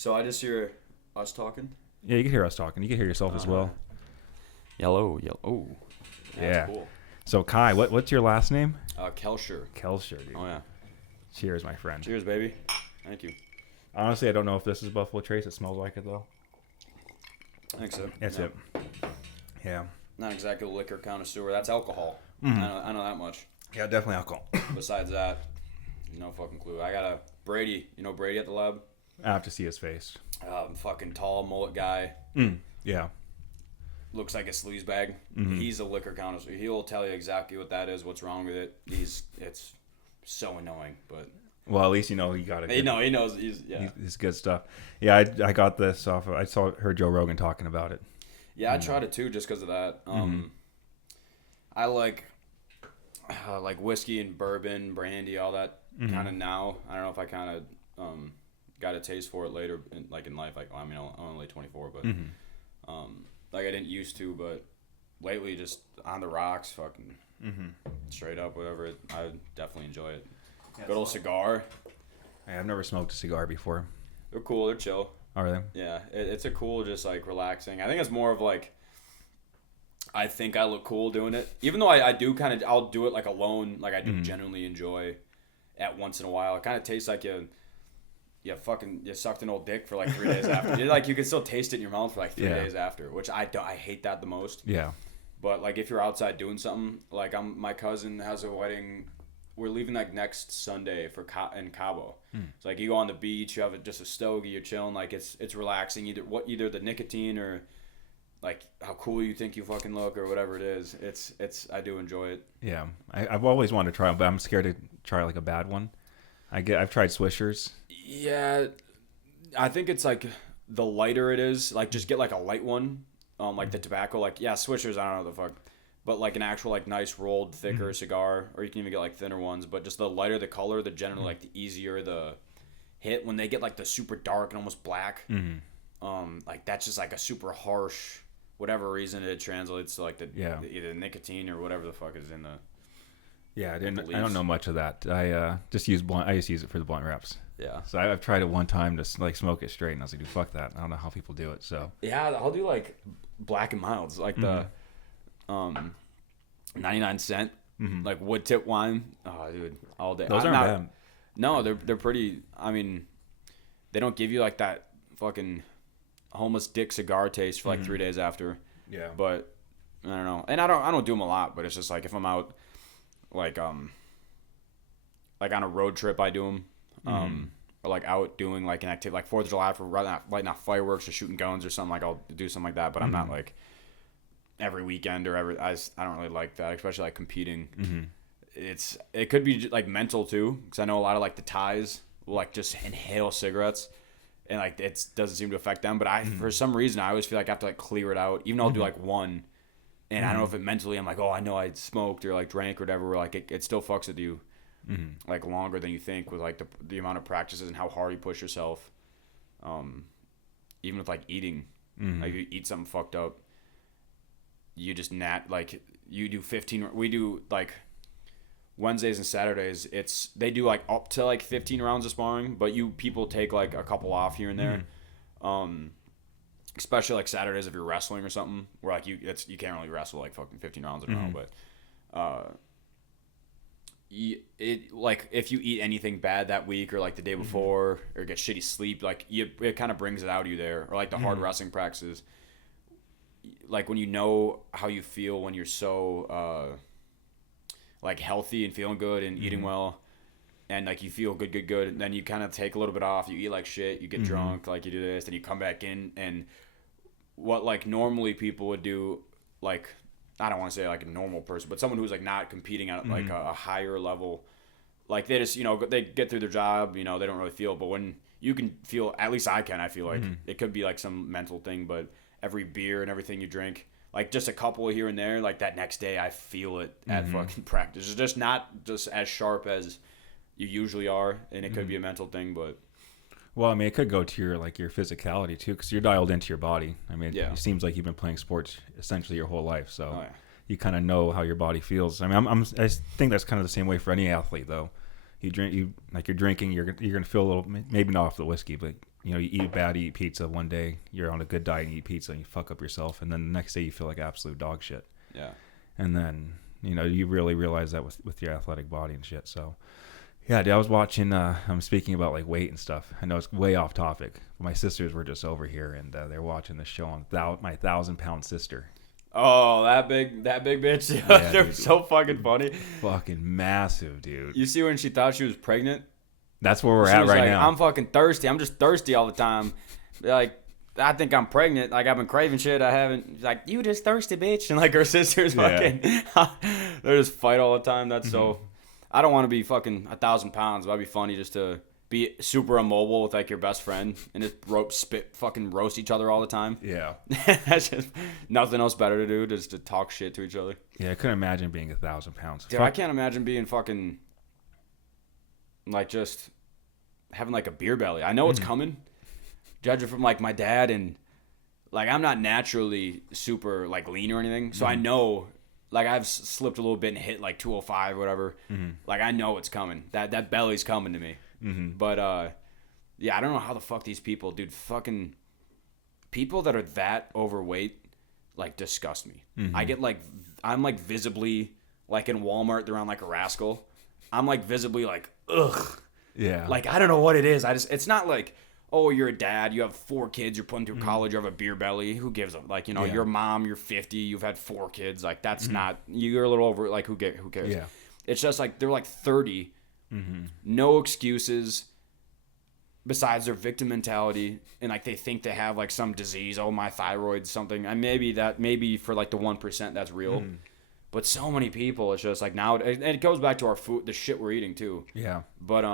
So I just hear us talking. Yeah, you can hear us talking. You can hear yourself as well. Yellow. Oh, that's Yeah. cool. So Kai, what's your last name? Kalscheur. Kalscheur, dude. Oh yeah. Cheers, my friend. Cheers, baby. Thank you. Honestly, I don't know if this is Buffalo Trace. It smells like it though. Thanks, it. That's it. Yeah. Not exactly a liquor connoisseur. That's alcohol. Mhm. I know that much. Yeah, definitely alcohol. Besides that, no fucking clue. I got a Brady. You know Brady at the lab? I have to see his face. Fucking tall mullet guy. Yeah. Looks like a sleaze bag. Mhm. He's a liquor connoisseur. He'll tell you exactly what that is, what's wrong with it. It's so annoying, but Well, at least you know he got it. he knows. He's good stuff. Yeah, I got this off of. Heard Joe Rogan talking about it. Yeah, I tried it too, just because of that. I like whiskey and bourbon, brandy, all that kind of now. I don't know if I kind of got a taste for it later, in life. Like, I mean, I'm only 24, but like I didn't used to. But lately, just on the rocks, fucking straight up, whatever. I definitely enjoy it. Good old cigar. Hey, I've never smoked a cigar before. They're cool. They're chill. Are they? Yeah, it's a cool, just like relaxing. I think it's more of like, I think I look cool doing it. Even though I do kind of, I'll do it like alone. Like I do genuinely enjoy at once in a while. It kind of tastes like you sucked an old dick for like 3 days after. Like you can still taste it in your mouth for like 3 days after, which I hate that the most. Yeah. But like if you're outside doing something, like my cousin has a wedding. We're leaving like next Sunday in Cabo. So like you go on the beach, you have just a stogie, you're chilling. Like it's relaxing. Either the nicotine or like how cool you think you fucking look or whatever it is. It's I do enjoy it. Yeah. I've always wanted to try it, but I'm scared to try like a bad one. I've tried Swishers. Yeah, I think it's like the lighter it is. Like just get like a light one. Like the tobacco. Like yeah, Swishers. I don't know what the fuck. But like an actual like nice rolled thicker cigar, or you can even get like thinner ones. But just the lighter the color, the generally like the easier the hit. When they get like the super dark and almost black, like that's just like a super harsh. Whatever reason it translates to like either nicotine or whatever the fuck is in the. Yeah, I don't know much of that. I just use blunt. I just use it for the blunt wraps. Yeah. So I've tried it one time to like smoke it straight, and I was like, dude, fuck that. I don't know how people do it. So yeah, I'll do like black and milds, like the 99-cent like wood tip wine. Oh, dude, all day. Those aren't bad. No, they're pretty. I mean, they don't give you like that fucking homeless dick cigar taste for like 3 days after. Yeah. But I don't know, and I don't do them a lot. But it's just like if I'm out, like on a road trip, I do them. Or like out doing like an activity like 4th of July for lighting off fireworks or shooting guns or something. Like I'll do something like that. But I'm not like every weekend or I don't really like that, especially like competing. It could be like mental too, because I know a lot of like the Thais will like just inhale cigarettes and like it doesn't seem to affect them, but for some reason I always feel like I have to like clear it out, even though I'll do like one, and I don't know if it mentally I'm like, oh, I know I smoked or like drank or whatever, where like it still fucks with you like longer than you think with like the amount of practices and how hard you push yourself, even with like eating. Like you eat something fucked up, you just like you do 15. We do like Wednesdays and Saturdays. They do like up to like 15 rounds of sparring, but people take like a couple off here and there. Especially like Saturdays if you're wrestling or something, where like you can't really wrestle like fucking 15 rounds in a row. But like if you eat anything bad that week or like the day before or get shitty sleep, like it kind of brings it out of you there. Or like the hard wrestling practices, like when you know how you feel when you're so like healthy and feeling good and eating well, and like you feel good, and then you kind of take a little bit off, you eat like shit, you get drunk, like you do this, then you come back in, and what like normally people would do, like I don't want to say like a normal person, but someone who's like not competing at like a higher level, like they just they get through their job, they don't really feel it. But when you can feel, at least I feel like it could be like some mental thing, but every beer and everything you drink, like just a couple here and there, like that next day I feel it at fucking practice. It's just not just as sharp as you usually are, and it could be a mental thing, but. Well, I mean, it could go to your physicality too, because you're dialed into your body. I mean, Yeah. It seems like you've been playing sports essentially your whole life, so Oh, yeah. you kind of know how your body feels. I mean, I think that's kind of the same way for any athlete, though. You drink, you're drinking. You're gonna feel a little, maybe not off the whiskey, but you eat bad, you eat pizza one day. You're on a good diet, and you eat pizza, and you fuck up yourself, and then the next day you feel like absolute dog shit. Yeah. And then you really realize that with your athletic body and shit. So. Yeah, dude, I was watching. I'm speaking about like weight and stuff. I know it's way off topic. My sisters were just over here, and they're watching the show on my 1,000-pound sister. Oh, that big bitch. Yeah, They're dude. so fucking funny. Fucking massive, dude. You see when she thought she was pregnant? That's where we're She at was right like, now. I'm fucking thirsty. I'm just thirsty all the time. Like, I think I'm pregnant. Like, I've been craving shit. I haven't. Like, you just thirsty, bitch. And like her sisters fucking, they just fight all the time. That's so. I don't want to be fucking 1,000 pounds, but it'd be funny just to be super immobile with like your best friend and just fucking roast each other all the time. Yeah. That's just nothing else better to do, just to talk shit to each other. Yeah, I couldn't imagine being 1,000 pounds. Dude, I can't imagine being fucking like just having like a beer belly. I know it's coming, judging from like my dad, and like I'm not naturally super like lean or anything, so I know. Like, I've slipped a little bit and hit, like, 205 or whatever. Like, I know it's coming. That belly's coming to me. But, yeah, I don't know how the fuck these people, dude, fucking people that are that overweight, like, disgust me. I get, like, I'm, like, visibly, like, in Walmart, they're on, like, a rascal. I'm, like, visibly, like, ugh. Yeah. Like, I don't know what it is. It's not like, oh, you're a dad, you have 4 kids, you're putting through college, you have a beer belly. Who gives a like? Your mom, you're 50, you've had 4 kids. Like that's not you're a little over. Like who cares? Yeah. It's just like they're like 30, no excuses. Besides their victim mentality, and like they think they have like some disease. Oh, my thyroid, something. And maybe for like the 1% that's real. But so many people, it's just like now, and it goes back to our food, the shit we're eating too. Yeah. But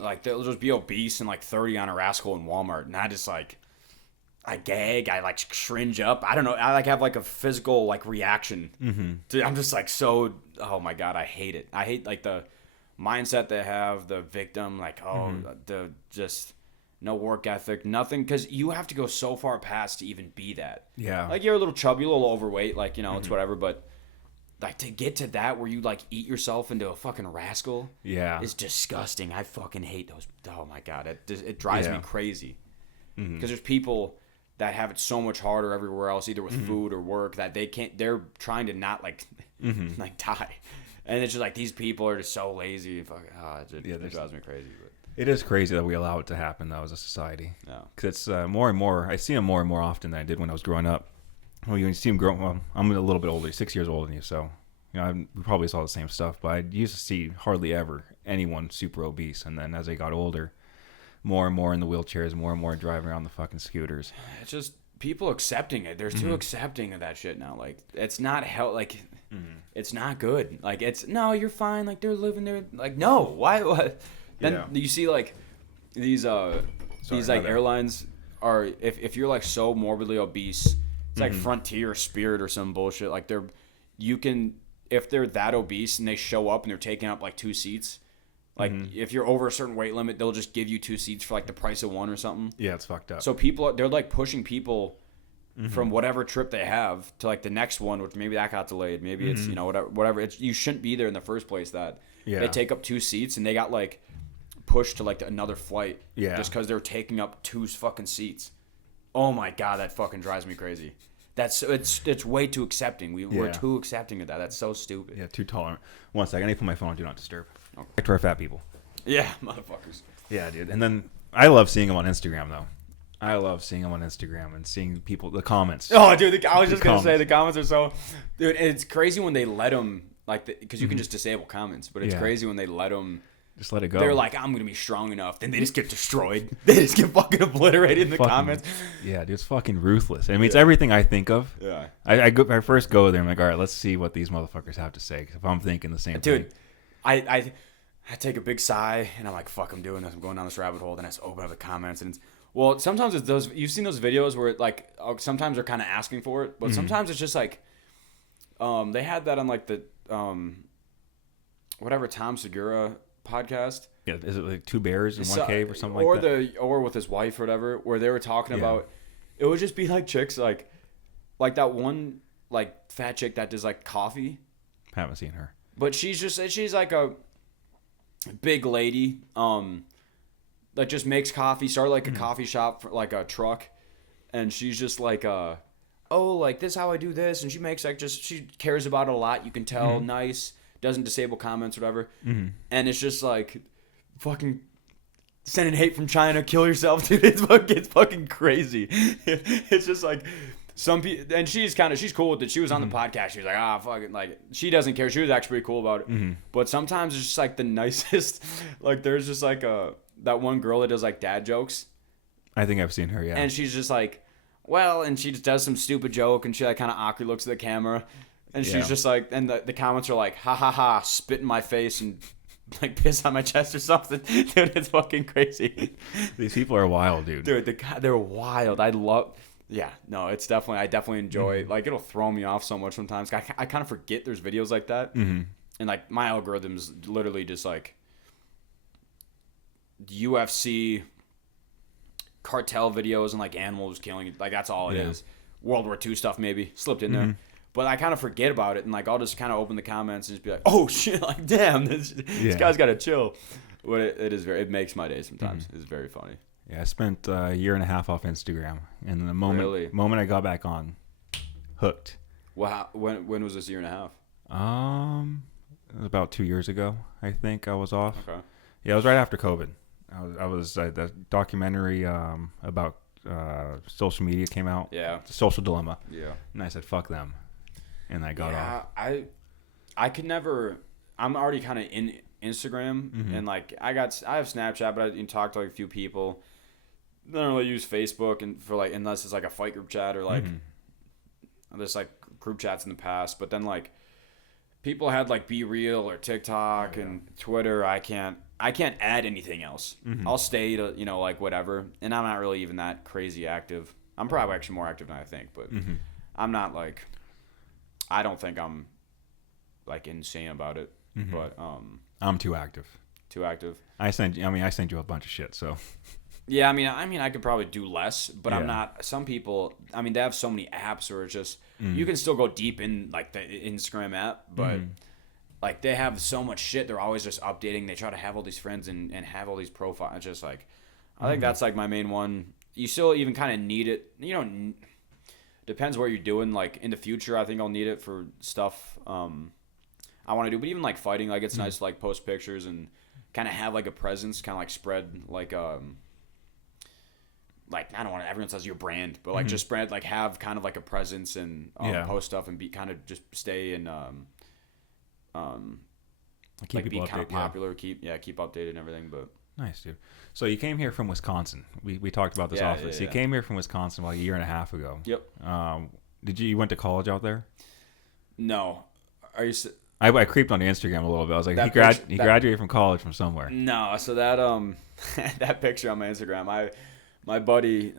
like they'll just be obese and like 30 on a rascal in Walmart, and I just like I gag, I like cringe up. I don't know, I like have like a physical like reaction. I'm just like so. Oh my god, I hate it. I hate like the mindset they have, the victim, like the just no work ethic, nothing, because you have to go so far past to even be that. Yeah. Like you're a little chubby, a little overweight, like it's whatever, but. Like, to get to that where you, like, eat yourself into a fucking rascal is disgusting. I fucking hate those. Oh, my God. It drives me crazy. Because there's people that have it so much harder everywhere else, either with food or work, that they can't. They're trying to not, like, like die. And it's just, like, these people are just so lazy. Fucking, it drives me crazy. But. It is crazy that we allow it to happen, though, as a society. Yeah. Because it's more and more. I see them more and more often than I did when I was growing up. Well, you see him grow. Well, I'm a little bit older, 6 years older than you, so we probably saw the same stuff. But I used to see hardly ever anyone super obese, and then as I got older, more and more in the wheelchairs, more and more driving around the fucking scooters. It's just people accepting it. They're too accepting of that shit now. Like it's not like it's not good. Like it's no, you're fine. Like they're living their like no. Why? What? Then you see like these like airlines are if you're like so morbidly obese. It's like Frontier or Spirit or some bullshit. Like if they're that obese and they show up and they're taking up like 2 seats, like if you're over a certain weight limit, they'll just give you 2 seats for like the price of 1 or something. Yeah, it's fucked up. So they're like pushing people from whatever trip they have to like the next one, which maybe that got delayed. Maybe it's whatever. It's you shouldn't be there in the first place. That they take up 2 seats and they got like pushed to like another flight. Yeah, just because they're taking up 2 fucking seats. Oh my god, that fucking drives me crazy. It's way too accepting. We're too accepting of that. That's so stupid. Yeah, too tolerant. 1 second, I need to put my phone on Do Not Disturb. Okay. Back to our fat people. Yeah, motherfuckers. Yeah, dude. And then I love seeing them on Instagram, though. I love seeing them on Instagram and seeing people, the comments. Oh, dude, I was just going to say the comments are so... Dude, it's crazy when they let them, like, because you can just disable comments, but it's crazy when they let them... Just let it go. They're like, I'm going to be strong enough. Then they just get destroyed. They just get fucking obliterated in the comments. Yeah, dude, it's fucking ruthless. I mean, it's everything I think of. Yeah. I first go there and I'm like, all right, let's see what these motherfuckers have to say. 'Cause if I'm thinking the same thing. Dude, I take a big sigh and I'm like, fuck, I'm doing this. I'm going down this rabbit hole. Then I just open up the comments and sometimes it's those, you've seen those videos where it like, sometimes they're kind of asking for it, but sometimes it's just like, they had that on like the, whatever Tom Segura podcast. Yeah, is it like 2 bears in one cave or something like that? Or with his wife or whatever, where they were talking about, it would just be like chicks like that one like fat chick that does like coffee. Haven't seen her. But she's like a, big lady, that just makes coffee. Started like a coffee shop for like a truck, and she's just like oh, like this is how I do this, and she makes like she cares about it a lot. You can tell, nice, doesn't disable comments, whatever, and it's just like fucking sending hate from China, kill yourself, dude. It's fucking crazy. It's just like some people, and she's cool with it. She was on the podcast. She was like, fucking, like, she doesn't care. She was actually pretty cool about it. But sometimes it's just like the nicest. Like, there's just like that one girl that does like dad jokes. I think I've seen her, yeah. And she's just like, well, and she just does some stupid joke, and she like kind of awkward looks at the camera, and she's just like, and the comments are like, ha ha ha, spit in my face and like piss on my chest or something. Dude, it's fucking crazy. These people are wild, dude. Dude, they're wild. Yeah, no, I definitely enjoy like, it'll throw me off so much sometimes. I kind of forget there's videos like that. And like my algorithm's literally just like UFC cartel videos and like animals killing, like that's all it is. World War II stuff maybe slipped in there. But I kind of forget about it, and like I'll just kind of open the comments and just be like, "Oh shit!" Like, damn, this guy's got to chill. But it makes my day sometimes. It's very funny. Yeah, I spent a year and a half off Instagram, and the moment I got back on, hooked. Wow, when was this year and a half? It was about 2 years ago. I think I was off. Okay. Yeah, it was right after COVID. I was the documentary about social media came out. Yeah. The Social Dilemma. Yeah. And I said, "Fuck them," and I got off. I could never. I'm already kind of in Instagram, and like I have Snapchat, but I talk to like a few people. I don't really use Facebook, and for like, unless it's like a fight group chat or like there's like group chats in the past. But then like people had like Be Real or TikTok and Twitter. I can't add anything else. I'll stay to, like whatever, and I'm not really even that crazy active. I'm probably actually more active than I think, but I'm not like, I don't think I'm like insane about it, but I'm too active. Too active. I sent you a bunch of shit, so. Yeah, I mean, I could probably do less, but I'm not. Some people, I mean, they have so many apps where it's just you can still go deep in like the Instagram app, but like they have so much shit. They're always just updating. They try to have all these friends and have all these profiles. It's just like, I think that's like my main one. You still even kind of need it. Depends what you're doing. Like in the future, I think I'll need it for stuff I want to do. But even like fighting, like it's nice to like post pictures and kind of have like a presence, kind of like spread like I don't want to, everyone says your brand, but like just spread, like have kind of like a presence and post stuff and be kind of just stay and keep like be kind of popular, keep updated and everything. But nice, dude. So you came here from Wisconsin. We talked about this off this. You came here from Wisconsin like a year and a half ago. Yep. You went to college out there? No. Are you? I creeped on the Instagram a little bit. I was like, he graduated from college from somewhere. No. So that that picture on my Instagram, my buddy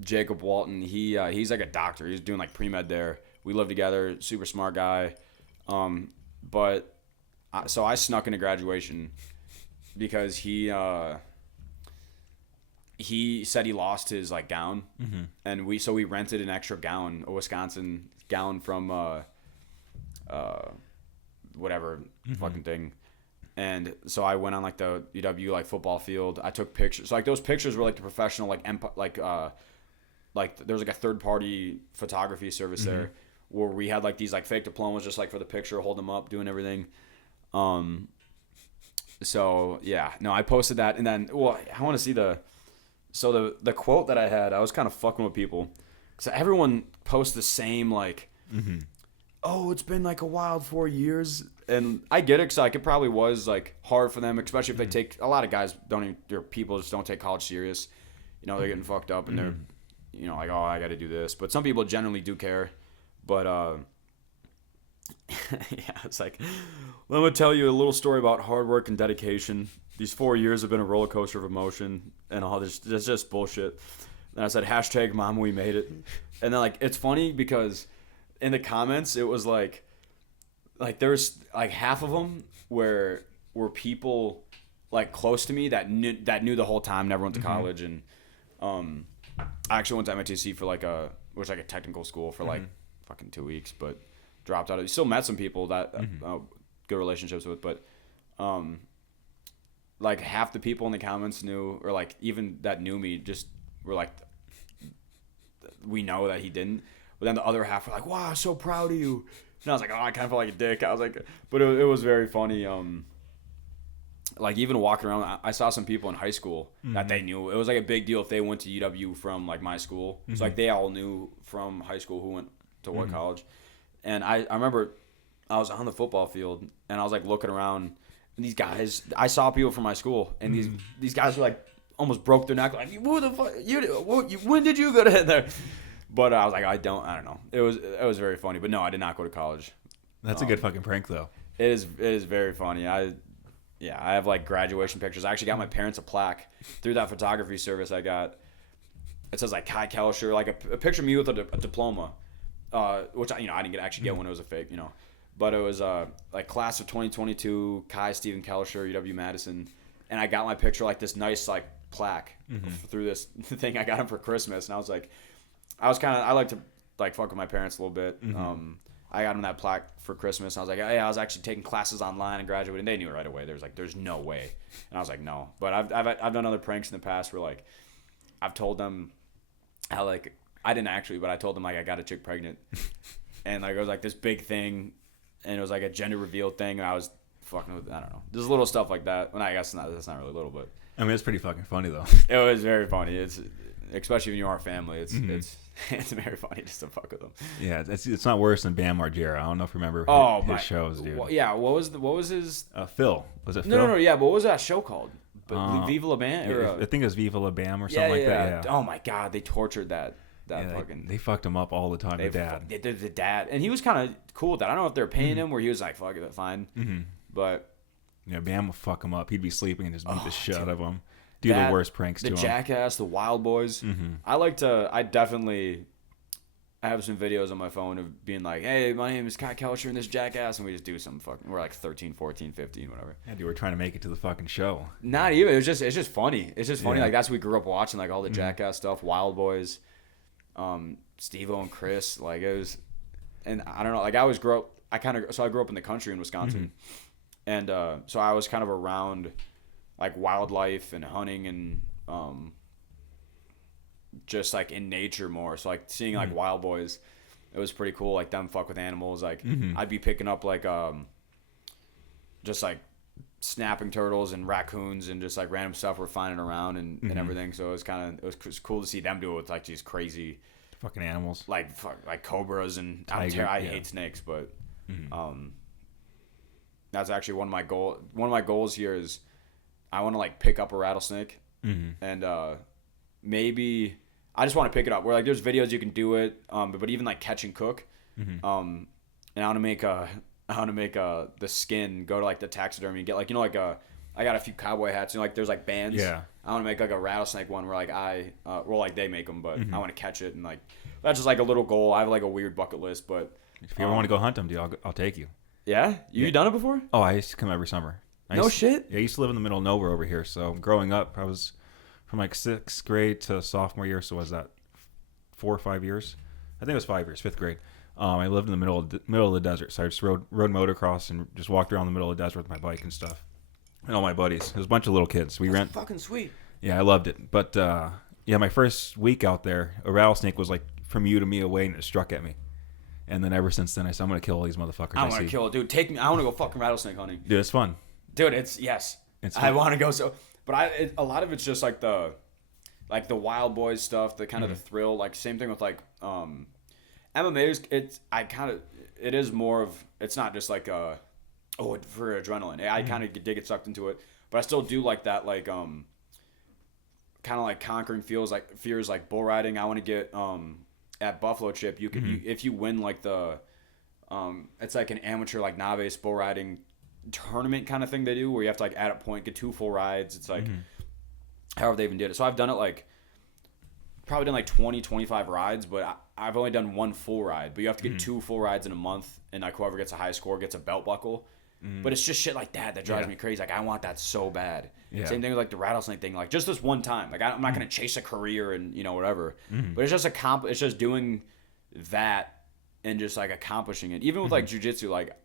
Jacob Walton, he's like a doctor. He's doing like pre-med there. We live together. Super smart guy. But so I snuck into graduation because he said he lost his like gown, and we rented an extra gown, a Wisconsin gown from whatever fucking thing. And so I went on like the UW like football field. I took pictures. So like those pictures were like the professional like there's like a third party photography service there where we had like these like fake diplomas just like for the picture, hold them up, doing everything. So yeah, no, I posted that, and then I want to see the quote that I had. I was kind of fucking with people, so everyone posts the same like, oh, it's been like a wild 4 years. And I get it, because like it probably was like hard for them, especially if they take, a lot of guys people just don't take college serious. They're getting fucked up and they're, like, oh, I got to do this. But some people generally do care. But yeah, it's like, let me tell you a little story about hard work and dedication. These 4 years have been a roller coaster of emotion and all this. It's just bullshit. And I said, hashtag mom, we made it. And then like, it's funny because in the comments, it was like there's like half of them were people like close to me that knew the whole time, never went to college, and I actually went to MITC for like a technical school for like fucking 2 weeks, but dropped out. Still met some people that good relationships with, but like half the people in the comments knew, or like even that knew me just were like, we know that he didn't. But then the other half were like, wow, I'm so proud of you. And I was like, oh, I kind of felt like a dick. I was like, but it was very funny. Like even walking around, I saw some people in high school that they knew. It was like a big deal if they went to UW from like my school. So like they all knew from high school who went to what college. And I remember I was on the football field and I was like looking around, and these guys, I saw people from my school, and these guys were like almost broke their neck, like, who the fuck, when did you go to there? But I was like, I don't know. It was very funny, but no, I did not go to college. That's a good fucking prank though. It is very funny. I have like graduation pictures. I actually got my parents a plaque through that photography service I got. It says like Kalscheur, like a picture of me with a diploma, which I didn't get one. It was a fake, but it was like class of 2022, Steven Kalscheur, UW-Madison, and I got my picture like this nice like plaque through this thing I got him for Christmas, and I was like, I like to like fuck with my parents a little bit. I got him that plaque for Christmas. And I was like, hey, I was actually taking classes online and graduating. And they knew right away. They was like, there's no way. And I was like, no. But I've done other pranks in the past where like I've told them how like I didn't actually, but I told them like I got a chick pregnant, and like it was like this big thing, and it was like a gender reveal thing, and I was fucking with, I don't know, there's little stuff like that. And I guess that's not really little, but I mean, it's pretty fucking funny though. It was very funny. It's especially when you are family. It's very funny just to fuck with them. Yeah, it's not worse than Bam Margera. I don't know if you remember his shows, dude. Yeah, what was his? Phil. Was it Phil? No. Yeah, but what was that show called? Viva La Bam? I think it was Viva La Bam or something like that. Yeah. Oh my god, they tortured that fucking. They fucked him up all the time. The dad. The dad, and he was kind of cool with that. I don't know if they're paying him, where he was like, "Fuck it, fine." But yeah, Bam would fuck him up. He'd be sleeping and just beat the shit out of him. Do the worst pranks to him. The Jackass, the Wild Boys. I have some videos on my phone of being like, hey, my name is Kai Kalscheur and this Jackass, and we just do some fucking, we're like 13, 14, 15, whatever. Yeah, dude, we're trying to make it to the fucking show. Not even. It's just funny. It's just funny. Like that's what we grew up watching, like all the Jackass stuff, Wild Boys, Steve-O and Chris. Like it was, and I don't know, like I grew up in the country in Wisconsin, and so I was kind of around like wildlife and hunting and just like in nature more. So like seeing like Wild Boys, it was pretty cool. Like them fuck with animals. Like I'd be picking up like just like snapping turtles and raccoons and just like random stuff we're finding around and everything. So it was cool to see them do it with like these crazy fucking animals, like cobras and I hate snakes, but that's actually one of my goals here is I want to like pick up a rattlesnake and maybe I just want to pick it up. Where like there's videos you can do it, but even like catch and cook, and I want to make the skin go to like the taxidermy and get like I got a few cowboy hats, like there's like bands. Yeah. I want to make like a rattlesnake one where like they make them, but I want to catch it, and like that's just like a little goal. I have like a weird bucket list, but if you ever want to go hunt them, dude, I'll take you. Yeah, you done it before? Oh, I used to come every summer. Shit. Yeah, I used to live in the middle of nowhere over here. So growing up, I was from like 6th grade to sophomore year. So was that 4 or 5 years? I think it was 5 years, 5th grade. I lived in the middle of the desert. So I just rode motocross and just walked around the middle of the desert with my bike and stuff. And all my buddies. It was a bunch of little kids. That's fucking sweet. Yeah, I loved it. But my first week out there, a rattlesnake was like from you to me away, and it struck at me. And then ever since then, I said, I'm going to kill all these motherfuckers. I want to kill it, dude. Take me. I want to go fucking rattlesnake hunting. Dude, it's fun. Dude, I want to go but a lot of it's just like the Wild Boys stuff, the kind of the thrill, like same thing with like MMA it is more of, it's not just like for adrenaline. I kind of did get sucked into it, but I still do like that, like kind of like conquering fears like bull riding. I want to get at Buffalo Chip, you can if you win like the it's like an amateur like novice bull riding tournament kind of thing they do, where you have to like add a point, get 2 full rides. It's like however they even did it. So I've done it like probably done like 20-25 rides, but I've only done 1 full ride. But you have to get 2 full rides in a month, and like whoever gets a high score gets a belt buckle. But it's just shit like that drives me crazy. Like I want that so bad. Yeah. Same thing with like the rattlesnake thing. Like just this one time. Like I'm not gonna chase a career and whatever. But it's just it's just doing that and just like accomplishing it. Even with like jujitsu, like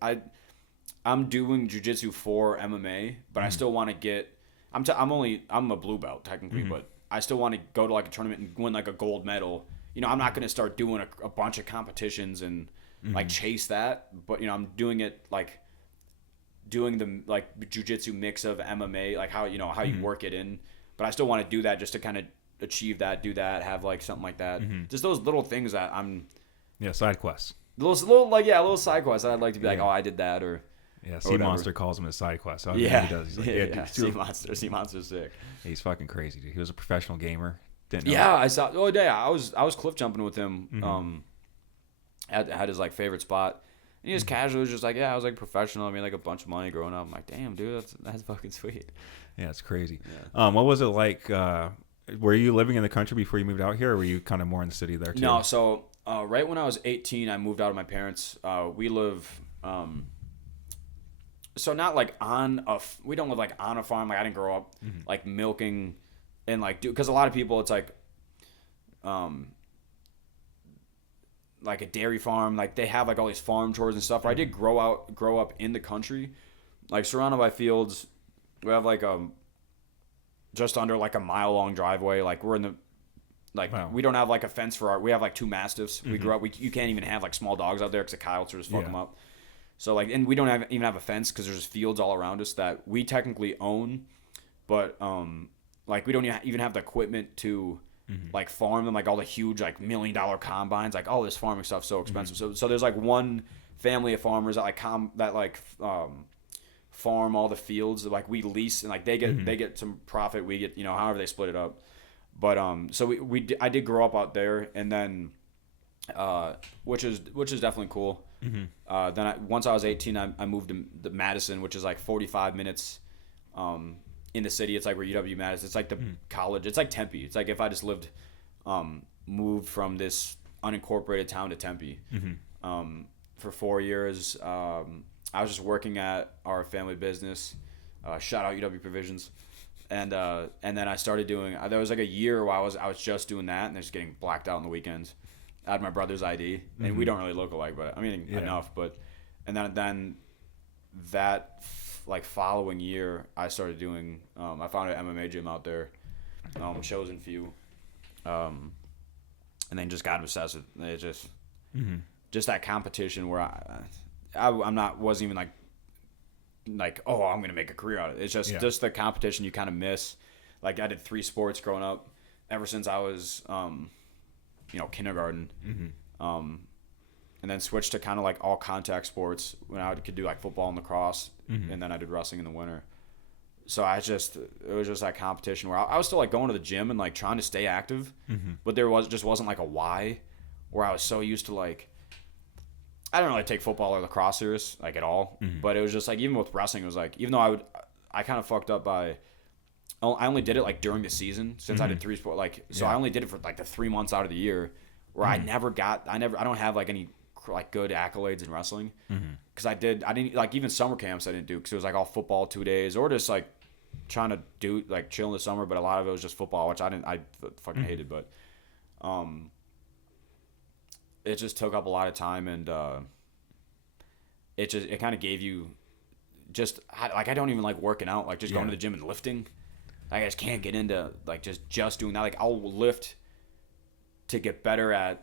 I'm doing jujitsu for MMA, but I still want to get. I'm a blue belt technically, but I still want to go to like a tournament and win like a gold medal. I'm not going to start doing a bunch of competitions and like chase that, but I'm doing it like doing the like jiu-jitsu mix of MMA, like how you work it in. But I still want to do that just to kind of achieve that, do that, have like something like that. Just those little things that I'm side quests. Little side quests that I'd like to be like, oh, I did that or Sea Monster calls him a side quest. So he does. He's like, Sea Monster's sick. He's fucking crazy, dude. He was a professional gamer. Didn't know that. I saw. Oh, yeah, I was cliff jumping with him. Had his like favorite spot. And he was casual. He was just like, I was like professional. I mean, like a bunch of money growing up. I'm like, damn, dude, that's fucking sweet. Yeah, it's crazy. Yeah. What was it like? Were you living in the country before you moved out here, or were you kind of more in the city there too? No, so right when I was 18, I moved out of my parents. We live, so not like we don't live like on a farm. Like I didn't grow up like milking and like because a lot of people it's like a dairy farm. Like they have like all these farm chores and stuff. I did grow up in the country, like surrounded by fields. We have like just under like a mile long driveway. Like we're in the we don't have like a fence we have like 2 mastiffs. We grew up. You can't even have like small dogs out there because the coyotes will just fuck them up. So like, and we don't even have a fence because there's fields all around us that we technically own, but like we don't even have the equipment to like farm them. Like all the huge like $1 million combines. Like all this farming stuff's so expensive. So there's like one family of farmers that farm all the fields. Like we lease and like they get some profit. We get however they split it up. But so I did grow up out there, and then which is definitely cool. Then once I was 18, I moved to Madison, which is like 45 minutes in the city. It's like where UW-Madison. It's like the college. It's like Tempe. It's like if I just moved from this unincorporated town to Tempe for 4 years. I was just working at our family business. Shout out UW Provisions. And then I started doing. There was like a year where I was just doing that, and just getting blacked out on the weekends. I had my brother's ID, and we don't really look alike, but I mean enough. But and then that like following year, I started doing. I found an MMA gym out there, Chosen Few, and then just got obsessed with it. Just that competition where wasn't even like oh, I'm gonna make a career out of it. It's just the competition you kind of miss. Like I did 3 sports growing up, ever since I was kindergarten, and then switched to kind of like all contact sports when I could do like football and lacrosse, and then I did wrestling in the winter. So it was just that competition where I was still like going to the gym and like trying to stay active, but there wasn't like a why, where I was so used to like. I don't really take football or lacrosse serious, like at all. But it was just like, even with wrestling, it was like, even though I kind of fucked up by, I only did it like during the season since I did 3 sports. Like, so I only did it for like the 3 months out of the year where I don't have like any like good accolades in wrestling. Cause I didn't like even summer camps I didn't do. Cause it was like all football 2 days or just like trying to do like chill in the summer. But a lot of it was just football, which I fucking hated. But, it just took up a lot of time, and it kind of gave you just like I don't even like working out, like just going to the gym and lifting. Like I just can't get into like just doing that. Like I'll lift to get better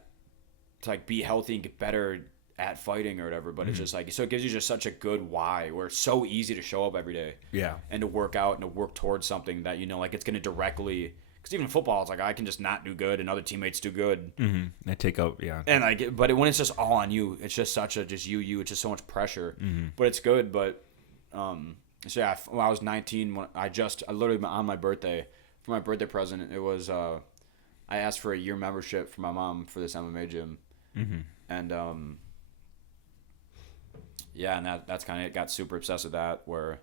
to like be healthy and get better at fighting or whatever. But it's just like, so it gives you just such a good why, where it's so easy to show up every day, and to work out and to work towards something that like it's going to directly. Because even in football, it's like I can just not do good, and other teammates do good. They take out, And like, but when it's just all on you, it's just such a you. It's just so much pressure. But it's good. But so yeah, when I was 19, when I literally on my birthday, for my birthday present, it was I asked for a year membership for my mom for this MMA gym, and and that's kind of it. Got super obsessed with that, where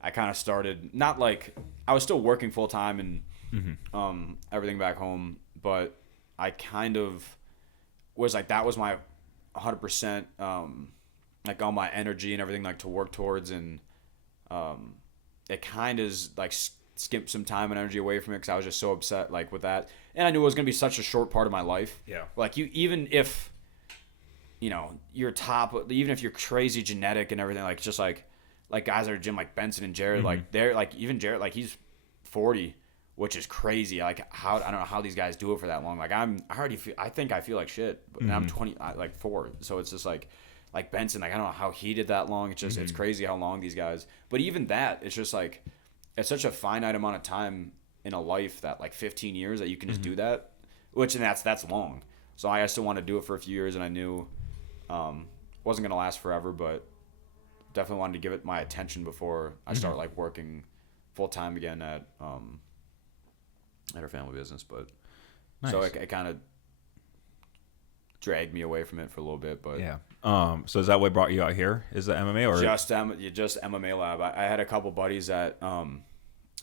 I kind of started not like I was still working full time and. Everything back home, but I kind of was like that was my 100% like all my energy and everything like to work towards, and it kind of like skipped some time and energy away from it because I was just so upset like with that, and I knew it was gonna be such a short part of my life. Like even if you're top, even if you're crazy genetic and everything, like just like like guys at our gym like Benson and Jared, like they're like even Jared, like he's 40, which is crazy. Like how I don't know how these guys do it for that long. Like I think I feel like shit, but I'm 20, like 4, so it's just like Benson, like I don't know how he did that long. It's just it's crazy how long these guys. But even that, it's just like it's such a finite amount of time in a life that like 15 years that you can just do that, which and that's long. So I still want to do it for a few years, and I knew wasn't gonna last forever, but definitely wanted to give it my attention before I start like working full time again at our family business. But nice. So it kind of dragged me away from it for a little bit. But yeah. So is that what brought you out here? Is the MMA or just MMA lab? I had a couple buddies that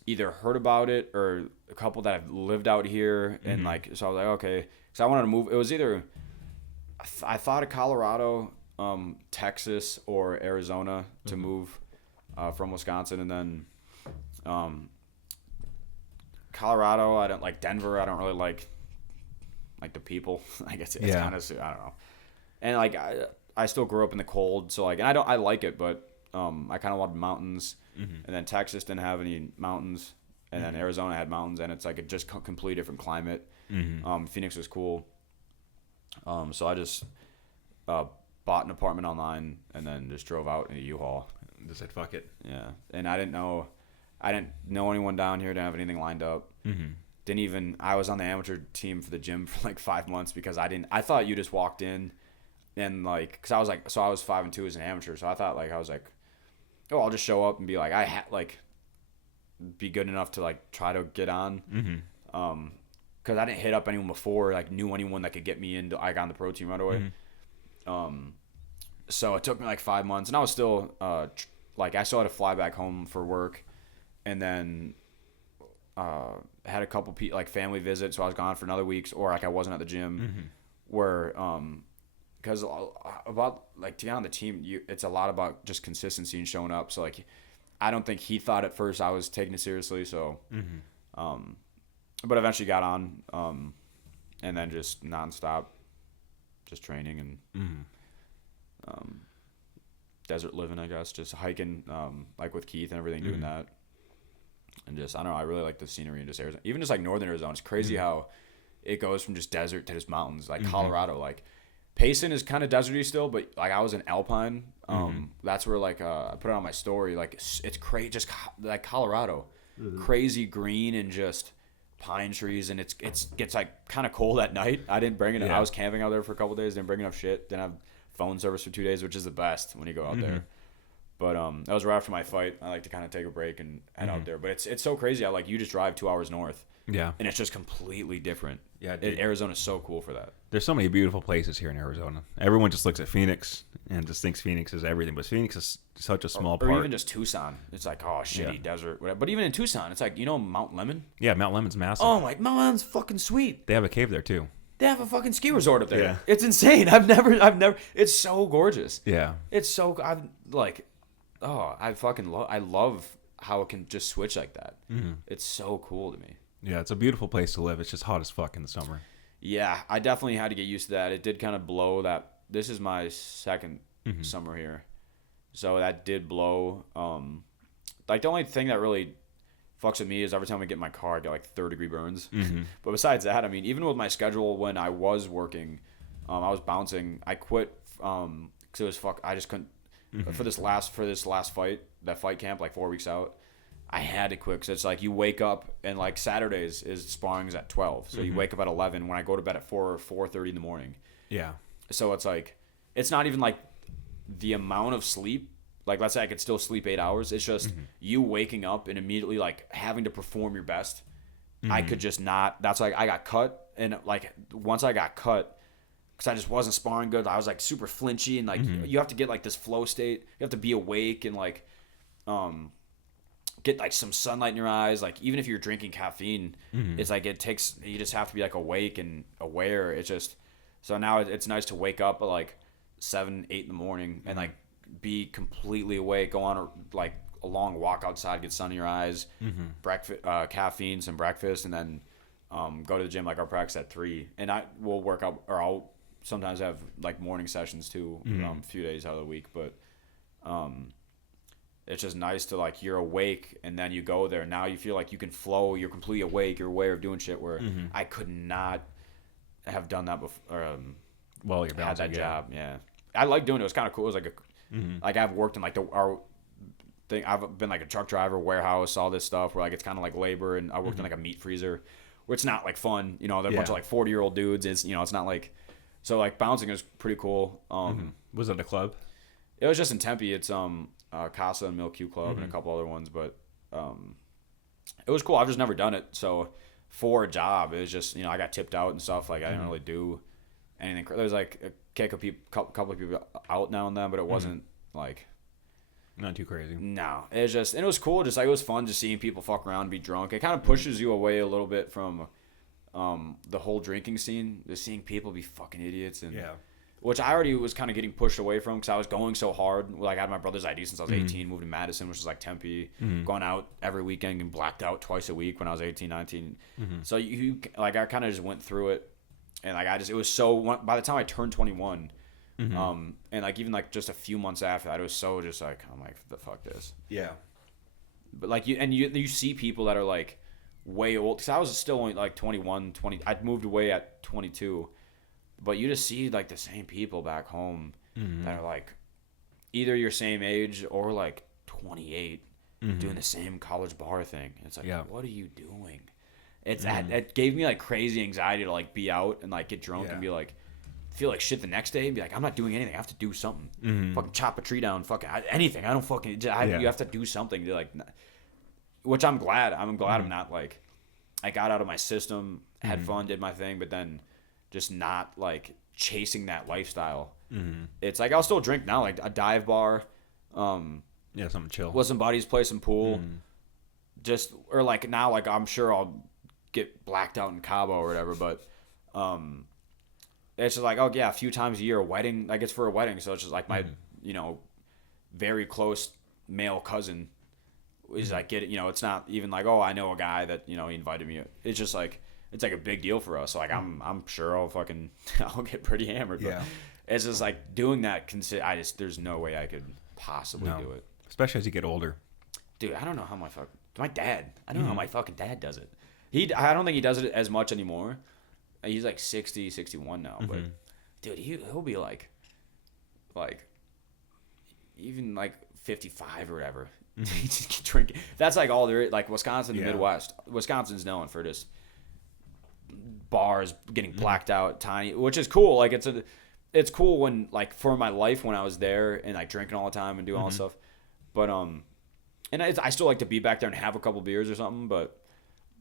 either heard about it or a couple that have lived out here, and like so I was like okay, so I wanted to move. It was either I thought of Colorado, Texas, or Arizona to move from Wisconsin, and then Colorado. I don't like Denver. I don't really like the people. I guess it's kind of I don't know. And like I still grew up in the cold, so like and I like it, but I kind of wanted mountains. And then Texas didn't have any mountains, and then Arizona had mountains, and it's like a just completely different climate. Phoenix was cool. So I just bought an apartment online and then just drove out in a U-Haul. Just said fuck it. Yeah, and I didn't know anyone down here. Didn't have anything lined up. Didn't even. I was on the amateur team for the gym for like 5 months because I thought you just walked in, and like because I was like I was 5-2 as an amateur, so I thought like I was like, oh, I'll just show up and be like be good enough to like try to get on. Because I didn't hit up anyone before, like knew anyone that could get me into. I got on the pro team right away. So it took me like 5 months, and I was still I still had to fly back home for work, and then had a couple like family visits, so I was gone for another week, or like I wasn't at the gym. Where because about like to be on the team, it's a lot about just consistency and showing up. So like I don't think he thought at first I was taking it seriously. So but eventually got on, and then just nonstop, just training and desert living, I guess, just hiking, like with Keith and everything, doing that, and just I don't know, I really like the scenery in just Arizona, even just like northern Arizona. It's crazy how it goes from just desert to just mountains, like Colorado, like Payson is kind of deserty still, but like I was in Alpine, that's where like I put it on my story, like it's crazy, just like Colorado, crazy green and just pine trees, and it gets like kind of cold at night. I didn't bring it. I was camping out there for a couple of days. Didn't bring enough shit. Didn't have phone service for 2 days, which is the best when you go out there. But that was right after my fight. I like to kind of take a break and head out there. But it's so crazy. You just drive 2 hours north. Yeah. And it's just completely different. Yeah. Arizona's so cool for that. There's so many beautiful places here in Arizona. Everyone just looks at Phoenix and just thinks Phoenix is everything, but Phoenix is such a small part. Or even just Tucson. It's like, oh, shitty desert, whatever. But even in Tucson, it's like, Mount Lemon? Yeah, Mount Lemon's massive. Oh, my, Mount Lemon's fucking sweet. They have a cave there, too. They have a fucking ski resort up there. Yeah. It's insane. I've never, it's so gorgeous. Yeah. It's so, I love how it can just switch like that. It's so cool to me. Yeah, it's a beautiful place to live. It's just hot as fuck in the summer. Yeah, I definitely had to get used to that. It did kind of blow that. This is my second summer here. So that did blow. Like the only thing that really fucks with me is every time I get in my car, I get like 3rd-degree burns. But besides that, I mean, even with my schedule when I was working, I was bouncing. I quit because it was I just couldn't. For this last fight, that fight camp, like 4 weeks out, I had to quit because it's like you wake up and like Saturdays is sparring's at 12, so you wake up at 11. When I go to bed at 4 or 4:30 in the morning. Yeah. So it's like it's not even like the amount of sleep. Like let's say I could still sleep 8 hours. It's just you waking up and immediately like having to perform your best. I could just not. That's like I got cut, and like once I got cut, because I just wasn't sparring good. I was like super flinchy, and like you have to get like this flow state. You have to be awake and like get like some sunlight in your eyes. Like even if you're drinking caffeine, it's like you just have to be like awake and aware. It's just so now it's nice to wake up at like 7, 8 in the morning and like be completely awake, go on a long walk outside, get sun in your eyes, breakfast, caffeine, some breakfast, and then go to the gym. Like our practice at 3, and I will work out, or I'll sometimes have like morning sessions too, a few days out of the week. But it's just nice to like you're awake and then you go there. Now you feel like you can flow. You're completely awake. You're aware of doing shit where I could not have done that before. Well, you're had bouncing. that job. Yeah, I like doing it. It was kind of cool. It was like like I've worked in like our thing. I've been like a truck driver, warehouse, all this stuff where like it's kind of like labor. And I worked in like a meat freezer, where it's not like fun. You know, they're a bunch of like 40-year-old dudes. It's it's not like so like bouncing is pretty cool. Was it a club? It was just in Tempe. It's Casa and Mill Q Club and a couple other ones, but it was cool. I've just never done it. So for a job, it was just I got tipped out and stuff. Like I didn't really do anything. There was like a couple of people out now and then, but it wasn't like not too crazy. No, it was just and it was cool. Just like it was fun just seeing people fuck around and be drunk. It kind of pushes you away a little bit from the whole drinking scene. Just seeing people be fucking idiots and which I already was kind of getting pushed away from because I was going so hard. Like I had my brother's ID since I was 18, moved to Madison, which is like Tempe, going out every weekend and blacked out twice a week when I was 18, 19. So you like I kind of just went through it, and like it was so. By the time I turned 21, and like even like just a few months after that, it was so just like I'm like the fuck this. Yeah. But like you see people that are like way old because I was still only like 21, 20. I'd moved away at 22. But you just see like the same people back home that are like either your same age or like 28 doing the same college bar thing. It's like, what are you doing? It's it gave me like crazy anxiety to like be out and like get drunk and be like feel like shit the next day and be like I'm not doing anything. I have to do something. Fucking chop a tree down. Fucking anything. I don't fucking. You have to do something to like. Which I'm glad. I'm not like. I got out of my system, had fun, did my thing, but then. Just not like chasing that lifestyle. It's like I'll still drink now, like a dive bar. Something chill. With some buddies, play some pool. Just or like now, like I'm sure I'll get blacked out in Cabo or whatever. But it's just like a few times a year, a wedding. Like it's for a wedding, so it's just like my very close male cousin is like it's not even like I know a guy that he invited me. It's just like. It's like a big deal for us. So like I'm sure I'll get pretty hammered. But it's just like doing that. There's no way I could possibly do it. Especially as you get older. Dude, I don't know how my dad. I don't know how my fucking dad does it. I don't think he does it as much anymore. He's like 60, 61 now. But dude, he'll be like even like 55 or whatever. He just drinking. That's like all there is. Like Wisconsin, Midwest. Wisconsin's known for just. Bars getting blacked out tiny, which is cool. Like it's cool when like for my life when I was there and like drinking all the time and doing all that stuff. But and I still like to be back there and have a couple beers or something. But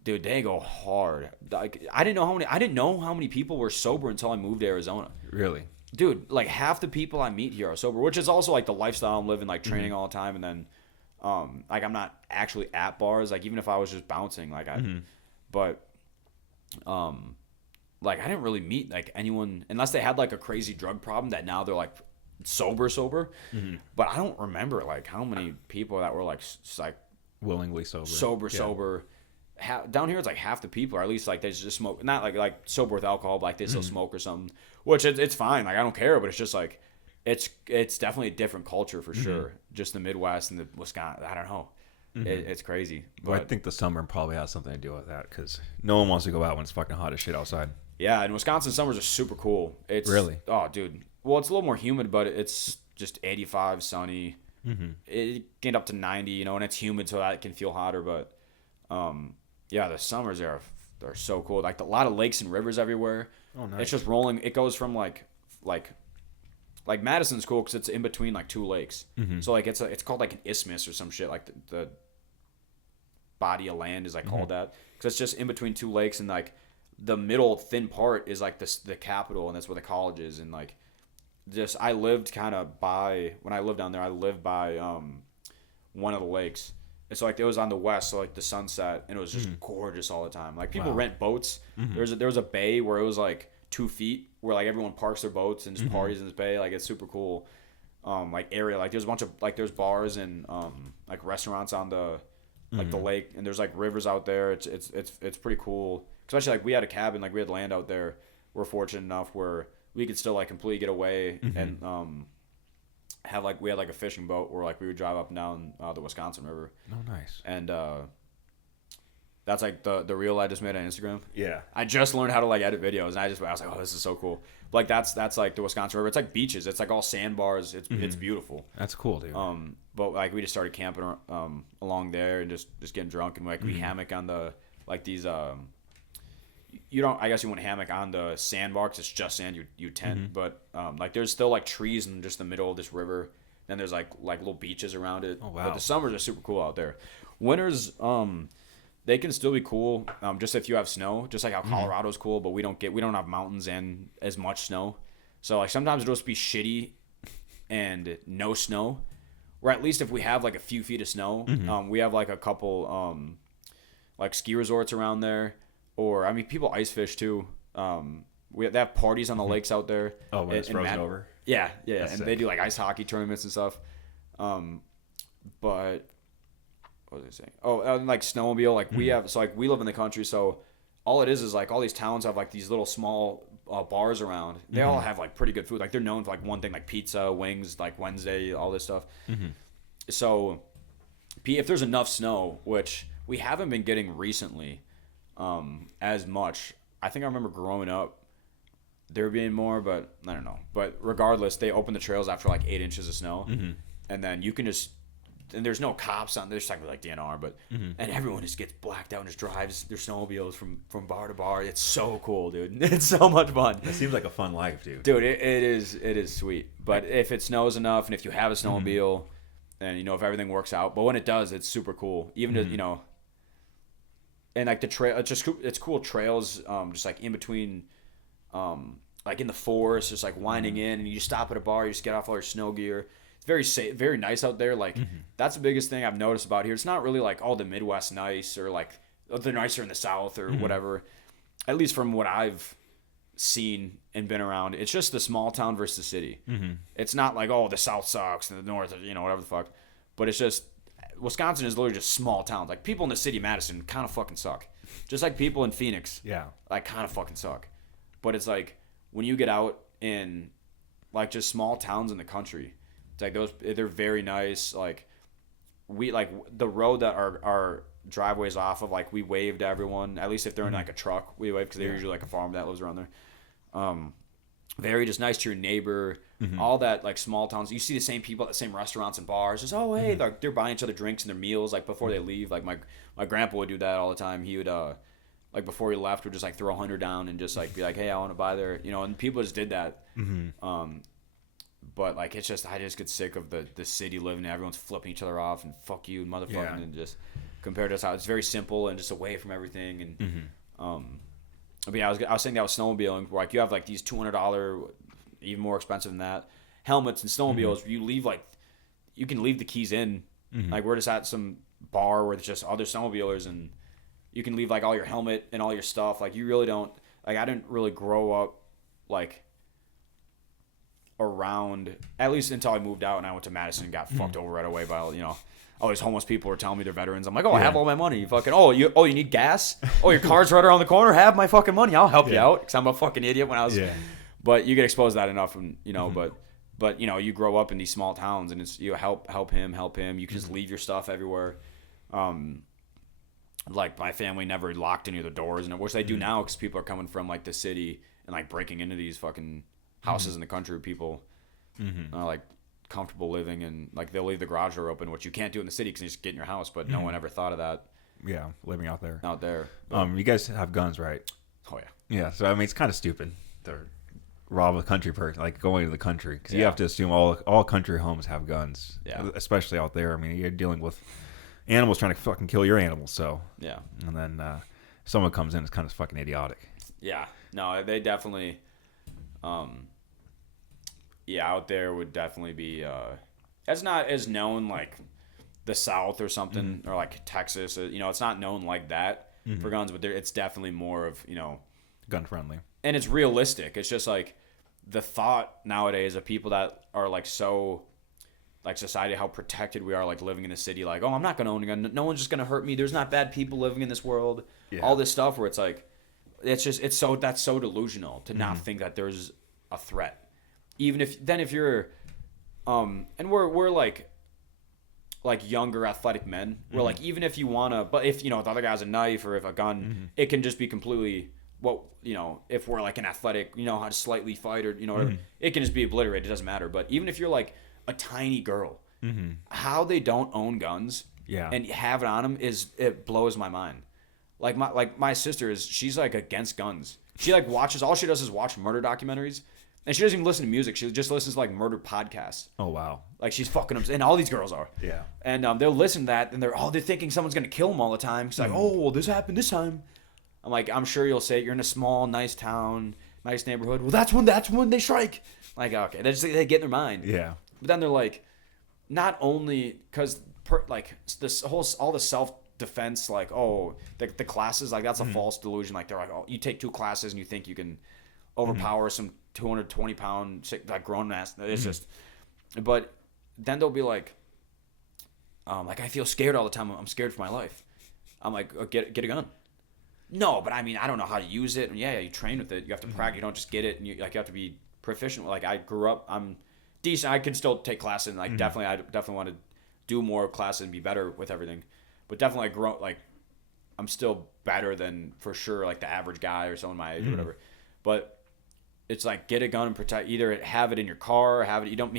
dude, they go hard. Like I didn't know how many people were sober until I moved to Arizona. Really, dude. Like half the people I meet here are sober, which is also like the lifestyle I'm living, like training all the time, and then like I'm not actually at bars. Like even if I was just bouncing, like but. Like I didn't really meet like anyone unless they had like a crazy drug problem that now they're like sober, but I don't remember like how many people that were like willingly sober. Down here it's like half the people, or at least like they just smoke, not like sober with alcohol, but like they still smoke or something, which it's fine. Like I don't care, but it's just like it's definitely a different culture for sure. Just the Midwest and the Wisconsin. I don't know. It's crazy. Well, I think the summer probably has something to do with that because no one wants to go out when it's fucking hot as shit outside. Yeah, and Wisconsin summers are super cool. It's really dude. Well, it's a little more humid, but it's just 85, sunny. It get up to 90, and it's humid, so that can feel hotter. But the summers they're so cool. Like a lot of lakes and rivers everywhere. Oh, nice. It's just rolling. It goes from like Madison's cool because it's in between like two lakes. So like it's called like an isthmus or some shit. Like the body of land is like called that because it's just in between two lakes, and like the middle thin part is like the capital, and that's where the college is. And like just I lived kind of by when I lived down there, I lived by one of the lakes. And so like it was on the west, so like the sunset, and it was just gorgeous all the time. Like people rent boats. There was a bay where it was like 2 feet where like everyone parks their boats and just parties in this bay. Like it's super cool. Like area, like there's a bunch of like there's bars and like restaurants on the like the lake, and there's like rivers out there. It's pretty cool. Especially like we had a cabin, like we had land out there. We're fortunate enough where we could still like completely get away and we had like a fishing boat where like we would drive up and down the Wisconsin River. Oh, nice. And that's like the reel I just made on Instagram. Yeah. I just learned how to like edit videos, and I was like, oh, this is so cool. But, like that's like the Wisconsin River. It's like beaches. It's like all sandbars. It's beautiful. That's cool, dude. But like we just started camping along there and just getting drunk, and like we hammock on the like these you don't, I guess you wouldn't hammock on the sandbar because it's just sand. You tent, but like there's still like trees in just the middle of this river. Then there's like little beaches around it. Oh, wow. But the summers are super cool out there. Winters, they can still be cool. Just if you have snow, just like how Colorado's cool, but we don't have mountains and as much snow. So like sometimes it'll just be shitty and no snow. Or at least if we have like a few feet of snow, we have like a couple like ski resorts around there. Or I mean, people ice fish too. They have parties on the lakes out there. Oh, when it's frozen over. Yeah, That's and sick. they do like ice hockey tournaments and stuff. But what was I saying? Oh, and like snowmobile. Like we have, so like we live in the country, so all it is like all these towns have like these little small bars around. They all have like pretty good food. Like they're known for like one thing, like pizza, wings, like Wednesday, all this stuff. So if there's enough snow, which we haven't been getting recently as much. I think I remember growing up there being more, but I don't know. But regardless, they open the trails after like 8 inches of snow, and then you can just, and there's no cops on. There's like DNR, but and everyone just gets blacked out and just drives their snowmobiles from bar to bar. It's so cool, dude. It's so much fun. It seems like a fun life, dude. Dude, it is sweet. But if it snows enough, and if you have a snowmobile, and if everything works out, but when it does, it's super cool. Even to, and like the trail, it's cool trails, just like in between, like in the forest, just like winding in, and you stop at a bar, you just get off all your snow gear. It's very safe, very nice out there. Like that's the biggest thing I've noticed about here. It's not really like all the Midwest nice, or like they're nicer in the South or whatever. At least from what I've seen and been around, it's just the small town versus the city. It's not like, oh, the South sucks and the North, whatever the fuck. But it's just, Wisconsin is literally just small towns. Like people in the city of Madison kind of fucking suck. Just like people in Phoenix, like kind of fucking suck. But it's like when you get out in like just small towns in the country, it's like they're very nice. Like we, like the road that our driveways off of, like we wave to everyone. At least if they're in like a truck, we wave because they're usually like a farm that lives around there. Very just nice to your neighbor. All that like small towns, you see the same people at the same restaurants and bars. Just hey, like they're buying each other drinks and their meals like before they leave. Like my grandpa would do that all the time. He would like before he left would just like throw 100 down and just like be like, hey, I want to buy there, and people just did that. But like it's just, I just get sick of the city living and everyone's flipping each other off and fuck you motherfucking and just compared to us how it's very simple and just away from everything. And but yeah, I was saying that with snowmobiling, where like you have like these $200, even more expensive than that, helmets and snowmobiles. You leave you can leave the keys in. Like we're just at some bar where there's just other snowmobilers, and you can leave like all your helmet and all your stuff. Like you really don't, like I didn't really grow up like around, at least until I moved out and I went to Madison and got fucked over right away by all these homeless people were telling me they're veterans. I'm like, I have all my money. You fucking, you need gas? Oh, your car's right around the corner. Have my fucking money. I'll help you out, because I'm a fucking idiot when I was. But you get exposed to that enough, and but you grow up in these small towns, and it's help him. You can just leave your stuff everywhere. Like my family never locked any of the doors, and which they do now because people are coming from like the city and like breaking into these fucking houses in the country. People like comfortable living, and like they'll leave the garage door open, which you can't do in the city because you just get in your house. But no one ever thought of that. Yeah, living out there. But, you guys have guns, right? Oh yeah. Yeah. So I mean, it's kind of stupid to rob a country person, like going to the country, because you have to assume all country homes have guns. Yeah. Especially out there. I mean, you're dealing with animals trying to fucking kill your animals. So yeah. And then someone comes in, it's kind of fucking idiotic. Yeah. No, they definitely. Out there would definitely be. It's not as known like the South or something, or like Texas. It's not known like that for guns, but it's definitely more of gun friendly. And it's realistic. It's just like the thought nowadays of people that are like so, like society, how protected we are, like living in the city. Like, I'm not gonna own a gun. No one's just gonna hurt me. There's not bad people living in this world. Yeah. All this stuff where it's like, that's so delusional to not think that there's a threat. Even if you're And we're like younger athletic men. We're like, even if you wanna, but if the other guy has a knife or if a gun, it can just be completely if we're like an athletic, how to slightly fight or whatever, it can just be obliterated. It doesn't matter. But even if you're like a tiny girl, how they don't own guns, and have it on them it blows my mind. Like my sister she's like against guns. She like watches, all she does is watch murder documentaries. And she doesn't even listen to music. She just listens to like murder podcasts. Oh wow! Like she's fucking them, and all these girls are. Yeah. And they'll listen to that, and they're thinking someone's gonna kill them all the time. She's like, oh, well, this happened this time. I'm like, I'm sure you'll say it. You're in a small, nice town, nice neighborhood. Well, that's when they strike. Like, okay, they get in their mind. Yeah. But then they're like, not only because like this all the self-defense, like, oh, the classes, like that's a false delusion. Like they're like, oh, you take 2 classes and you think you can overpower some 220-pound like grown man. It's just, but then they'll be like I feel scared all the time. I'm scared for my life. I'm like, get a gun. No, but I mean, I don't know how to use it. And yeah, you train with it. You have to practice. You don't just get it, and you have to be proficient. Like I grew up, I'm decent. I can still take classes, and like definitely want to do more classes and be better with everything. But definitely, I'm still better than for sure like the average guy or someone my age or whatever. But it's like, get a gun and protect. Either have it in your car, or have it. You don't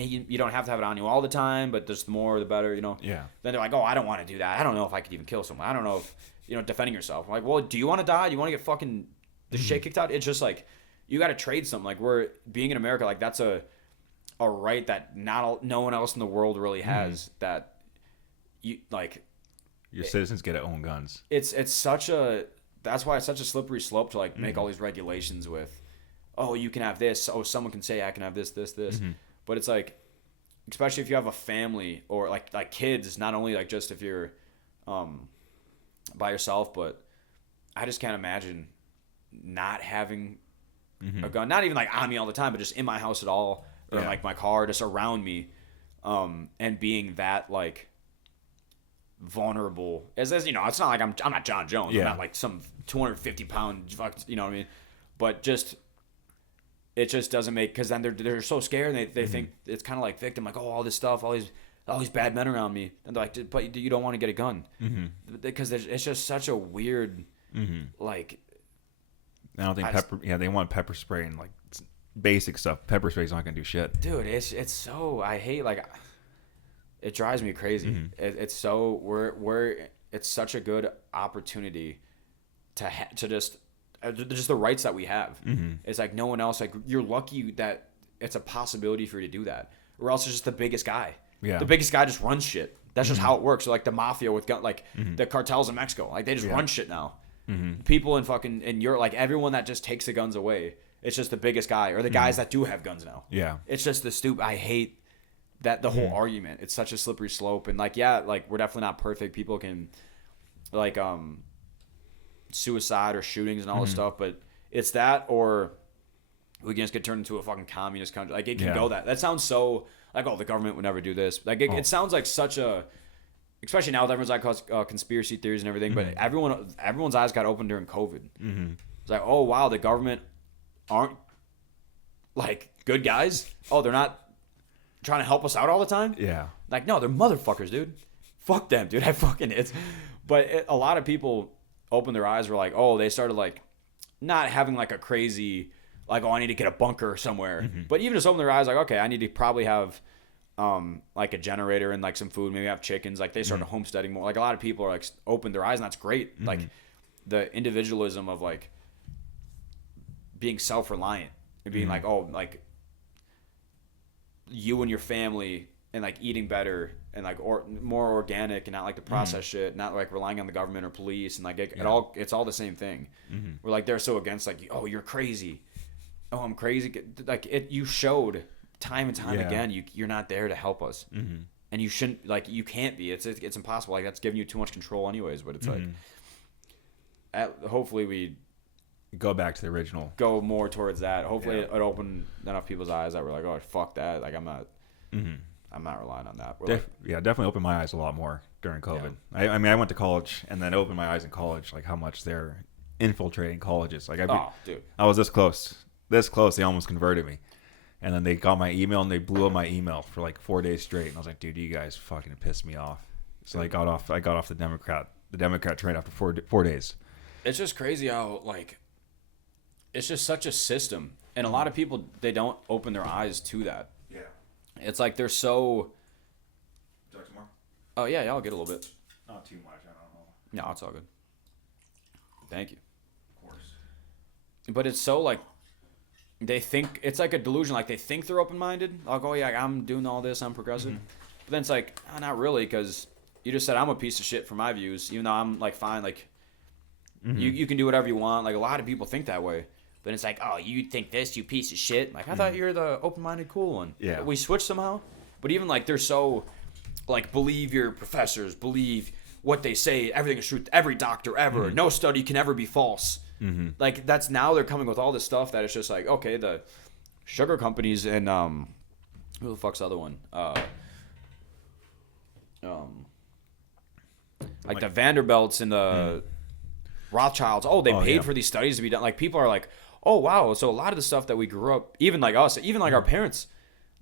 have to have it on you all the time, but just the more the better. Yeah. Then they're like, oh, I don't want to do that. I don't know if I could even kill someone. I don't know if defending yourself. I'm like, well, do you want to die? Do you want to get fucking the shit kicked out? It's just like you got to trade something. Like we're being in America, like that's a right that no one else in the world really has. That you like. Your citizens get to own guns. It's that's why it's such a slippery slope to like make all these regulations with. Oh, you can have this. Oh, someone can say I can have this. But it's like, especially if you have a family or like kids, not only like just if you're by yourself, but I just can't imagine not having a gun. Not even like on me all the time, but just in my house at all, or in like my car, just around me, and being that like vulnerable. As it's not like I'm not John Jones. I'm not like some 250-pound fuck. You know what I mean? But just. It just doesn't make, because then they're so scared and they think it's kind of like victim, like, oh, all this stuff, all these bad men around me, and they're like, but you don't want to get a gun because it's just such a weird like. I don't think they want pepper spray and like basic stuff. Pepper spray's not gonna do shit, dude. It's so, I hate, like, it drives me crazy. It's so it's such a good opportunity to just the rights that we have. It's like no one else. Like you're lucky that it's a possibility for you to do that, or else it's just the biggest guy. Yeah, the biggest guy just runs shit. That's just how it works. So like the mafia with gun, like the cartels in Mexico, like they just run shit now. People in Europe, like everyone that just takes the guns away, it's just the biggest guy or the guys that do have guns now. Yeah, it's just the stupid. I hate that the whole argument. It's such a slippery slope, and like like we're definitely not perfect. People can like suicide or shootings and all this stuff, but it's that, or we can just get turned into a fucking communist country. Like it can go that sounds so like, oh, the government would never do this. Like it sounds like such a, especially now that everyone's like conspiracy theories and everything, but everyone's eyes got opened during COVID. It's like, oh wow, the government aren't like good guys. Oh, they're not trying to help us out all the time. Yeah, like no, they're motherfuckers, dude. Fuck them, dude. But a lot of people opened their eyes, were like, oh, they started like not having like a crazy like, oh, I need to get a bunker somewhere, but even just open their eyes, like, okay, I need to probably have like a generator and like some food, maybe have chickens. Like they started homesteading more. Like a lot of people are like opened their eyes, and that's great. Like the individualism of like being self-reliant and being like, oh, like you and your family and like eating better and like more organic and not like the processed shit, not like relying on the government or police, and like it's all the same thing. We're like, they're so against like, oh, you're crazy. Oh, I'm crazy. Like you showed time and time again, you're not there to help us, and you shouldn't, like, you can't be. It's impossible. Like that's giving you too much control anyways. But it's like, hopefully we go back to the original. Go more towards that. Hopefully it opened enough people's eyes that were like, oh, fuck that. Like I'm not relying on that. Definitely opened my eyes a lot more during COVID. Yeah. I mean, I went to college and then opened my eyes in college, like how much they're infiltrating colleges. Like, dude, I was this close. They almost converted me. And then they got my email and they blew up my email for like 4 days straight. And I was like, dude, you guys fucking pissed me off. So I got off the Democrat train after 4 days. It's just crazy how like it's just such a system, and a lot of people, they don't open their eyes to that. Yeah. It's like they're so. Would you like some more? Oh yeah, I'll get a little bit. Not too much. I don't know. No, it's all good. Thank you. Of course. But it's so like they think it's like a delusion. Like they think they're open-minded. Like, oh yeah, I'm doing all this, I'm progressive. But then it's like, oh, not really, because you just said I'm a piece of shit for my views, even though I'm like fine. Like you can do whatever you want. Like a lot of people think that way. But it's like, oh, you think this, you piece of shit. Like I thought you were the open-minded, cool one. Yeah. We switched somehow. But even like they're so like believe your professors, believe what they say, everything is truth, every doctor ever, no study can ever be false. Like that's now they're coming with all this stuff that it's just like, okay, the sugar companies and who the fuck's the other one? Like the Vanderbilts and the Rothschilds. Oh, they paid for these studies to be done. Like people are like, oh wow, so a lot of the stuff that we grew up, even like us, even like our parents,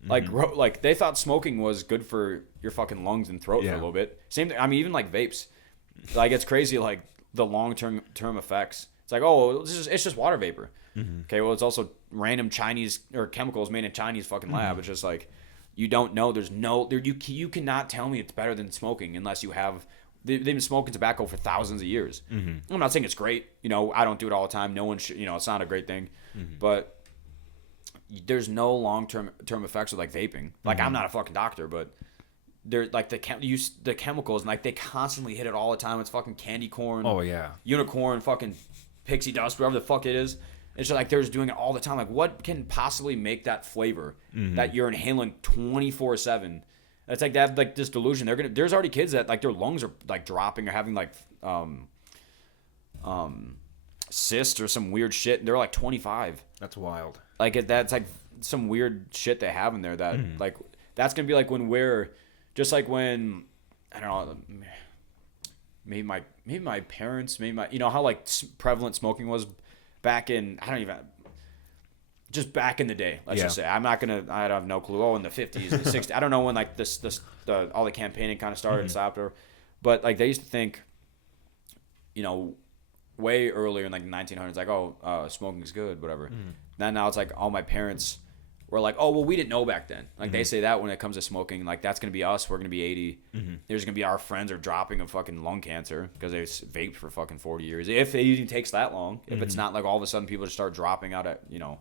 like they thought smoking was good for your fucking lungs and throat for a little bit. Same thing. I mean, even like vapes, like it's crazy. Like the long term effects. It's like, oh, it's just water vapor. Okay, well, it's also random Chinese or chemicals made in a Chinese fucking lab. It's just like you don't know. There's no there. You cannot tell me it's better than smoking unless you have. They've been smoking tobacco for thousands of years. I'm not saying it's great. You know, I don't do it all the time. No one should. You know, it's not a great thing, but there's no long-term effects with like vaping. Like I'm not a fucking doctor, but they're like the chemicals and like they constantly hit it all the time. It's fucking candy corn. Oh yeah. Unicorn, fucking pixie dust, whatever the fuck it is. It's just like they're just doing it all the time. Like what can possibly make that flavor that you're inhaling 24/7? It's like that, like this delusion. There's already kids that like their lungs are like dropping or having like cysts or some weird shit. And they're like 25. That's wild. Like that's like some weird shit they have in there that like that's gonna be like when we're just like when I don't know, maybe my parents, maybe my, you know how like prevalent smoking was back in, I don't even, just back in the day, let's just say. I have no clue. Oh, in the 50s, the 60s. I don't know when like all the campaigning kind of started and stopped, but like they used to think, you know, way earlier in like the 1900s, like, oh, smoking's good, whatever. Then now it's like all my parents were like, oh, well, we didn't know back then. Like they say that when it comes to smoking, like that's gonna be us. We're gonna be 80. There's gonna be our friends are dropping of fucking lung cancer because they vaped for fucking 40 years. If it even takes that long, if it's not like all of a sudden people just start dropping out at, you know,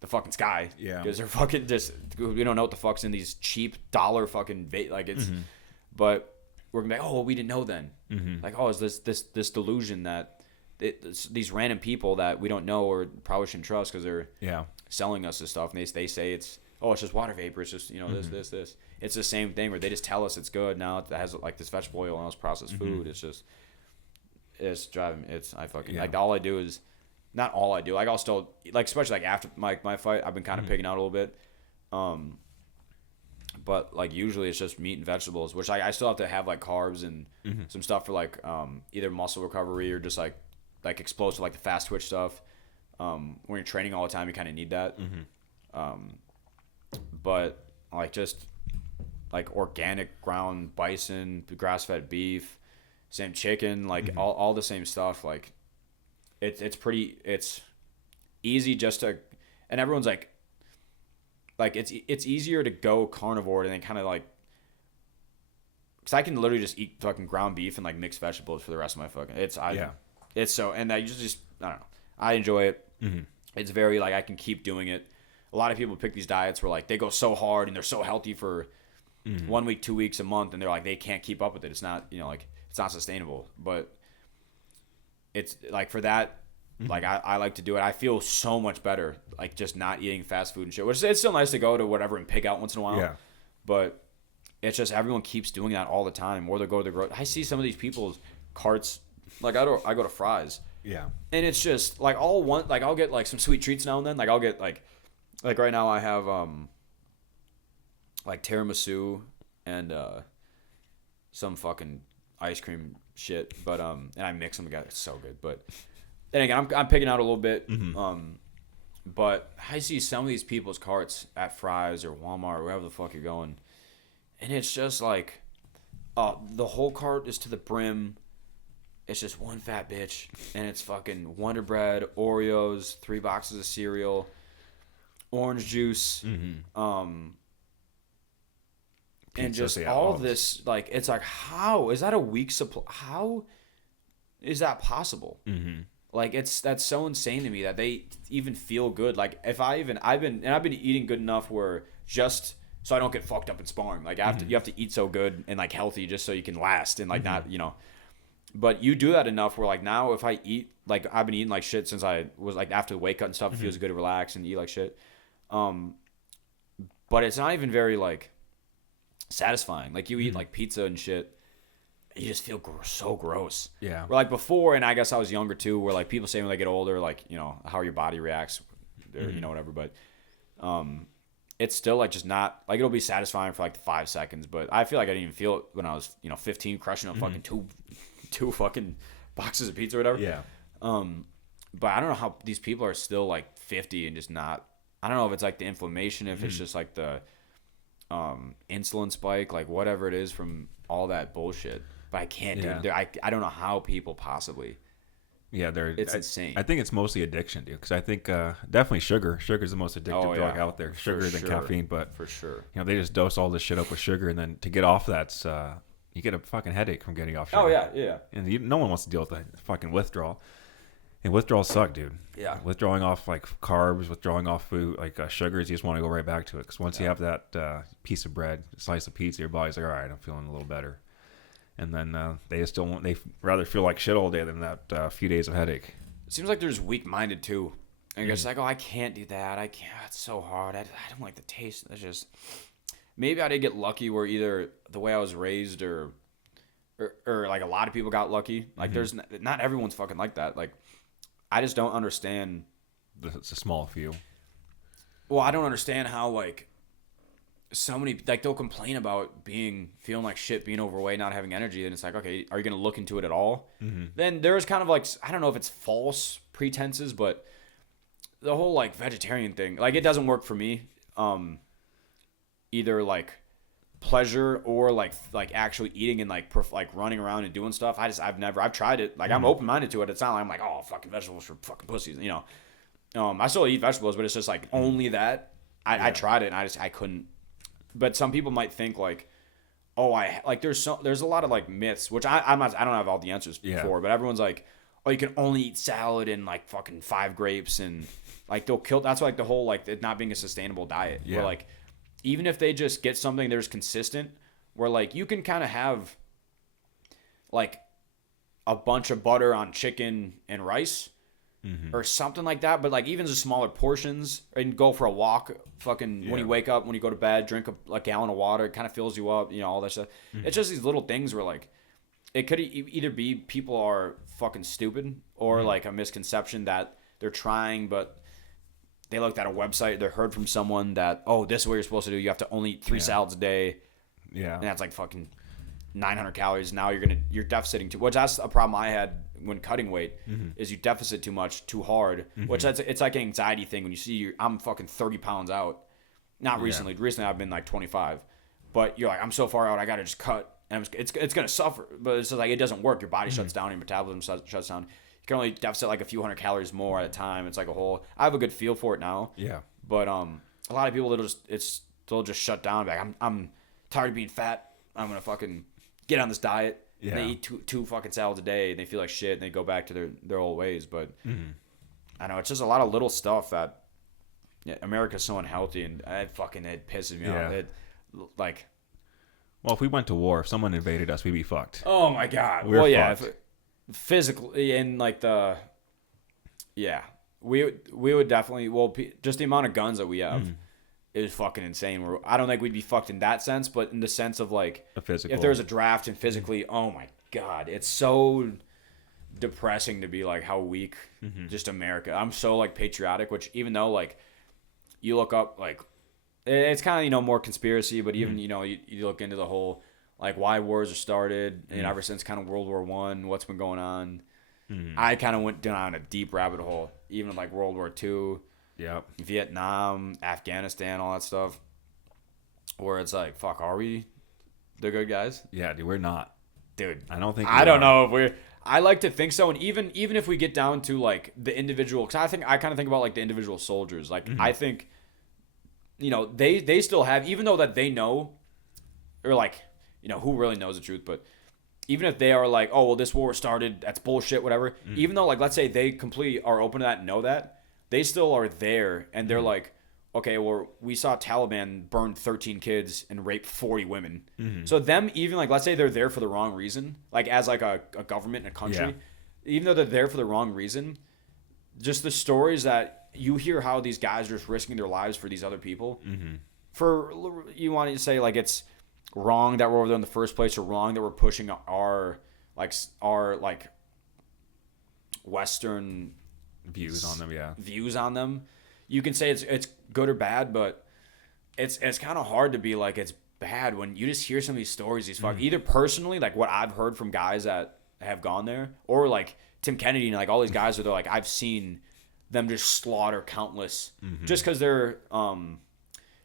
the fucking sky, because they're fucking just, we don't know what the fuck's in these cheap dollar fucking vape, like it's, but we're gonna be like, oh, well, we didn't know then. Like, oh, is this delusion that these random people that we don't know or probably shouldn't trust because they're selling us this stuff, and they say it's just water vapor, it's just, you know, this. It's the same thing where they just tell us it's good. Now it has like this vegetable oil and all this processed food. It's driving. Like all I do is. Not all I do. Like I'll still like, especially like after my fight, I've been kind of picking out a little bit. But like usually it's just meat and vegetables, which I still have to have like carbs and some stuff for like either muscle recovery or just like explosive, like the fast twitch stuff. When you're training all the time, you kind of need that. But like just like organic ground bison, grass fed beef, same chicken, like all the same stuff, like. It's easy just to, and everyone's like it's easier to go carnivore and then kind of like, because I can literally just eat fucking ground beef and like mixed vegetables for the rest of my fucking, it's so, and I just I don't know, I enjoy it. It's very like I can keep doing it. A lot of people pick these diets where like they go so hard and they're so healthy for 1 week, 2 weeks, a month, and they're like they can't keep up with it. It's not, you know, like it's not sustainable, but. It's like for that, like I like to do it. I feel so much better, like just not eating fast food and shit. Which it's still nice to go to whatever and pig out once in a while. Yeah. But it's just everyone keeps doing that all the time. Or they go to the grocery. I see some of these people's carts. Like I go to Fry's. Yeah. And it's just like I'll get like some sweet treats now and then. Like I'll get like right now I have like tiramisu and some fucking ice cream shit, but and I mix them together. It's so good. But then again, I'm picking out a little bit. But I see some of these people's carts at Fry's or Walmart or wherever the fuck you're going, and it's just like, the whole cart is to the brim. It's just one fat bitch, and it's fucking Wonder Bread, Oreos, 3 boxes of cereal, orange juice, and just all this. Like, it's like, how is that a week supply? How is that possible? Like, that's so insane to me that they even feel good. Like, if I've been eating good enough where just so I don't get fucked up in sparring. Like, you have to eat so good and like healthy just so you can last and like not, But you do that enough where like now if I eat, like I've been eating like shit since I was like after the weight cut and stuff, it feels good to relax and eat like shit. But it's not even very like satisfying. Like you eat like pizza and shit, you just feel so gross. Yeah. Where like before, and I guess I was younger too, where like people say when they get older, like, how your body reacts, or, whatever. But it's still like just not like it'll be satisfying for like 5 seconds. But I feel like I didn't even feel it when I was 15, crushing a fucking two fucking boxes of pizza or whatever. Yeah. But I don't know how these people are still like 50 and just not. I don't know if it's like the inflammation, if it's just like the insulin spike, like whatever it is from all that bullshit. But I can't do it. I don't know how people possibly. Yeah, it's insane. I think it's mostly addiction, dude. Because I think definitely sugar. Sugar is the most addictive drug out there. Sugar than caffeine, but for sure. They just dose all this shit up with sugar, and then to get off that's you get a fucking headache from getting off sugar. Oh yeah. And no one wants to deal with the fucking withdrawal. And withdrawals suck, dude. Yeah. Withdrawing off like carbs, withdrawing off food, like sugars, you just want to go right back to it. Because once you have that piece of bread, slice of pizza, your body's like, all right, I'm feeling a little better. And then they just don't want, they rather feel like shit all day than that few days of headache. It seems like they're just weak-minded too. And it's like, I can't do that. I can't. It's so hard. I don't like the taste. It's just maybe I did get lucky where either the way I was raised or like a lot of people got lucky. Like there's not everyone's fucking like that. Like I just don't understand. It's a small few. Well, I don't understand how like so many like they'll complain about feeling like shit, being overweight, not having energy. Then it's like, okay, are you gonna look into it at all? Then there's kind of like, I don't know if it's false pretenses, but the whole like vegetarian thing, like it doesn't work for me. Either like pleasure or like actually eating and like running around and doing stuff. I've tried it. Like I'm open minded to it. It's not like I'm like, oh, fucking vegetables for fucking pussies, I still eat vegetables, but it's just like only that. I tried it and I couldn't. But some people might think like, oh, there's a lot of like myths, which I don't have all the answers for, but everyone's like, oh, you can only eat salad and like fucking 5 grapes and like they'll kill. That's like the whole like it not being a sustainable diet. Yeah. Where like even if they just get something that's consistent, where like you can kind of have like a bunch of butter on chicken and rice. Or something like that, but like even just smaller portions, and go for a walk. Fucking when you wake up, when you go to bed, drink a gallon of water. It kind of fills you up, all that stuff. It's just these little things where like it could either be people are fucking stupid or like a misconception that they're trying, but they looked at a website, they heard from someone that, oh, this is what you're supposed to do. You have to only eat 3 salads a day. Yeah, and that's like fucking 900 calories. Now you're deficiting too, which that's a problem I had when cutting weight, is you deficit too much, too hard, which it's like an anxiety thing. When you see I'm fucking 30 pounds out, not recently. Recently I've been like 25, but you're like, I'm so far out, I gotta just cut, and it's gonna suffer. But it's just like it doesn't work. Your body shuts down, your metabolism shuts down. You can only deficit like a few hundred calories more at a time. It's like a whole. I have a good feel for it now. Yeah. But a lot of people they'll just shut down. Like I'm tired of being fat. I'm gonna fucking get on this diet. Yeah. They eat two fucking salads a day and they feel like shit and they go back to their old ways. But I know it's just a lot of little stuff that America's so unhealthy, and it pisses me off. Well, if we went to war, if someone invaded us, we'd be fucked. Oh my god. Fucked. Physically and like we would definitely, just the amount of guns that we have. It was fucking insane. I don't think we'd be fucked in that sense, but in the sense of like if there's a draft and physically, oh my god, it's so depressing to be like how weak just America. I'm so like patriotic, which even though like you look up like it's kind of more conspiracy, but even you look into the whole like why wars are started and ever since kind of World War I, what's been going on. I kind of went down a deep rabbit hole, even like World War II. Yep. Vietnam, Afghanistan, all that stuff. Where it's like, fuck, are we the good guys? Yeah, dude, we're not. Dude, I don't think. I don't know if we're. I like to think so, and even if we get down to like the individual, because I kind of think about like the individual soldiers. Like I think, they still have, even though that they know, or like, who really knows the truth, but even if they are like, oh well, this war started, that's bullshit, whatever. Even though like let's say they completely are open to that and know that, they still are there, and they're like, okay, well, we saw Taliban burn 13 kids and rape 40 women. So them, even like, let's say they're there for the wrong reason, like as like a government in a country, even though they're there for the wrong reason, just the stories that you hear how these guys are just risking their lives for these other people. For you want to say like it's wrong that we're over there in the first place, or wrong that we're pushing our Western views on them. Yeah. Views on them. You can say it's good or bad, but it's kind of hard to be like it's bad when you just hear some of these stories. These either personally, like what I've heard from guys that have gone there, or like Tim Kennedy and like all these guys where they're like, I've seen them just slaughter countless just because they're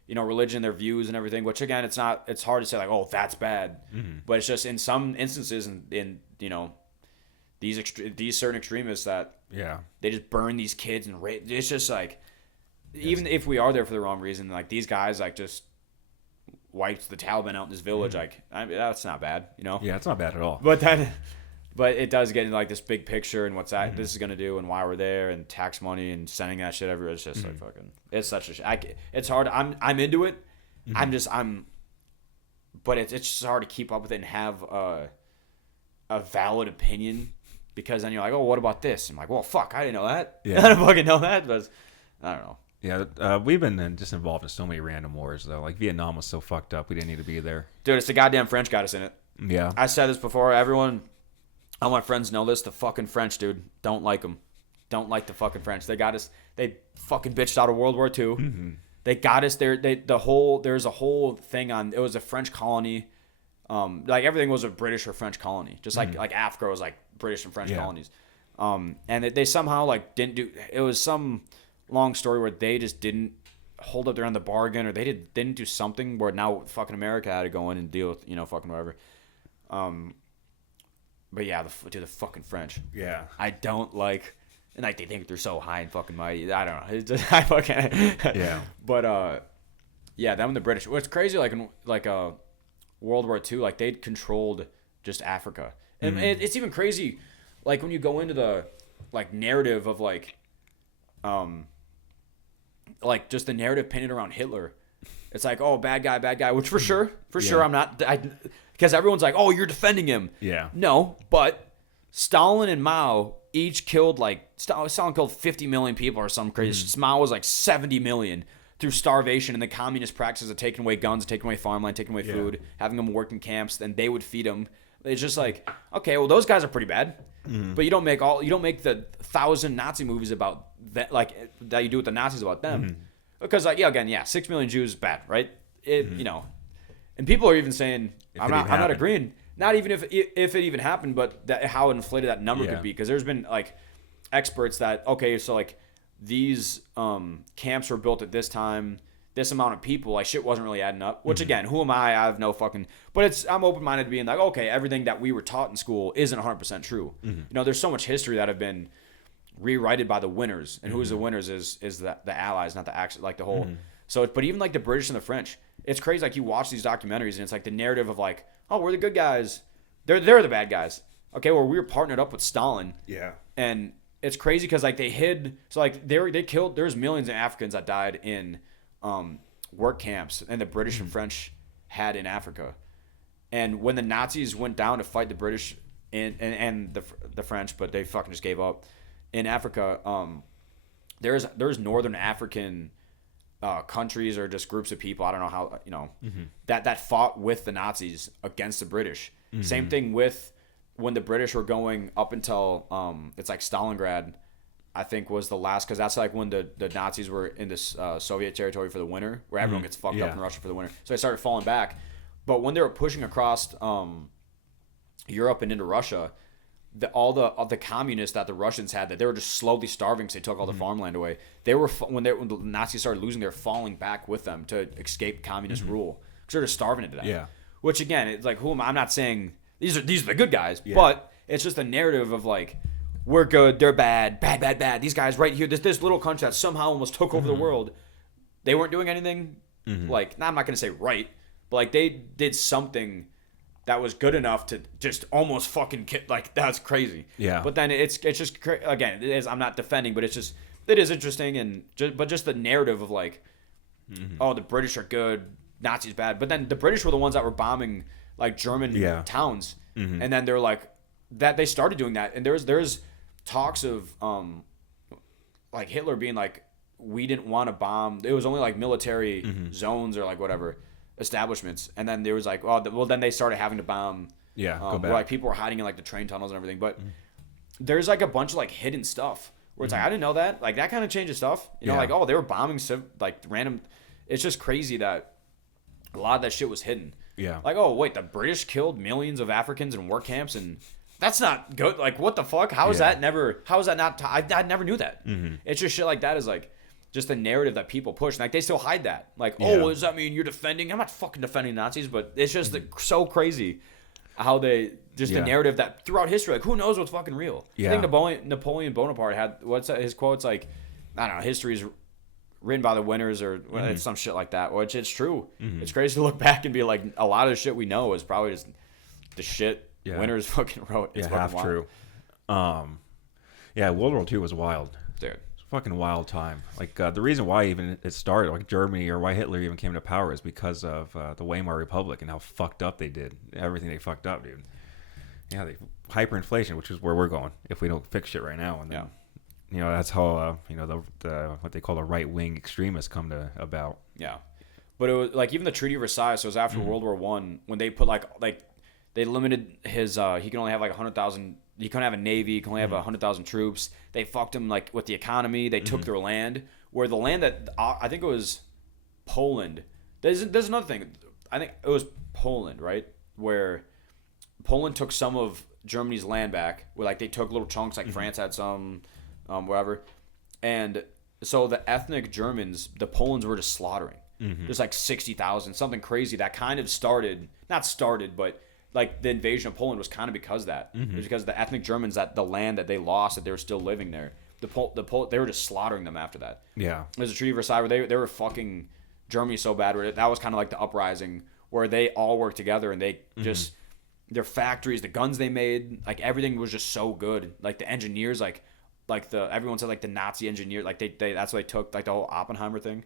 religion, their views and everything. Which again, it's hard to say like, oh, that's bad, but it's just in some instances in these certain extremists that they just burn these kids and rape. It's just like. Even if we are there for the wrong reason, like these guys, like just wiped the Taliban out in this village, like that's not bad, Yeah, it's not bad at all. But it does get into like this big picture and what's that this is gonna do and why we're there and tax money and sending that shit everywhere. It's just like fucking. It's such a. It's hard. I'm into it. But it's just hard to keep up with it and have a valid opinion, because then you're like, oh, what about this? I'm like, well, fuck, I didn't know that. Yeah. I didn't fucking know that, but I don't know. Yeah, we've been just involved in so many random wars, though. Like, Vietnam was so fucked up, we didn't need to be there. Dude, it's the goddamn French got us in it. Yeah. I said this before. All my friends know this. The fucking French, dude. Don't like them. Don't like the fucking French. They got us. They fucking bitched out of World War II. They got us there. There's a whole thing on, it was a French colony. Like, everything was a British or French colony. Just like Africa was like British and French colonies. And they somehow, like, didn't do, it was some long story where they just didn't hold up their end of the bargain, or they didn't do something where now fucking America had to go in and deal with fucking whatever. But yeah, the fucking French. Yeah. I don't like, and like they think they're so high and fucking mighty. I don't know. It's just, I fucking yeah. But yeah, them and the British. What's crazy, like in World War II, like they controlled just Africa, and it's even crazy, like when you go into the like narrative of like just the narrative painted around Hitler. It's like, oh, bad guy, which for sure I'm not, because everyone's like, oh, you're defending him. Yeah. No, but Stalin and Mao each killed Stalin killed 50 million people or something crazy. Mao was like 70 million through starvation and the communist practices of taking away guns, taking away farmland, taking away food, having them work in camps, then they would feed them. It's just like, okay, well, those guys are pretty bad. But you don't make the 1,000 Nazi movies about that, like that you do with the Nazis about them, because like 6 million Jews is bad, right? And people are even saying I'm not agreeing. Not even if it even happened, but how inflated that number could be, because there's been like experts that so like these camps were built at this time. This amount of people, like shit wasn't really adding up. Which again, who am I? I have no fucking. But I'm open minded to being like, okay, everything that we were taught in school isn't 100% true. There's so much history that have been rewritten by the winners, and who's the winners is the Allies, not the action, like the whole. So, but even like the British and the French, it's crazy. Like you watch these documentaries, and it's like the narrative of like, oh, we're the good guys, they're the bad guys. Okay, well, we were partnered up with Stalin. Yeah. And it's crazy because like they hid, so like they killed. There's millions of Africans that died in work camps, and the British and French had in Africa. And when the Nazis went down to fight the British and the French, but they fucking just gave up in Africa, there's Northern African countries or just groups of people, I don't know how, that fought with the Nazis against the British. Same thing with when the British were going up until it's like Stalingrad, I think was the last, because that's like when the Nazis were in this Soviet territory for the winter, where everyone gets fucked up in Russia for the winter. So they started falling back. But when they were pushing across Europe and into Russia, all the communists that the Russians had, that they were just slowly starving because they took all the farmland away. They were when the Nazis started losing, they were falling back with them to escape communist rule because they're just starving to death. Yeah. Which again, it's like, I'm not saying these are the good guys, but it's just a narrative of like, we're good, they're bad, bad. These guys right here, this little country that somehow almost took over the world, they weren't doing anything like, I'm not gonna say right, but like they did something that was good enough to just almost fucking like, that's crazy. Yeah. But then it's just again, I'm not defending, but it is interesting, and just the narrative of like, oh, the British are good, Nazis bad, but then the British were the ones that were bombing like German towns, and then they're like that they started doing that, and there's talks of like Hitler being like, we didn't want to bomb, it was only like military zones or like whatever establishments, and then there was like, well then they started having to bomb go back. where like people were hiding in like the train tunnels and everything, but there's like a bunch of like hidden stuff where it's like, I didn't know that, like that kind of changes stuff, you know, like, oh, they were bombing like random, it's just crazy that a lot of that shit was hidden. Yeah. Like, oh, wait, the British killed millions of Africans in work camps, and that's not good. Like, what the fuck? How is that not? I never knew that. It's just shit like that is like just a narrative that people push. And like, they still hide that. Like, oh, does that mean you're defending? I'm not fucking defending Nazis, but it's just so crazy how they, just the narrative that throughout history, like, who knows what's fucking real? Yeah. I think Napoleon Bonaparte had, what's that, his quote's like, I don't know, history's written by the winners, or it's some shit like that, which it's true. It's crazy to look back and be like, a lot of the shit we know is probably just the shit winners fucking wrote. It's half wild. true. World War II was wild. Dude. It's a fucking wild time. Like, the reason why even it started, like Germany, or why Hitler even came to power, is because of the Weimar Republic and how fucked up they did. Everything they fucked up, dude. Yeah, hyperinflation, which is where we're going if we don't fix shit right now. And then, you know, that's how the what they call the right wing extremists come to about. Yeah, but it was like even the Treaty of Versailles. So it was after World War I when they put like they limited his. He can only have like 100,000. He couldn't have a navy. He can only have 100,000 troops. They fucked him like with the economy. They took their land. Where the land that I think it was Poland. There's another thing. I think it was Poland, right? Where Poland took some of Germany's land back. Where like they took little chunks. Like France had some. Whatever, and so the ethnic Germans, the Polands were just slaughtering. There's like 60,000, something crazy that kind of not started, but like the invasion of Poland was kind of because of that. It was because the ethnic Germans, that the land that they lost, that they were still living there, they were just slaughtering them after that. Yeah, there's a Treaty of Versailles where they were fucking Germany so bad, where that was kind of like the uprising where they all worked together and they just their factories, the guns they made, like everything was just so good. Like the engineers, like everyone said like the Nazi engineer, like they that's what they took, like the whole Oppenheimer thing.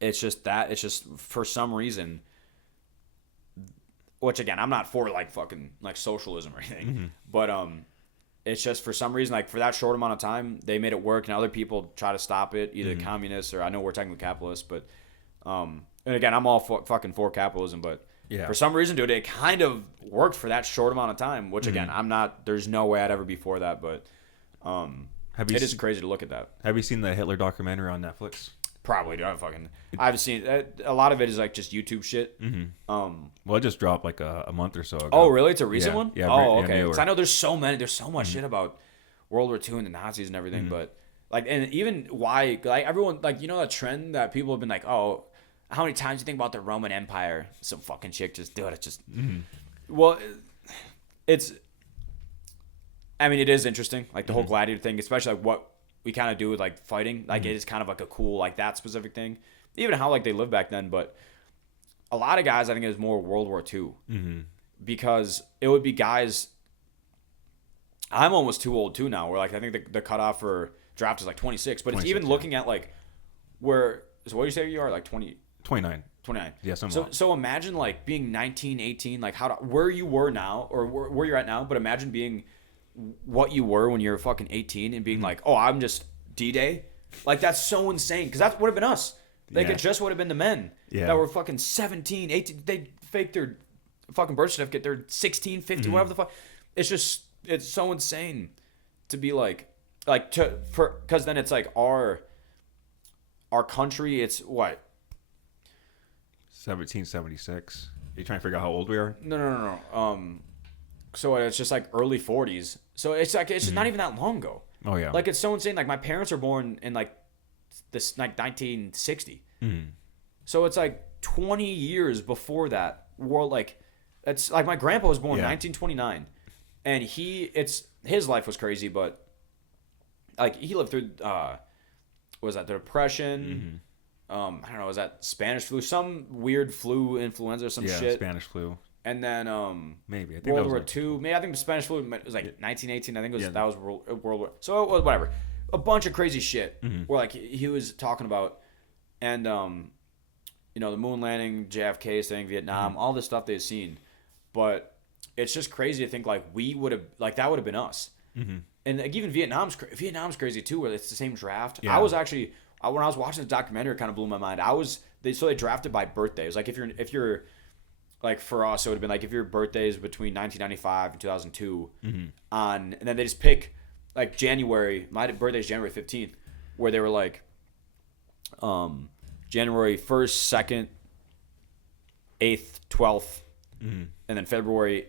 It's just for some reason, which again, I'm not for like fucking like socialism or anything, but it's just for some reason, like for that short amount of time, they made it work, and other people try to stop it, either communists, or I know we're technically capitalists, but and again, I'm all fucking for capitalism, but for some reason, dude, it kind of worked for that short amount of time, which again, I'm not, there's no way I'd ever be for that, but it is crazy to look at that. Have you seen the Hitler documentary on Netflix? Probably, dude. I've seen a lot of it is like just YouTube shit. Well, it just dropped like a month or so ago. Oh, really? It's a recent one? Yeah. Oh, okay. Because I know there's so much shit about World War II and the Nazis and everything, but like, and even why, like everyone, like, you know, that trend that people have been like, oh, how many times do you think about the Roman Empire? Some fucking chick just do it. It's just, well, I mean, it is interesting, like the whole gladiator thing, especially like what we kind of do with like fighting. Like it is kind of like a cool, like that specific thing. Even how like they lived back then, but a lot of guys, I think it was more World War II because it would be guys. I'm almost too old too now. Where like I think the cutoff for draft is like 26, but it's even looking at like where. So what do you say you are, like 29. Yeah, so imagine like being 19, 18, like where you were now, or where you're at now, but imagine being what you were when you were fucking 18 and being like, oh, I'm just D-Day. Like that's so insane, because that would have been us. Like it just would have been the men that were fucking 17, 18. They faked their fucking birth certificate. They're 16, 15, whatever the fuck. It's so insane to be because then it's like our country, it's what? 1776. Are you trying to figure out how old we are? No. So it's just like early 40s. So it's like it's just not even that long ago. Oh yeah. Like it's so insane. Like my parents were born in like this like 1960. So it's like 20 years before that world. Like it's like my grandpa was born in 1929, and his life was crazy, but like he lived through what was that, the Depression? I don't know, was that Spanish flu? Some weird flu, influenza, or some shit. Yeah, Spanish flu. And then maybe I think World that was War like, II. Maybe I think the Spanish flu was like 1918. I think it was that was World War. So it was whatever, a bunch of crazy shit. Where like he was talking about, and you know, the moon landing, JFK thing, Vietnam, all this stuff they've seen, but it's just crazy to think like we would have like that would have been us. And like, even Vietnam's crazy too, where it's the same draft. Yeah. I was actually when I was watching the documentary, it kind of blew my mind. They drafted by birthday. It was like if you're like for us, it would have been like if your birthday is between 1995 and 2002, and then they just pick like January. My birthday is January 15th, where they were like, January 1st, 2nd, 8th, 12th, and then February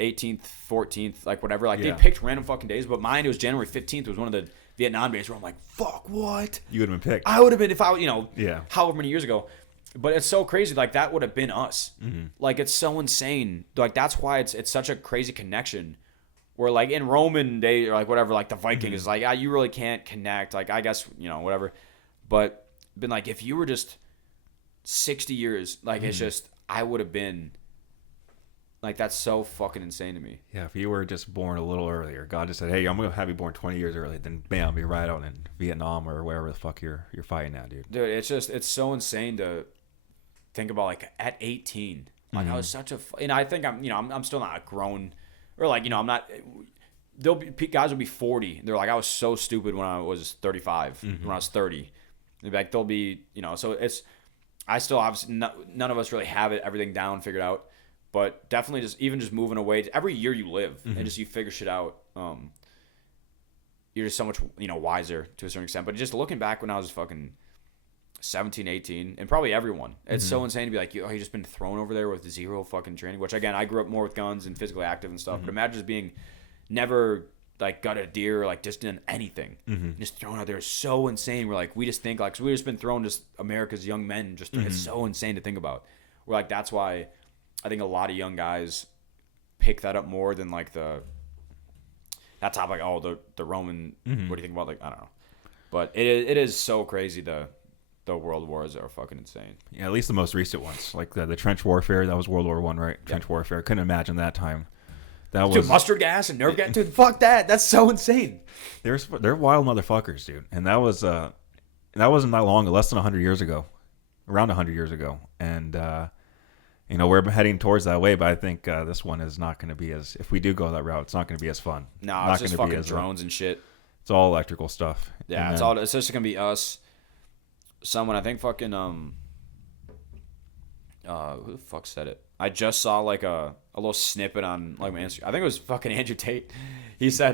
18th, 14th, like whatever. Like they picked random fucking days, but mine, it was January 15th. Was one of the Vietnam days where I'm like, fuck, what? you would have been picked. I would have been if I, Yeah. however many years ago. But it's so crazy. Like that would have been us. Like it's so insane. Like that's why it's such a crazy connection. Where like in Roman day or like whatever, like the Viking is like, you really can't connect. Like I guess whatever. But been like if you were just 60 years, like it's just I would have been. Like that's so fucking insane to me. Yeah, if you were just born a little earlier, God just said, "Hey, I'm gonna have you born 20 years early." Then bam, you're right out in Vietnam or wherever the fuck you're fighting at, dude. Dude, it's so insane to think about. Like at 18, like I was such a, and I think I'm still not grown, or like I'm not. There'll be guys will be 40. And they're like, I was so stupid when I was 35. When I was 30, like they'll be So it's, I still obviously none of us really have everything down figured out. But definitely just moving away. Every year you live and just you figure shit out. You're just so much wiser to a certain extent. But just looking back when I was fucking 17, 18, and probably everyone, it's so insane to be like, you just been thrown over there with zero fucking training. Which again, I grew up more with guns and physically active and stuff. But imagine just being never like gutted a deer or like just done anything, just thrown out there is so insane. We're like we just think like so we just been thrown just America's young men. Just it's so insane to think about. We're like that's why. I think a lot of young guys pick that up more than like that topic. Oh, the Roman. What do you think about like I don't know, but it is so crazy. The world wars are fucking insane. Yeah, at least the most recent ones, like the trench warfare. That was World War I, right? Trench warfare. Couldn't imagine that time. That was mustard gas and nerve gas. Dude, fuck that. That's so insane. They're wild motherfuckers, dude. And that wasn't that long. Less than 100 years ago, around 100 years ago, and. We're heading towards that way, but I think this one is not going to be as. If we do go that route, it's not going to be as fun. No, it's just fucking drones and shit. It's all electrical stuff. Yeah, it's just going to be us. Someone, I think fucking who the fuck said it? I just saw like a little snippet on like my Instagram. I think it was fucking Andrew Tate. He said,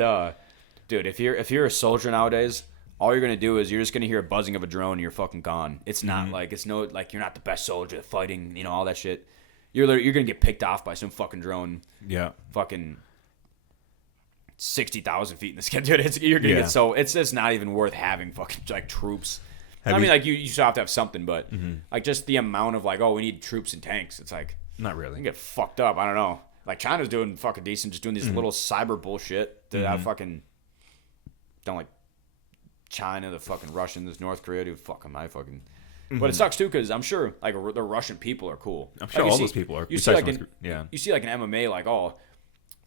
dude, if you're a soldier nowadays, all you're gonna do is you're just gonna hear a buzzing of a drone and you're fucking gone. It's not like you're not the best soldier fighting, all that shit. You're gonna get picked off by some fucking drone. Yeah. Fucking 60,000 feet in the sky, dude. You're gonna get so it's just not even worth having fucking like troops. Like you still have to have something, but like just the amount of like, we need troops and tanks. It's like not really. You get fucked up. I don't know. Like China's doing fucking decent, just doing these little cyber bullshit that I fucking don't like. China, the fucking Russians, North Korea, dude, fuck them. I fucking. But it sucks too because I'm sure like the Russian people are cool. I'm sure like, all those people are. You see like you see like an MMA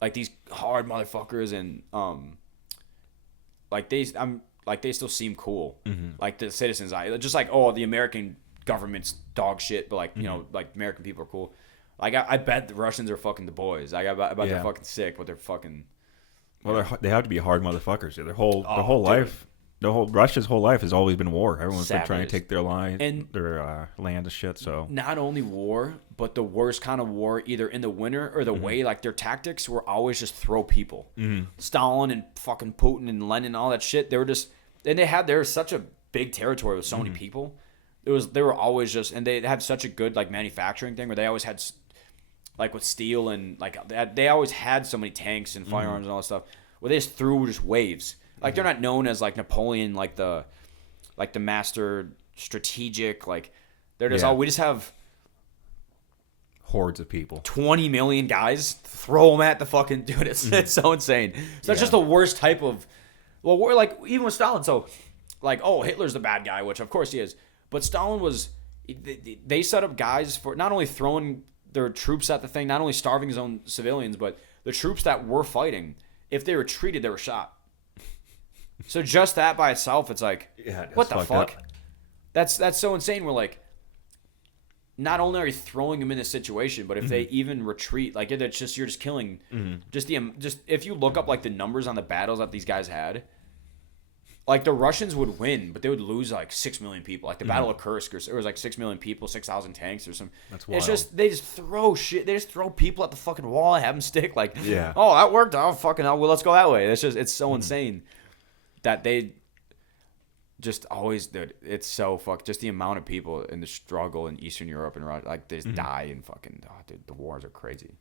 like these hard motherfuckers and they still seem cool. Like the citizens, just like the American government's dog shit, but like like American people are cool. Like I bet the Russians are fucking the boys. Like I bet they're fucking sick, but they're fucking. Well, they have to be hard motherfuckers. Their whole life. Russia's whole life has always been war. Everyone's been trying to take their land and shit. So not only war, but the worst kind of war, either in the winter or the way like their tactics were always just throw people. Stalin and fucking Putin and Lenin and all that shit. They were just and they were such a big territory with so many people. They were always just and they had such a good like manufacturing thing where they always had like with steel and like they always had so many tanks and firearms and all that stuff. Where they just threw just waves. Like they're not known as like Napoleon, like the master strategic. Like they're just we just have hordes of people, 20 million guys, throw them at the fucking dude. It's so insane. So that's just the worst type of. Well, we're like even with Stalin. So like Hitler's the bad guy, which of course he is. But Stalin was. They set up guys for not only throwing their troops at the thing, not only starving his own civilians, but the troops that were fighting. If they retreated, they were shot. So just that by itself, it's like, what the fuck? Up. That's so insane. We're like, not only are you throwing them in this situation, but if they even retreat, like it's just you're just killing. Just if you look up like the numbers on the battles that these guys had, like the Russians would win, but they would lose like 6 million people. Like the Battle of Kursk, it was like 6 million people, 6,000 tanks or something. That's wild. It's just they just throw shit. They just throw people at the fucking wall and have them stick. Like, yeah. Oh, that worked. Oh, fucking hell. Well, let's go that way. It's so insane that they just always, dude. It's so just the amount of people in the struggle in Eastern Europe and Russia, like they just die and fucking. Oh, dude, the wars are crazy.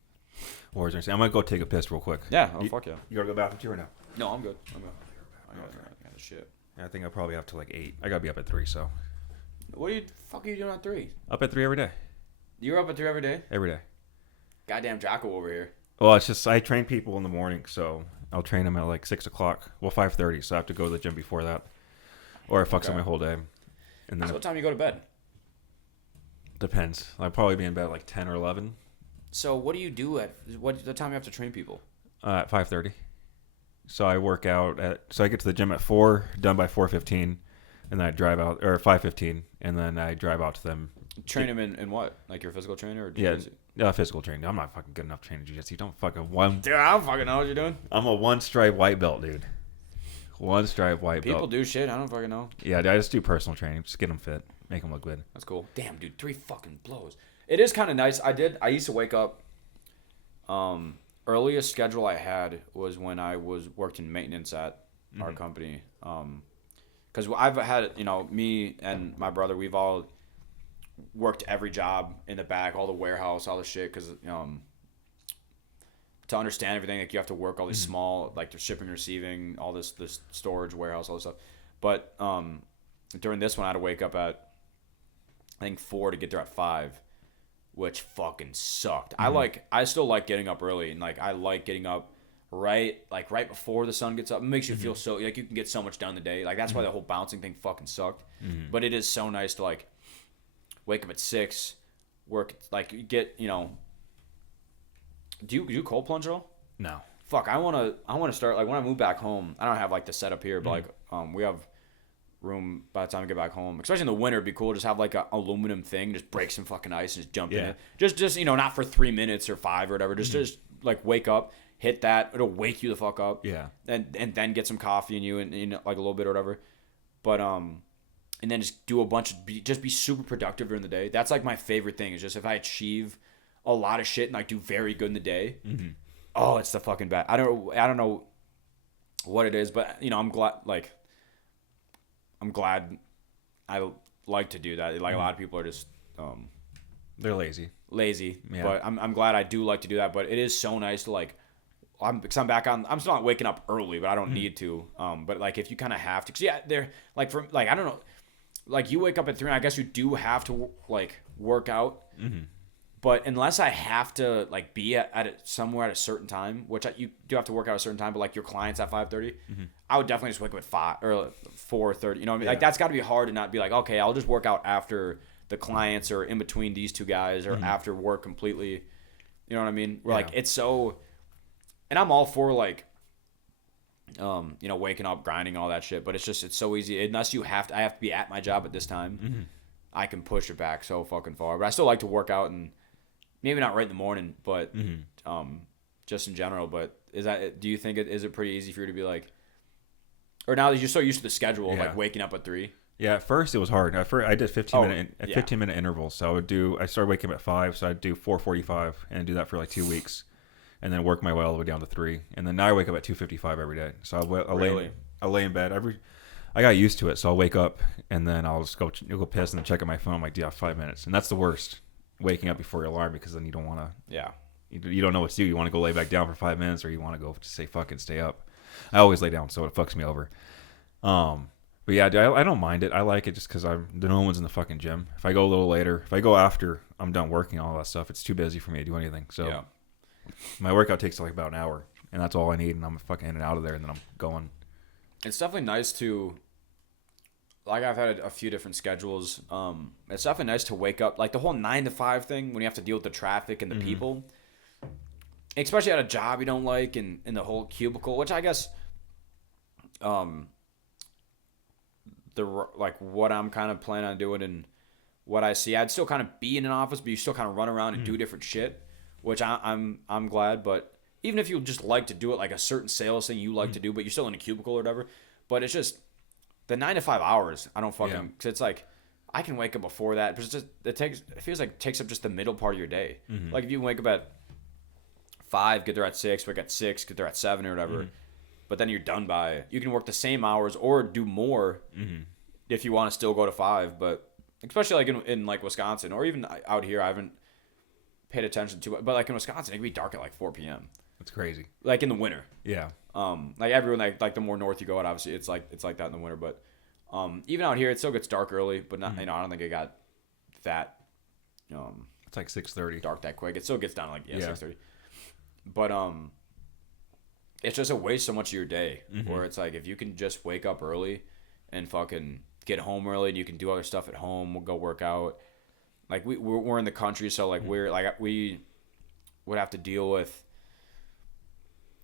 Wars are insane. I'm gonna go take a piss real quick. Yeah. Oh, fuck yeah. You gotta go bathroom too or no? No, I'm good. I'm good. Shit. I think I probably have to like 8. I gotta be up at 3. So. What fuck are you doing at 3? Up at 3 every day. You're up at 3 every day? Every day. Goddamn Jocko over here. Well, it's just I train people in the morning, so I'll train them at like 6 o'clock. Well, 5:30, so I have to go to the gym before that, or it fucks up my whole day. And then so what time you go to bed? Depends. I'll probably be in bed at like 10 or 11. So what do you do at the time you have to train people? At 5:30. So I work out so I get to the gym at 4, done by 4:15, and then I drive out, or 5:15, and then I drive out to them. Train them in what? Like your physical trainer or jiu-jitsu? Yeah, physical training. I'm not fucking good enough training jiu-jitsu. Don't fucking Dude, I don't fucking know what you're doing. I'm a 1-stripe white belt, dude. 1-stripe white belt. People do shit. I don't fucking know. Yeah, I just do personal training. Just get them fit, make them look good. That's cool. Damn, dude, 3 fucking blows. It is kind of nice. I used to wake up. Earliest schedule I had was when I worked in maintenance at our company. Because I've had, me and my brother, we've all worked every job in the back, all the warehouse, all the shit. Because to understand everything, like you have to work all these small, like the shipping, receiving, all this storage, warehouse, all this stuff. But during this one, I had to wake up at I think 4 to get there at 5. Which fucking sucked. I still like getting up early, and like I like getting up right before the sun gets up. It makes you feel so like you can get so much done in the day. Like that's why the whole bouncing thing fucking sucked. But it is so nice to like wake up at 6, work like you get do you cold plunge at all? No. Fuck, I wanna start like when I move back home. I don't have like the setup here, but like we have room by the time I get back home, especially in the winter. It'd be cool just have like a aluminum thing, just break some fucking ice and just jump in it. Just not for 3 minutes or 5 or whatever. Just like wake up, hit that. It'll wake you the fuck up. Yeah. And then get some coffee in you and like a little bit or whatever. But and then just do a bunch of just be super productive during the day. That's like my favorite thing is just if I achieve a lot of shit and like do very good in the day. Oh, it's the fucking bad. I don't know what it is, but I'm glad I like to do that. Like a lot of people are just they're lazy. Yeah. But I'm glad I do like to do that. But it is so nice to like because I'm back on. I'm still not waking up early, but I don't need to. But like if you kind of have to, cause yeah, they're like for like I don't know, like you wake up at 3. And I guess you do have to like work out. But unless I have to like be at somewhere at a certain time, which you do have to work out at a certain time, but like your client's at 5:30, I would definitely just wake up at 5 or 4:30. You know what I mean? Like that's got to be hard to not be like, okay, I'll just work out after the clients or in between these two guys or after work completely. You know what I mean? We're like it's so, and I'm all for like, waking up, grinding, all that shit. But it's so easy unless I have to be at my job at this time. I can push it back so fucking far. But I still like to work out and. Maybe not right in the morning, but just in general. But do you think is it pretty easy for you to be like, or now that you're so used to the schedule of like waking up at 3? Yeah, at first it was hard. At first I did 15-minute intervals. So I started waking up at 5, so I'd do 4:45 and do that for like 2 weeks, and then work my way all the way down to 3, and then now I wake up at 2:55 every day. So I'll lay in bed I got used to it, so I'll wake up and then I'll just go piss and then check on my phone. I'm like, yeah, 5 minutes, and that's the worst. waking up before your alarm because then you don't want to. Yeah. You don't know what to do. You want to go lay back down for 5 minutes, or you want to go just say fuck it, stay up. I always lay down, so it fucks me over. But yeah, I don't mind it. I like it just because no one's in the fucking gym. If I go a little later, if I go after I'm done working all that stuff, it's too busy for me to do anything. So my workout takes like about an hour, and that's all I need, and I'm fucking in and out of there, and then I'm going. It's definitely nice to, like, I've had a few different schedules. It's definitely nice to wake up, like the whole 9 to 5 thing when you have to deal with the traffic and the people, especially at a job you don't like, and in the whole cubicle, which I guess, what I'm kind of planning on doing and what I see, I'd still kind of be in an office, but you still kind of run around and do different shit, which I'm glad. But even if you just like to do it, like a certain sales thing you like to do, but you're still in a cubicle or whatever. But it's just the 9 to 5 hours. I don't fucking, because it's like I can wake up before that, but it feels like it takes up just the middle part of your day. Like if you wake up at 5, get there at 6, wake at 6, get there at 7 or whatever. But then you're done by, you can work the same hours or do more if you want to still go to 5. But especially like in like Wisconsin or even out here, I haven't paid attention to it. But like in Wisconsin, it can be dark at like 4 p.m. That's crazy. Like in the winter. Yeah. Like everyone, like the more north you go out, obviously it's like that in the winter. But even out here, it still gets dark early. But not, I don't think it got that. It's like 6:30. Dark that quick. It still gets down to like 6:30. But it's just a waste so much of your day. Where it's like if you can just wake up early and fucking get home early, and you can do other stuff at home. We'll go work out. Like we're in the country, so like we would have to deal with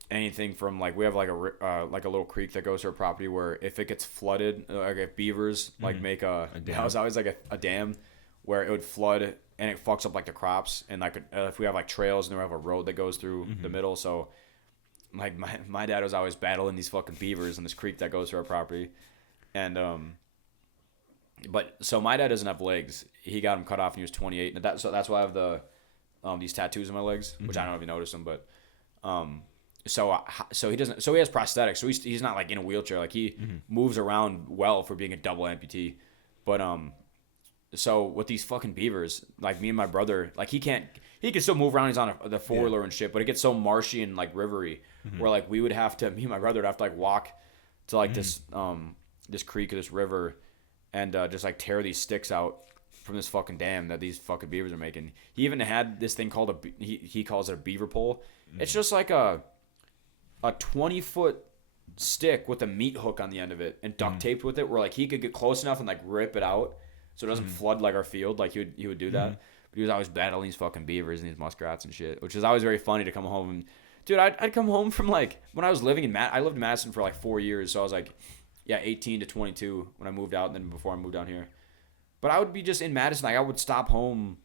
anything from like we have like a little creek that goes to our property where if it gets flooded, like if beavers like make a dam. That was always like a dam where it would flood and it fucks up like the crops, and like if we have like trails and then we have a road that goes through the middle, so like my dad was always battling these fucking beavers in this creek that goes to our property, and but so my dad doesn't have legs. He got them cut off when he was 28, and that's why I have the these tattoos on my legs, which I don't know if you noticed them, but so he doesn't. So he has prosthetics. So he's not like in a wheelchair. Like he moves around well for being a double amputee. But so with these fucking beavers, like me and my brother, like he can still move around. He's on the 4-wheeler and shit. But it gets so marshy and like rivery, where like me and my brother would have to like walk to like this creek or this river, and just like tear these sticks out from this fucking dam that these fucking beavers are making. He even had this thing called he calls it a beaver pole. It's just like a 20-foot stick with a meat hook on the end of it and duct taped with it, where like he could get close enough and like rip it out so it doesn't flood like our field. Like he would do that. But he was always battling these fucking beavers and these muskrats and shit, which is always very funny to come home and, dude, I'd come home from like when I was living in I lived in Madison for like 4 years, so I was like 18 to 22 when I moved out, and then before I moved down here. But I would be just in Madison, like I would stop home.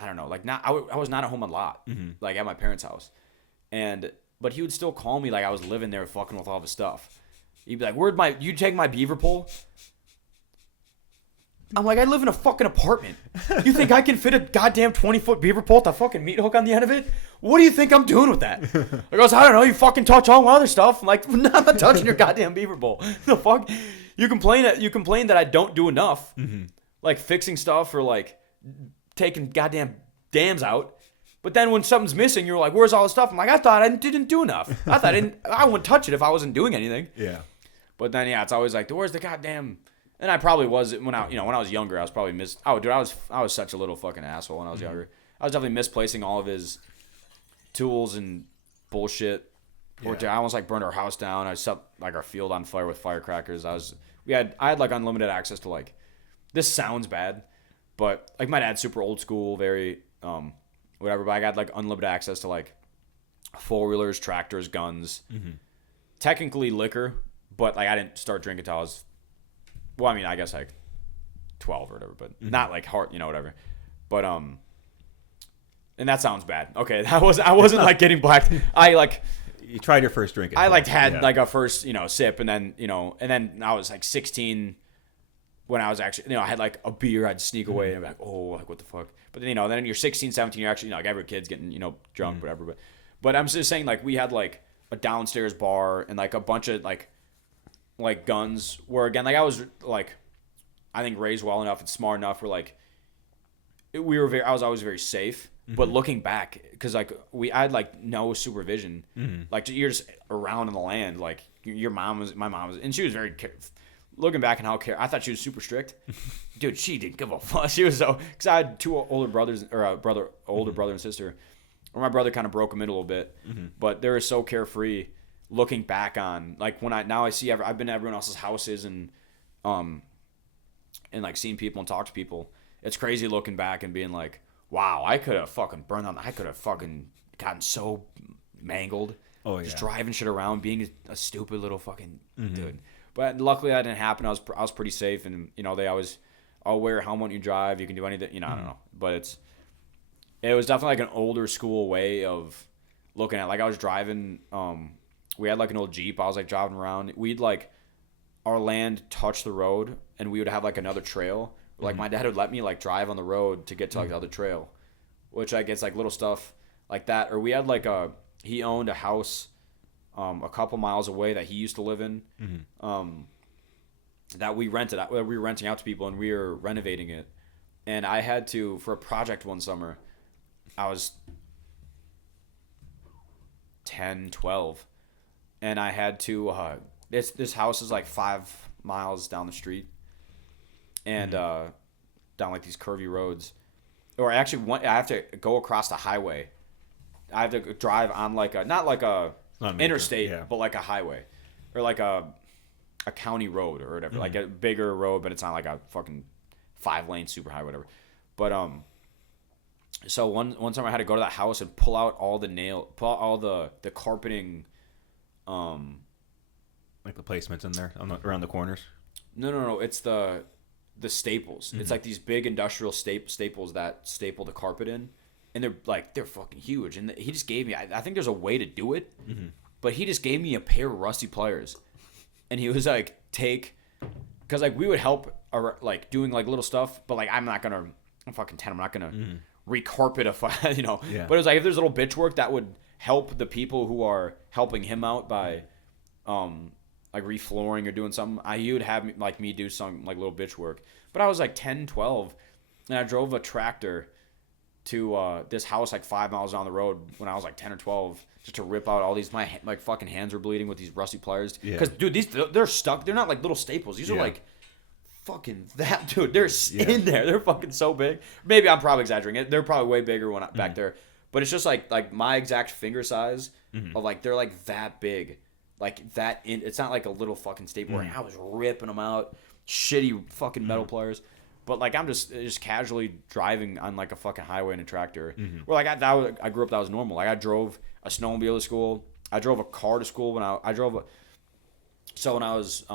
I don't know, like I was not at home a lot, like at my parents' house, but he would still call me like I was living there fucking with all of his stuff. He'd be like, you take my beaver pole? I'm like, I live in a fucking apartment. You think I can fit a goddamn 20-foot beaver pole with a fucking meat hook on the end of it? What do you think I'm doing with that? I goes, I don't know, you fucking touch all my other stuff. I'm like, no, I'm not touching your goddamn beaver pole. The fuck? You complain that I don't do enough, like fixing stuff or like taking goddamn dams out. But then when something's missing, you're like, where's all the stuff? I'm like, I thought I didn't do enough. I wouldn't touch it if I wasn't doing anything. Yeah. But then, it's always like, where's the goddamn... And I probably was, when I was younger, I was probably I was such a little fucking asshole when I was younger. I was definitely misplacing all of his tools and bullshit. Yeah. I almost like burned our house down. I set like our field on fire with firecrackers. I had like unlimited access to like, this sounds bad, but like my dad's super old school, very whatever. But I got like unlimited access to like 4-wheelers, tractors, guns, technically liquor, but like I didn't start drinking until I was, well, I mean, I guess like 12 or whatever, but not like hard, whatever. But and that sounds bad. Okay, I wasn't like getting blacked. You tried your first drink. I had like a first, sip, and then, and then I was like 16 when I was actually, I had like a beer, I'd sneak away and I'd be like, oh, like what the fuck. But then, then you're 16, 17, you're actually, like every kid's getting, drunk, whatever. But I'm just saying, like, we had like a downstairs bar and like a bunch of like guns where, again, like I was like, I think raised well enough and smart enough where like I was always very safe. But looking back, because like I had like no supervision, like you're just around in the land. Like my mom was, and she was very. Looking back on how I thought she was super strict. Dude, she didn't give a fuck. She was so, because I had two older brothers, or older brother and sister, or my brother kind of broke them in a little bit, but they were so carefree. Looking back on, like when I see I've been to everyone else's houses and like seeing people and talk to people. It's crazy looking back and being like, wow, I could have fucking burned on. I could have fucking gotten so mangled. Oh yeah, just driving shit around, being a stupid little fucking dude. But luckily that didn't happen. I was pretty safe, and they always, I'll wear a helmet when you drive. You can do anything. I don't know. But it was definitely like an older school way of looking at. Like I was driving. We had like an old Jeep. I was like driving around. We'd like our land touch the road, and we would have like another trail. Like my dad would let me like drive on the road to get to like the other trail, which I guess like little stuff like that. Or we had like he owned a house a couple miles away that he used to live in, that we rented out. We were renting out to people, and we were renovating it. And I had to, for a project one summer, I was 10, 12, and I had to. This house is like 5 miles down the street, and down like these curvy roads, or I have to go across the highway. I have to drive on like not like a interstate, but like a highway, or like a county road or whatever, like a bigger road, but it's not like a fucking 5-lane super high, whatever. But so one time I had to go to that house and pull out all the carpeting, like the placements in there around the corners. No, it's the staples. It's like these big industrial staples that staple the carpet in. And they're fucking huge. And he just gave me, I think there's a way to do it, but he just gave me a pair of rusty pliers. And he was like, because like we would help like doing like little stuff, but like I'm fucking 10, I'm not going to recarpet Yeah. But it was like, if there's little bitch work that would help the people who are helping him out by like reflooring or doing something, he would have me do some like little bitch work. But I was like 10, 12, and I drove a tractor to this house like 5 miles down the road when I was like 10 or 12, just to rip out all these. My like fucking hands were bleeding with these rusty pliers. Because dude, they're stuck. They're not like little staples. These are like fucking that dude. They're in there. They're fucking so big. Maybe I'm probably exaggerating. They're probably way bigger when back there. But it's just like my exact finger size of like they're like that big, like that. It's not like a little fucking staple. I was ripping them out. Shitty fucking metal pliers. But like I'm just casually driving on like a fucking highway in a tractor. Where like I grew up, that was normal. Like I drove a snowmobile to school. I drove a car to school when I drove. So when I was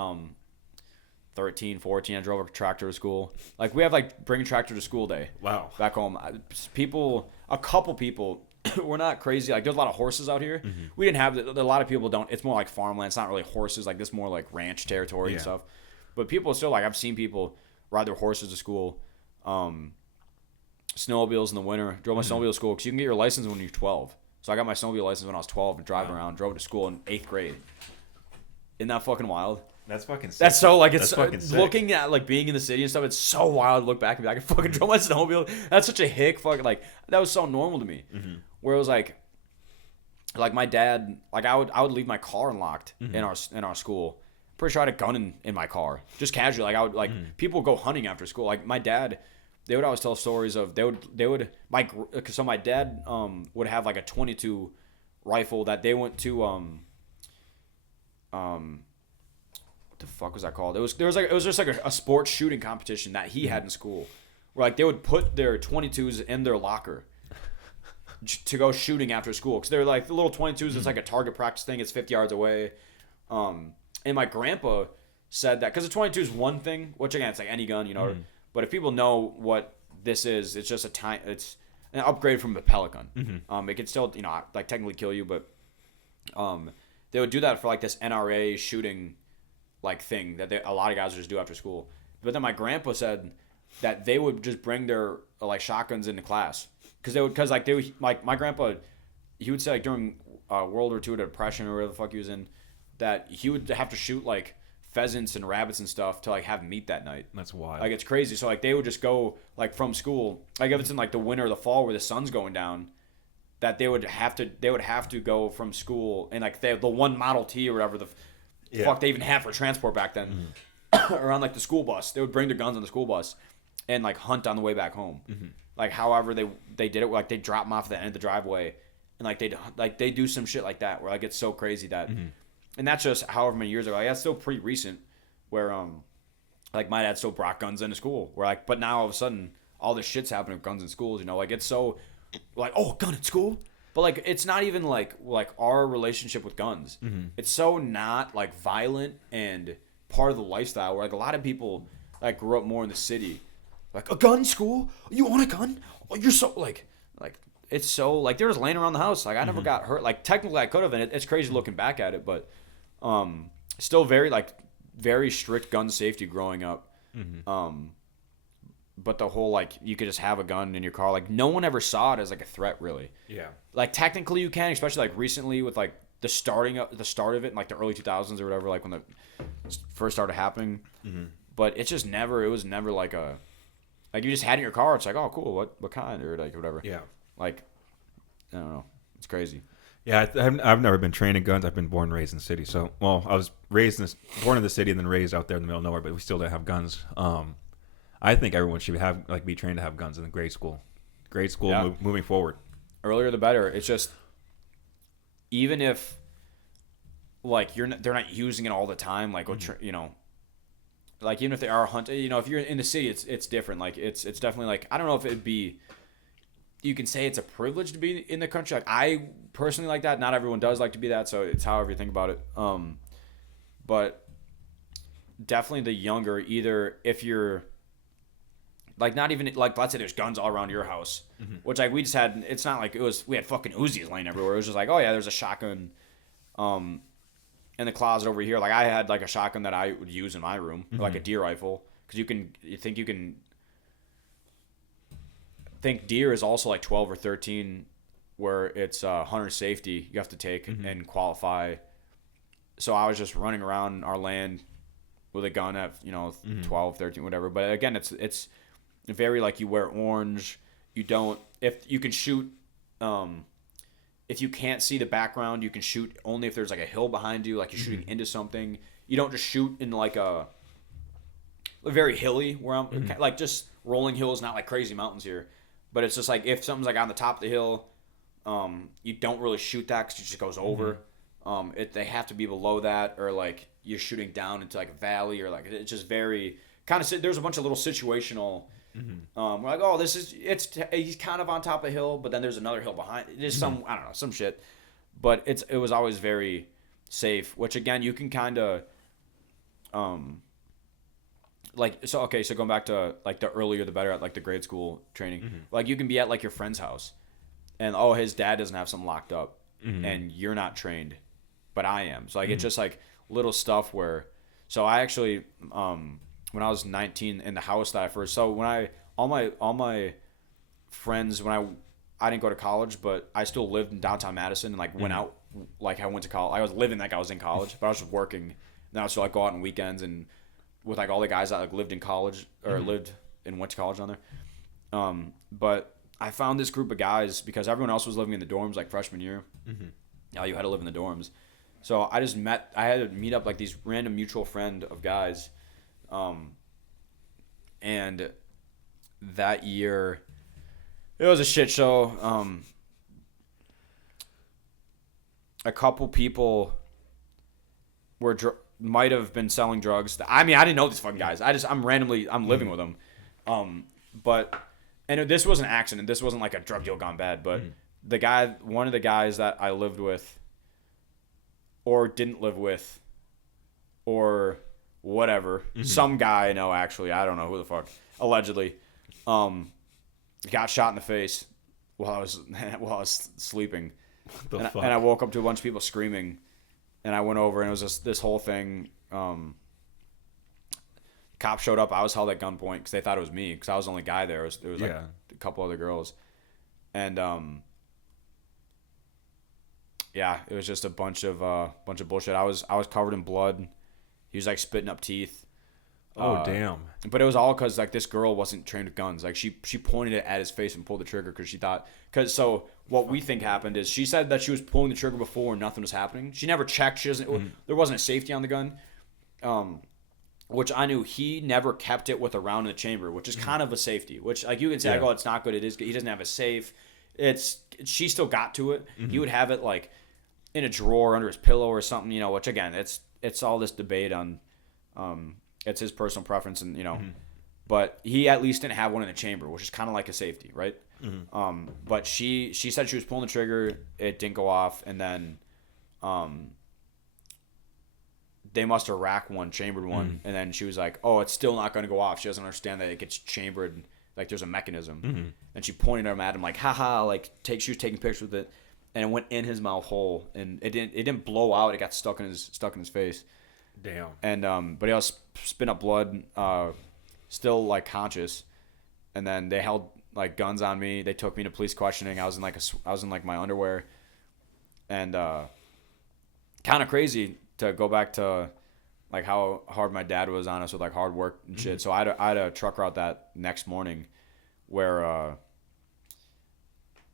13, 14, I drove a tractor to school. Like we have like bring a tractor to school day. Wow. Back home, a couple people. We're not crazy. Like there's a lot of horses out here. We didn't have a lot of people don't. It's more like farmland. It's not really horses. Like this more like ranch territory and stuff. But people still like I've seen people ride their horses to school, snowmobiles in the winter. Drove my snowmobile to school because you can get your license when you're 12. So I got my snowmobile license when I was 12 and driving around. Drove to school in 8th grade. Isn't that fucking wild? That's fucking sick. That's so like it's looking at like being in the city and stuff. It's so wild to look back and be like, I fucking drove my snowmobile. That's such a hick fucking like that was so normal to me. Where it was like my dad, like I would leave my car unlocked in our school. Pretty sure I had a gun in my car, just casually. Like I would people would go hunting after school. Like my dad, they would always tell stories of so my dad would have like a 22 rifle that they went to what the fuck was that called? It was just like a sports shooting competition that he had in school, where like they would put their 22s in their locker to go shooting after school because they're like the little 22s. It's like a target practice thing. It's 50 yards away. And my grandpa said that because the 22 is one thing, which again it's like any gun, But if people know what this is, it's just it's an upgrade from a pellet gun. It can still like technically kill you, but they would do that for like this NRA shooting like thing that a lot of guys would just do after school. But then my grandpa said that they would just bring their like shotguns into class because my grandpa, he would say like during World War II, Depression or whatever the fuck he was in, that he would have to shoot like pheasants and rabbits and stuff to like have meat that night. That's wild. Like it's crazy. So like they would just go like from school, like if it's in like the winter or the fall where the sun's going down, that they would have to go from school and like the one Model T or whatever the fuck they even had for transport back then, or on like the school bus. They would bring their guns on the school bus and like hunt on the way back home. Like however they did it, like they drop them off at the end of the driveway, and like they do some shit like that where like it's so crazy that, and that's just however many years ago. Like, that's still pretty recent, where like my dad still brought guns into school. Where like, but now all of a sudden all this shit's happening with guns in schools. You know, like it's so like, oh, a gun in school. But like it's not even like our relationship with guns. It's so not like violent and part of the lifestyle where like a lot of people like grew up more in the city. Like, a gun in school? You want a gun? Oh, you're so like it's so like they're just laying around the house. Like I never got hurt. Like technically I could have, and it's crazy looking back at it, but still very strict gun safety growing up. But the whole like you could just have a gun in your car. Like no one ever saw it as like a threat really. Yeah. Like technically you can, especially like recently with like the start of it in like the early 2000s or whatever, like when the first started happening. But it was never like a. Like, you just had it in your car. It's like, oh, cool. What kind? Or, like, whatever. Yeah. Like, I don't know. It's crazy. Yeah, I've never been trained in guns. I've been born and raised in the city. So, well, I was born in the city and then raised out there in the middle of nowhere, but we still don't have guns. I think everyone should be trained to have guns in grade school. Moving forward. Earlier the better. It's just, even if, like, they're not using it all the time, like, you know, like even if they are hunting, you know, if you're in the city, it's different. Like it's definitely like, I don't know if it'd be, you can say it's a privilege to be in the country. Like I personally like that. Not everyone does like to be that, so it's however you think about it. But definitely the younger, either if you're like not even like, let's say there's guns all around your house, which like we just had. It's not like we had fucking Uzis laying everywhere. It was just like, oh yeah, there's a shotgun. In the closet over here, like I had like a shotgun that I would use in my room, or like a deer rifle, because you can think deer is also like 12 or 13, where it's hunter safety you have to take and qualify. So I was just running around our land with a gun at 12, 13, whatever. But again, it's very like you wear orange. You don't if you can shoot. If you can't see the background, you can shoot only if there's like a hill behind you, like you're shooting into something. You don't just shoot in like a very hilly where I'm like just rolling hills, not like crazy mountains here. But it's just like if something's like on the top of the hill, you don't really shoot that because it just goes over. They have to be below that, or like you're shooting down into like a valley, or like it's just very kind of. There's a bunch of little situational. We're like, oh, he's kind of on top of a hill, but then there's another hill behind. There's some, I don't know, some shit. But it was always very safe, which again, you can kind of, so going back to like the earlier the better at like the grade school training, like you can be at like your friend's house and, oh, his dad doesn't have something locked up and you're not trained, but I am. So like, it's just like little stuff where, so I actually, when I was 19 in the house that I first, so when all my friends, when I didn't go to college, but I still lived in downtown Madison and like went out, like I went to college. I was living like I was in college, but I was just working. And I would still like go out on weekends and with like all the guys that like lived in college or lived and went to college on there. But I found this group of guys because everyone else was living in the dorms like freshman year. Now you had to live in the dorms. So I had to meet up like these random mutual friend of guys. And that year, it was a shit show. A couple people might have been selling drugs. I mean, I didn't know these fucking guys. I'm living with them. And this was an accident. This wasn't like a drug deal gone bad. But one of the guys that I lived with, or didn't live with, or whatever. Some guy I know, actually. I don't know who the fuck. Allegedly. Got shot in the face while I was sleeping. And I woke up to a bunch of people screaming. And I went over and it was just this whole thing. Cops showed up. I was held at gunpoint because they thought it was me because I was the only guy there. It was like a couple other girls. And it was just a bunch of bullshit. I was covered in blood. He was like spitting up teeth. Oh damn! But it was all because like this girl wasn't trained with guns. Like she pointed it at his face and pulled the trigger because she thought so what we think happened is she said that she was pulling the trigger before and nothing was happening. She never checked. She doesn't. There wasn't a safety on the gun, which I knew he never kept it with a round in the chamber, which is kind of a safety. Which like you can say, like, oh, it's not good. It is good. He doesn't have a safe. She still got to it. He would have it like in a drawer under his pillow or something. You know, which again, it's all this debate on. It's his personal preference, and but he at least didn't have one in the chamber, which is kind of like a safety, right? But she said she was pulling the trigger, it didn't go off, and then they must have racked one, chambered one, and then she was like, "Oh, it's still not going to go off." She doesn't understand that it gets chambered, like there's a mechanism, and she pointed them at him like, "Haha!" Like she was taking pictures with it, and it went in his mouth hole, and it didn't blow out. It got stuck in his face. Damn. And but he was spitting up blood, still like conscious, and then they held like guns on me. They took me to police questioning. I was in like my underwear, and kind of crazy to go back to like how hard my dad was on us with like hard work and shit. So I had a truck route that next morning, where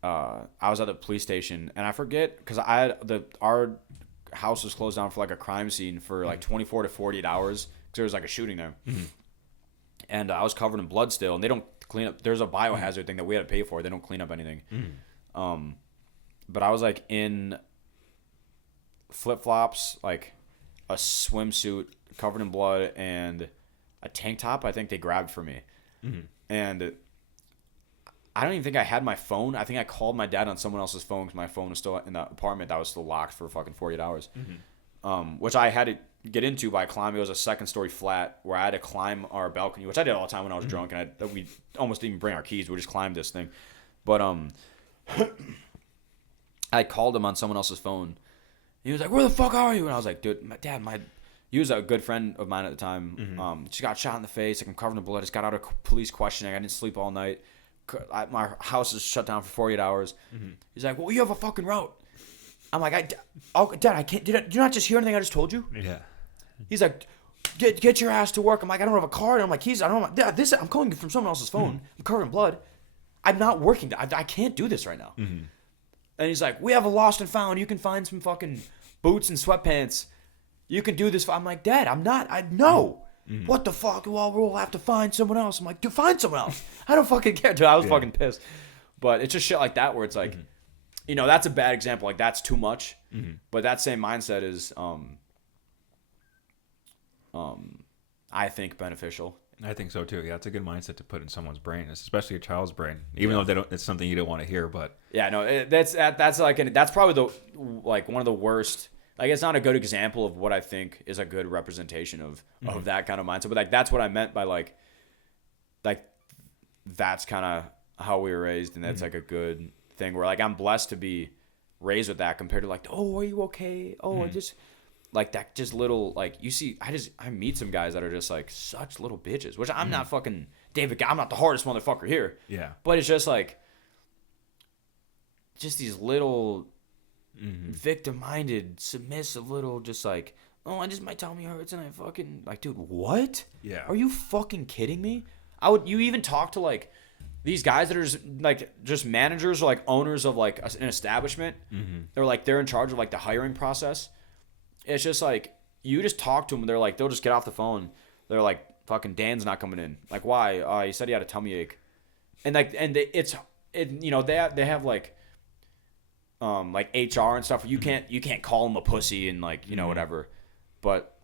I was at the police station, and I forget because our house was closed down for like a crime scene for like 24 to 48 hours because there was like a shooting there, and I was covered in blood still, and they don't clean up. There's a biohazard thing that we had to pay for. They don't clean up anything. But I was like in flip-flops, like a swimsuit covered in blood, and a tank top I think they grabbed for me, and I don't even think I had my phone. I think I called my dad on someone else's phone because my phone was still in the apartment that was still locked for fucking 48 hours. Which I had to get into by climbing. It was a second story flat where I had to climb our balcony, which I did all the time when I was drunk, and we almost didn't even bring our keys. We just climbed this thing. But I called him on someone else's phone. He was like, "Where the fuck are you?" And I was like, "Dude, he was a good friend of mine at the time. She got shot in the face. Like, I'm covered in blood. Just got out of police questioning. I didn't sleep all night. My house is shut down for 48 hours. He's like, "Well, you have a fucking route." I'm like, Dad, I can't. Did you not just hear anything I just told you? Yeah. He's like, get your ass to work. I'm like, I don't have a card. I'm like, I don't. Dad, I'm calling you from someone else's phone. I'm covered in blood. I'm not working. I can't do this right now. And he's like, "We have a lost and found. You can find some fucking boots and sweatpants. You can do this." I'm like, "Dad, I'm not. I know." What the fuck? Well, we'll have to find someone else. I'm like, "Dude, find someone else." I don't fucking care, dude. I was fucking pissed. But it's just shit like that where it's like, that's a bad example. Like, that's too much. But that same mindset is, I think, beneficial. I think so too. Yeah, it's a good mindset to put in someone's brain, especially a child's brain. Even though it's something you don't want to hear, but yeah, no, that's probably one of the worst. Like, it's not a good example of what I think is a good representation of that kind of mindset. But like, that's what I meant by like that's kind of how we were raised, and that's like a good thing. Where like I'm blessed to be raised with that compared to like, "Oh, are you okay? Oh, I just." Like that, just little, like, you see, I meet some guys that are just like such little bitches, which I'm not fucking David. I'm not the hardest motherfucker here. Yeah. But it's just like, just these little victim-minded, submissive little, just like, "Oh, I just, my tummy hurts and I fucking," like, dude, what? Yeah. Are you fucking kidding me? You even talk to like these guys that are just managers or like owners of like an establishment. They're like, they're in charge of like the hiring process. It's just like, you just talk to them, and they're like, they'll just get off the phone. They're like, "Fucking Dan's not coming in." Like, why? He said he had a tummy ache. And like, they have like HR and stuff. You can't call them a pussy and like, whatever. But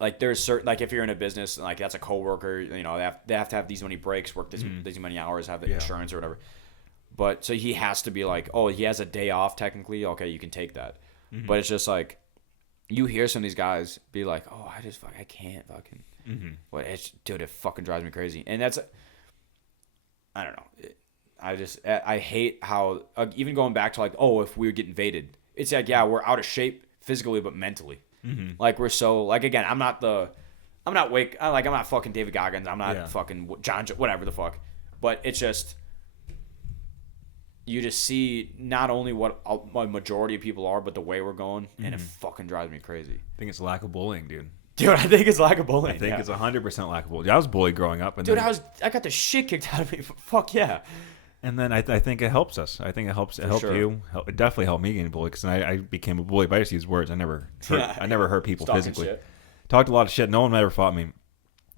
like, there's certain, like, if you're in a business, like, that's a coworker, they have to have these many breaks, work these many hours, have the insurance or whatever. But so he has to be like, "Oh, he has a day off technically. Okay, you can take that." But it's just like, you hear some of these guys be like, "Oh, I can't fucking." Well, dude, it fucking drives me crazy. And that's, I don't know. I hate how, even going back to like, oh, if we would get invaded, it's like, yeah, we're out of shape physically, but mentally. Like, we're so, like, again, I'm not fucking David Goggins. I'm not fucking John, whatever the fuck. But it's just, you just see not only what a majority of people are, but the way we're going, and it fucking drives me crazy. I think it's lack of bullying, dude. Dude, I think it's lack of bullying. I think it's 100% lack of bullying. I was bullied growing up. And dude, then, I got the shit kicked out of me. Fuck yeah. And then I think it helps us. I think it helps. It helped you. It definitely helped me getting bullied because I became a bully. But I just use words. I never hurt people physically. Shit. Talked a lot of shit. No one ever fought me.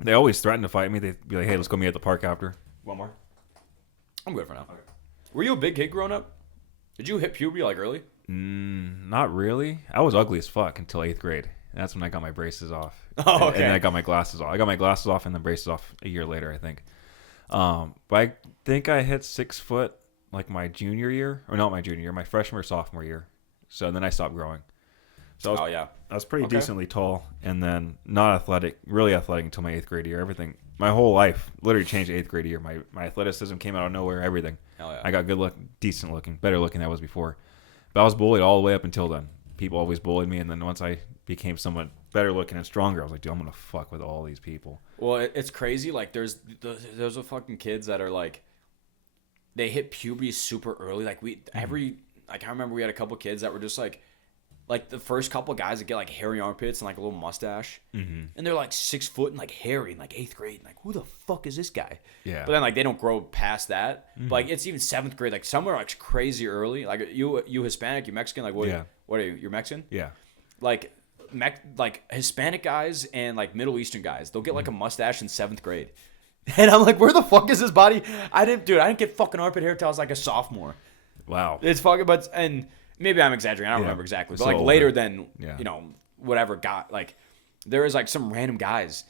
They always threatened to fight me. They'd be like, "Hey, let's go meet at the park after." One more. I'm good for now. Okay. Were you a big kid growing up? Did you hit puberty like early? Not really. I was ugly as fuck until 8th grade. That's when I got my braces off. Oh, okay. And then I got my glasses off. I got my glasses off and then braces off a year later, I think. But I think I hit 6 foot like my junior year, or not my junior year, my freshman or sophomore year. So then I stopped growing. So I was pretty decently tall, and then not athletic, really athletic until my 8th grade year. Everything, my whole life, literally changed 8th grade year. My athleticism came out of nowhere. Everything. Hell yeah. I got good look, decent looking, better looking than I was before. But I was bullied all the way up until then. People always bullied me, and then once I became somewhat better looking and stronger, I was like, dude, I'm gonna fuck with all these people. Well, it's crazy. Like there's a fucking kids that are like, they hit puberty super early. Like I remember we had a couple kids that were just like the first couple guys that get like hairy armpits and like a little mustache, and they're like 6 foot and like hairy in like 8th grade. And, like, who the fuck is this guy? Yeah. But then like they don't grow past that. But like it's even 7th grade. Like somewhere like crazy early. Like you Hispanic, you Mexican. Like what are you? You're Mexican? Yeah. Like Hispanic guys and like Middle Eastern guys, they'll get like a mustache in 7th grade. And I'm like, where the fuck is this body? I didn't get fucking armpit hair until I was like a sophomore. Wow. It's fucking, and maybe I'm exaggerating. I don't remember exactly. But like later than, whatever got, like, there is like some random guys,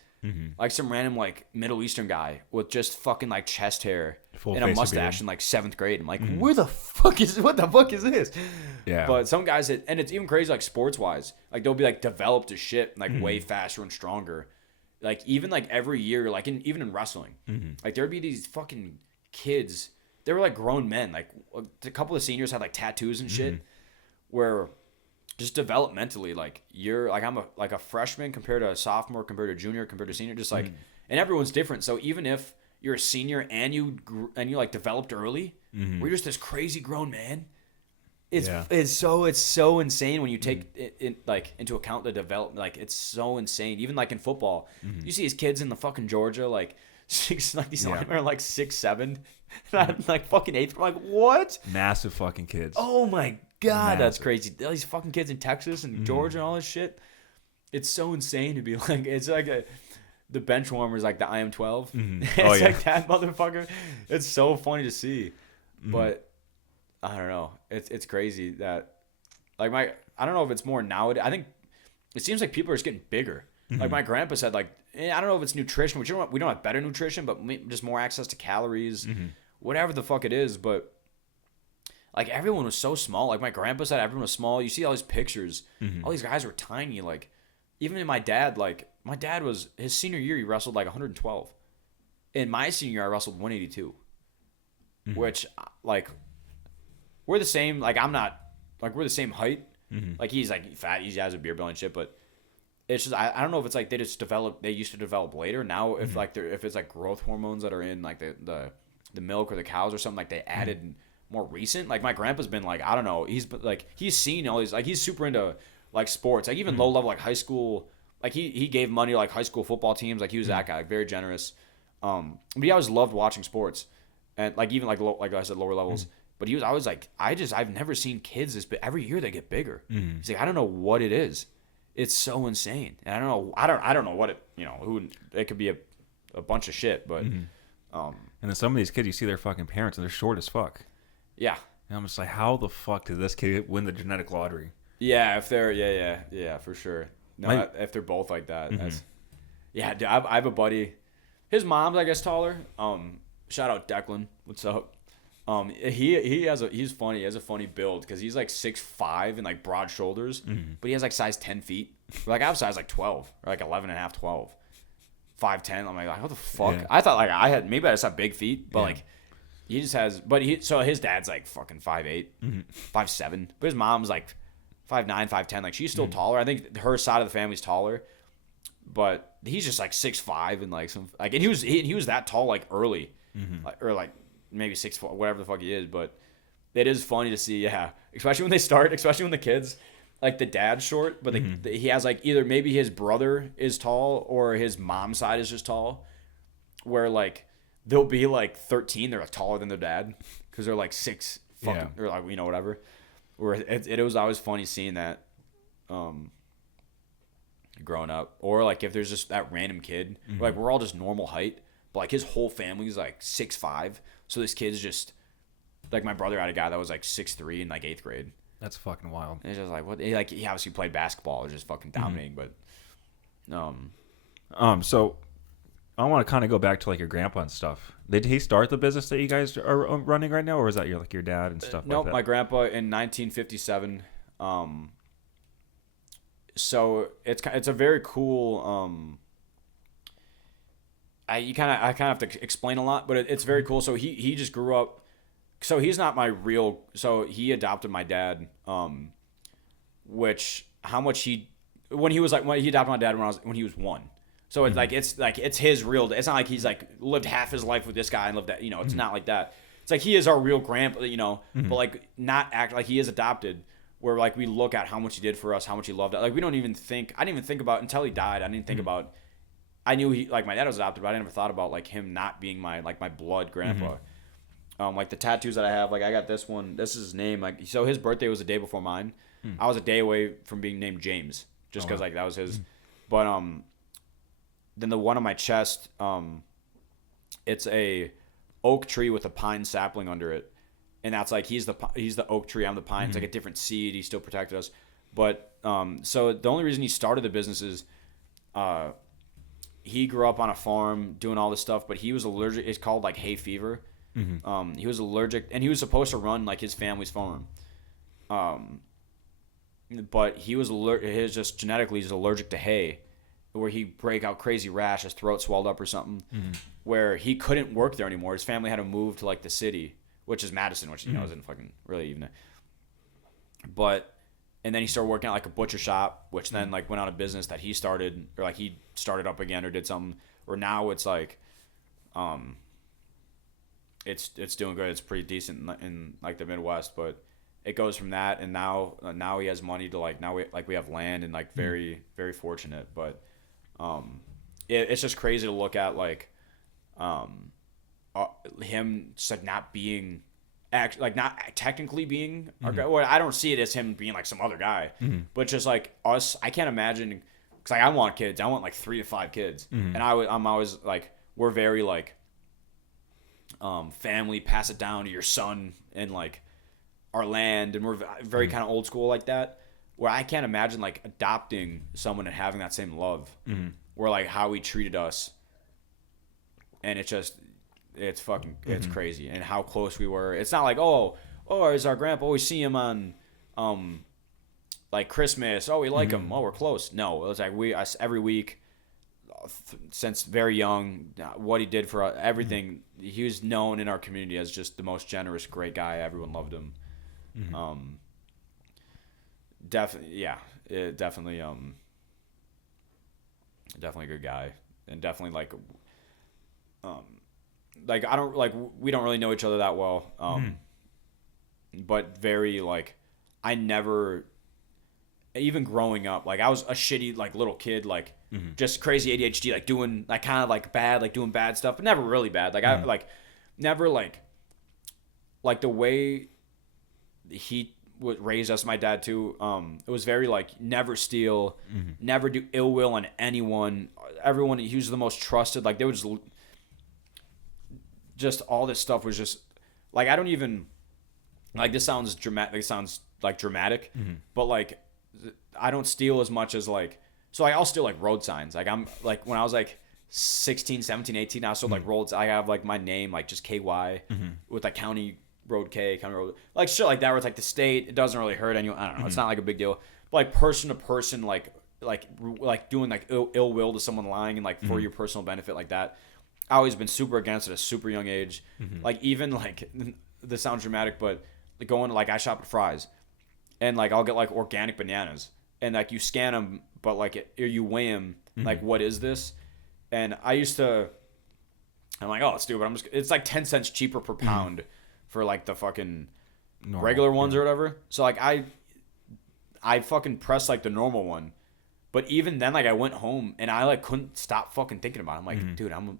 like some random like Middle Eastern guy with just fucking like chest hair and a mustache in like 7th grade. I'm like, what the fuck is this? Yeah. But some guys, and it's even crazy like sports wise. Like they'll be like developed as shit, like way faster and stronger. Like even like every year, like even in wrestling, like there'd be these fucking kids. They were like grown men. Like a couple of seniors had like tattoos and shit, where just developmentally, like you're like I'm a freshman compared to a sophomore, compared to a junior, compared to a senior, just like, and everyone's different. So even if you're a senior and you like developed early, where you're just this crazy grown man. It's so insane when you take it like into account the development. Like it's so insane. Even like in football, you see these kids in the fucking Georgia like these linemen are like 6'7", like fucking 8th. I'm like, what? Massive fucking kids. Oh my god, that's crazy. These fucking kids in Texas and Georgia and all this shit. It's so insane to be like. It's like the bench warmers like the IM-12. It's like that motherfucker. It's so funny to see, but. I don't know. It's crazy that, like I don't know if it's more nowadays. I think it seems like people are just getting bigger. Like my grandpa said, like I don't know if it's nutrition, which we don't have better nutrition, but just more access to calories, whatever the fuck it is. But like everyone was so small. Like my grandpa said, everyone was small. You see all these pictures. All these guys were tiny. Like even in my dad was his senior year. He wrestled like 112. In my senior year, I wrestled 182, which like. We're the same. Like I'm not. Like we're the same height. Like he's like fat. He has a beer belly and shit. But it's just I don't know if it's like they just develop. They used to develop later. Now if like if it's like growth hormones that are in like the milk or the cows or something, like they added more recent. Like my grandpa's been like I don't know. He's seen all these. Like he's super into like sports. Like even low level like high school. Like he gave money to like high school football teams. Like he was that guy. Like very generous. But he always loved watching sports, and like even like like I said lower levels. But I was like, I've never seen kids this big. Every year they get bigger. He's like, I don't know what it is. It's so insane. And I don't know what it, who it could be a bunch of shit, but and then some of these kids, you see their fucking parents and they're short as fuck. Yeah. And I'm just like, how the fuck did this kid win the genetic lottery? Yeah, if they're yeah, for sure. No, if they're both like that. That's, yeah, dude, I have a buddy. His mom's I guess taller. Shout out Declan. What's up? He's funny. He has a funny build because he's like 6'5" and like broad shoulders, but he has like size 10 feet. Like I have size like 12 or like 11 and a half, 12, 5'10". I'm like, what the fuck? Yeah. I thought like maybe I just have big feet, but like he just has. So his dad's like fucking 5'8", 5'7", but his mom's like 5'9", 5'10". Like she's still taller. I think her side of the family's taller, but he's just like 6'5" and like some like and he was that tall like early, or like. Maybe 6 foot, whatever the fuck he is, but it is funny to see, especially when the kids, like the dad's short, but he has like either maybe his brother is tall or his mom's side is just tall, where like they'll be like 13, they're like taller than their dad because they're like 6 fucking or like whatever. Where it was always funny seeing that, growing up, or like if there's just that random kid, like we're all just normal height, but like his whole family's like 6'5", so this kid's just like my brother had a guy that was like 6'3" in like 8th grade. That's fucking wild. And it's just like what he obviously played basketball, was just fucking dominating, but so I want to kind of go back to like your grandpa and stuff. Did he start the business that you guys are running right now, or is that your dad and stuff? Nope, like that? my grandpa in 1957. So it's a very cool. I kind of have to explain a lot, but it's very cool. So he just grew up. So he's not my real. So he adopted my dad. Which how much he when he adopted my dad when he was 1. So it's it's his real. It's not like he's like lived half his life with this guy and lived that. It's not like that. It's like he is our real grandpa. But like not act like he is adopted. Where like we look at how much he did for us, how much he loved us. Like we don't even think. I didn't even think about until he died. I didn't think about. I knew he like my dad was adopted, but I never thought about like him not being my blood grandpa. Like the tattoos that I have, like I got this one. This is his name. Like so, his birthday was a day before mine. I was a day away from being named James, just because like that was his. But then the one on my chest, it's a oak tree with a pine sapling under it. And that's like he's the oak tree, I'm the pine. It's like a different seed. He still protected us, but so the only reason he started the business is, he grew up on a farm doing all this stuff, but he was allergic. It's called like hay fever. He was allergic, and he was supposed to run like his family's farm, but he was his just genetically he's allergic to hay, where he break out crazy rash, his throat swelled up or something, where he couldn't work there anymore. His family had to move to like the city, which is Madison, which isn't fucking really even. And then he started working at like a butcher shop, which then like went out of business that he started, or like he started up again or did something. Or now it's like, it's doing good. It's pretty decent in like the Midwest, but it goes from that, and now he has money to like we have land and like very very fortunate. But it's just crazy to look at like him just like not being not technically being our guy. Well, I don't see it as him being like some other guy, but just like us. I can't imagine because like I want kids. I want like 3 to 5 kids, and I'm always like we're very like family, pass it down to your son and like our land, and we're very kind of old school like that. Where I can't imagine like adopting someone and having that same love, where like how he treated us, and it's fucking it's crazy, and how close we were. It's not like oh is our grandpa, we see him on like Christmas, we like him, we're close. No, it was like us every week since very young. What he did for us, everything. He was known in our community as just the most generous, great guy. Everyone loved him. Definitely a good guy, and definitely like I don't like we don't really know each other that well, but very like I never, even growing up, like I was a shitty like little kid, like just crazy ADHD, like doing like kind of like bad, like doing bad stuff, but never really bad. Like I like never like the way he would raise us, my dad too. It was very like never steal, never do ill will on anyone. Everyone, he was the most trusted. Like they would just all this stuff was just like I don't even like this sounds dramatic. It sounds like dramatic, but like I don't steal as much as like so I'll steal like road signs. Like I'm like when I was like 16, 17, 18, I still like roads. I have like my name like just KY with like county road K, county road like shit like that. Where it's like the state, it doesn't really hurt anyone. I don't know. It's not like a big deal. But like person to person, like doing like ill will to someone, lying and like for your personal benefit like that. I always been super against at a super young age. Like even like this sounds dramatic, but like going to like I shop at Fry's, and like I'll get like organic bananas, and like you scan them, but like you weigh them. Like what is this? And I used to, I'm like, oh, it's stupid. It's like 10 cents cheaper per pound for like the fucking regular ones or whatever. So like I I fucking pressed like the normal one. But even then, like I went home and I like couldn't stop fucking thinking about it. I'm like, dude, I'm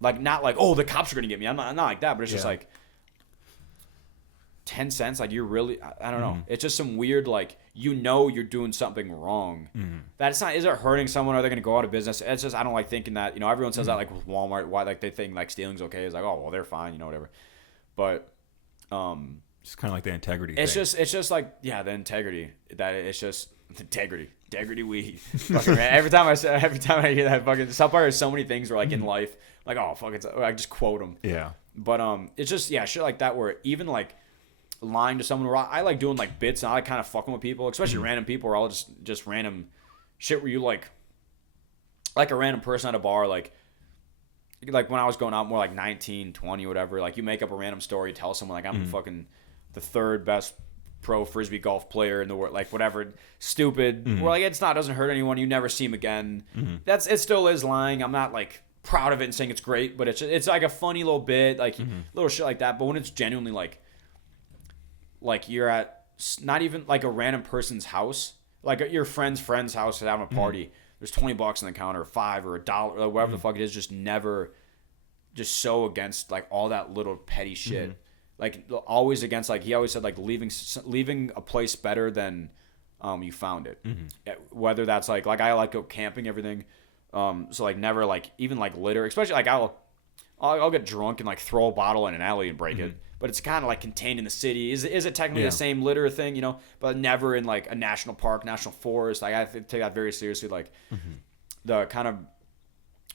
like, not like, oh, the cops are going to get me. I'm not like that, but it's just like 10 cents. Like you're really, I don't know. It's just some weird, like, you're doing something wrong. That it's not, is it hurting someone? Are they going to go out of business? It's just, I don't like thinking that, everyone says that like with Walmart, why like they think like stealing's okay. It's like, oh, well, they're fine, whatever. But, it's kind of like the integrity it's thing. it's just like, yeah, the integrity that it's just integrity weed. every time I hear that fucking South Park, there's so many things where like in life, like, oh, fuck, I just quote them. Yeah. But, it's just, yeah, shit like that where even like, lying to someone where I like doing like bits and I like kind of fucking with people, especially random people, or I'll just random shit where you like a random person at a bar, like when I was going out more like 19, 20, whatever, like you make up a random story, tell someone like I'm fucking the third best pro frisbee golf player in the world, like whatever, stupid. Where like doesn't hurt anyone, you never see him again. It still is lying. I'm not like proud of it and saying it's great, but it's like a funny little bit, like little shit like that. But when it's genuinely like you're at not even like a random person's house, like at your friend's house and having a party. There's $20 on the counter, $5 or $1, or whatever the fuck it is. Just so against like all that little petty shit. Like always against, like he always said, like leaving a place better than you found it. Whether that's like I like go camping, everything. So like never like even like litter, especially like I'll get drunk and like throw a bottle in an alley and break it. But it's kind of like contained in the city. Is it technically the same litter thing, But never in like a national park, national forest. Like I take that very seriously, like the kind of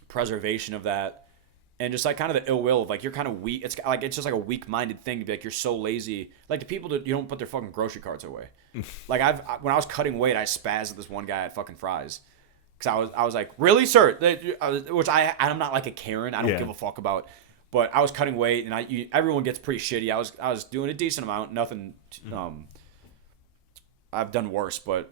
preservation of that, and just like kind of the ill will of like you're kind of weak. It's just like a weak-minded thing to be like you're so lazy. Like the people that you don't put their fucking grocery carts away. Like when I was cutting weight, I spazzed at this one guy at fucking Fry's. Because I was like, really, sir? Which I'm not like a Karen. I don't give a fuck about. But I was cutting weight, and everyone gets pretty shitty. I was doing a decent amount. Nothing. I've done worse, but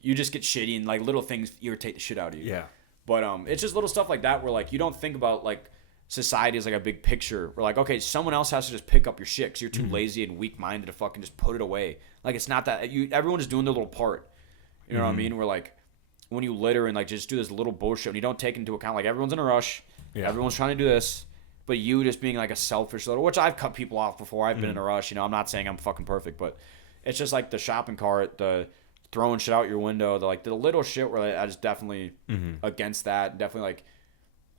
you just get shitty, and like little things irritate the shit out of you. Yeah. But it's just little stuff like that where like you don't think about like society as like a big picture. Where like, okay, someone else has to just pick up your shit because you're too lazy and weak-minded to fucking just put it away. Like it's not that everyone is doing their little part. You know what I mean? Where like when you litter and like just do this little bullshit and you don't take into account like everyone's in a rush. Yeah. Everyone's trying to do this. But you just being like a selfish little, which I've cut people off before. I've been in a rush. I'm not saying I'm fucking perfect, but it's just like the shopping cart, the throwing shit out your window, the little shit where I just definitely against that. Definitely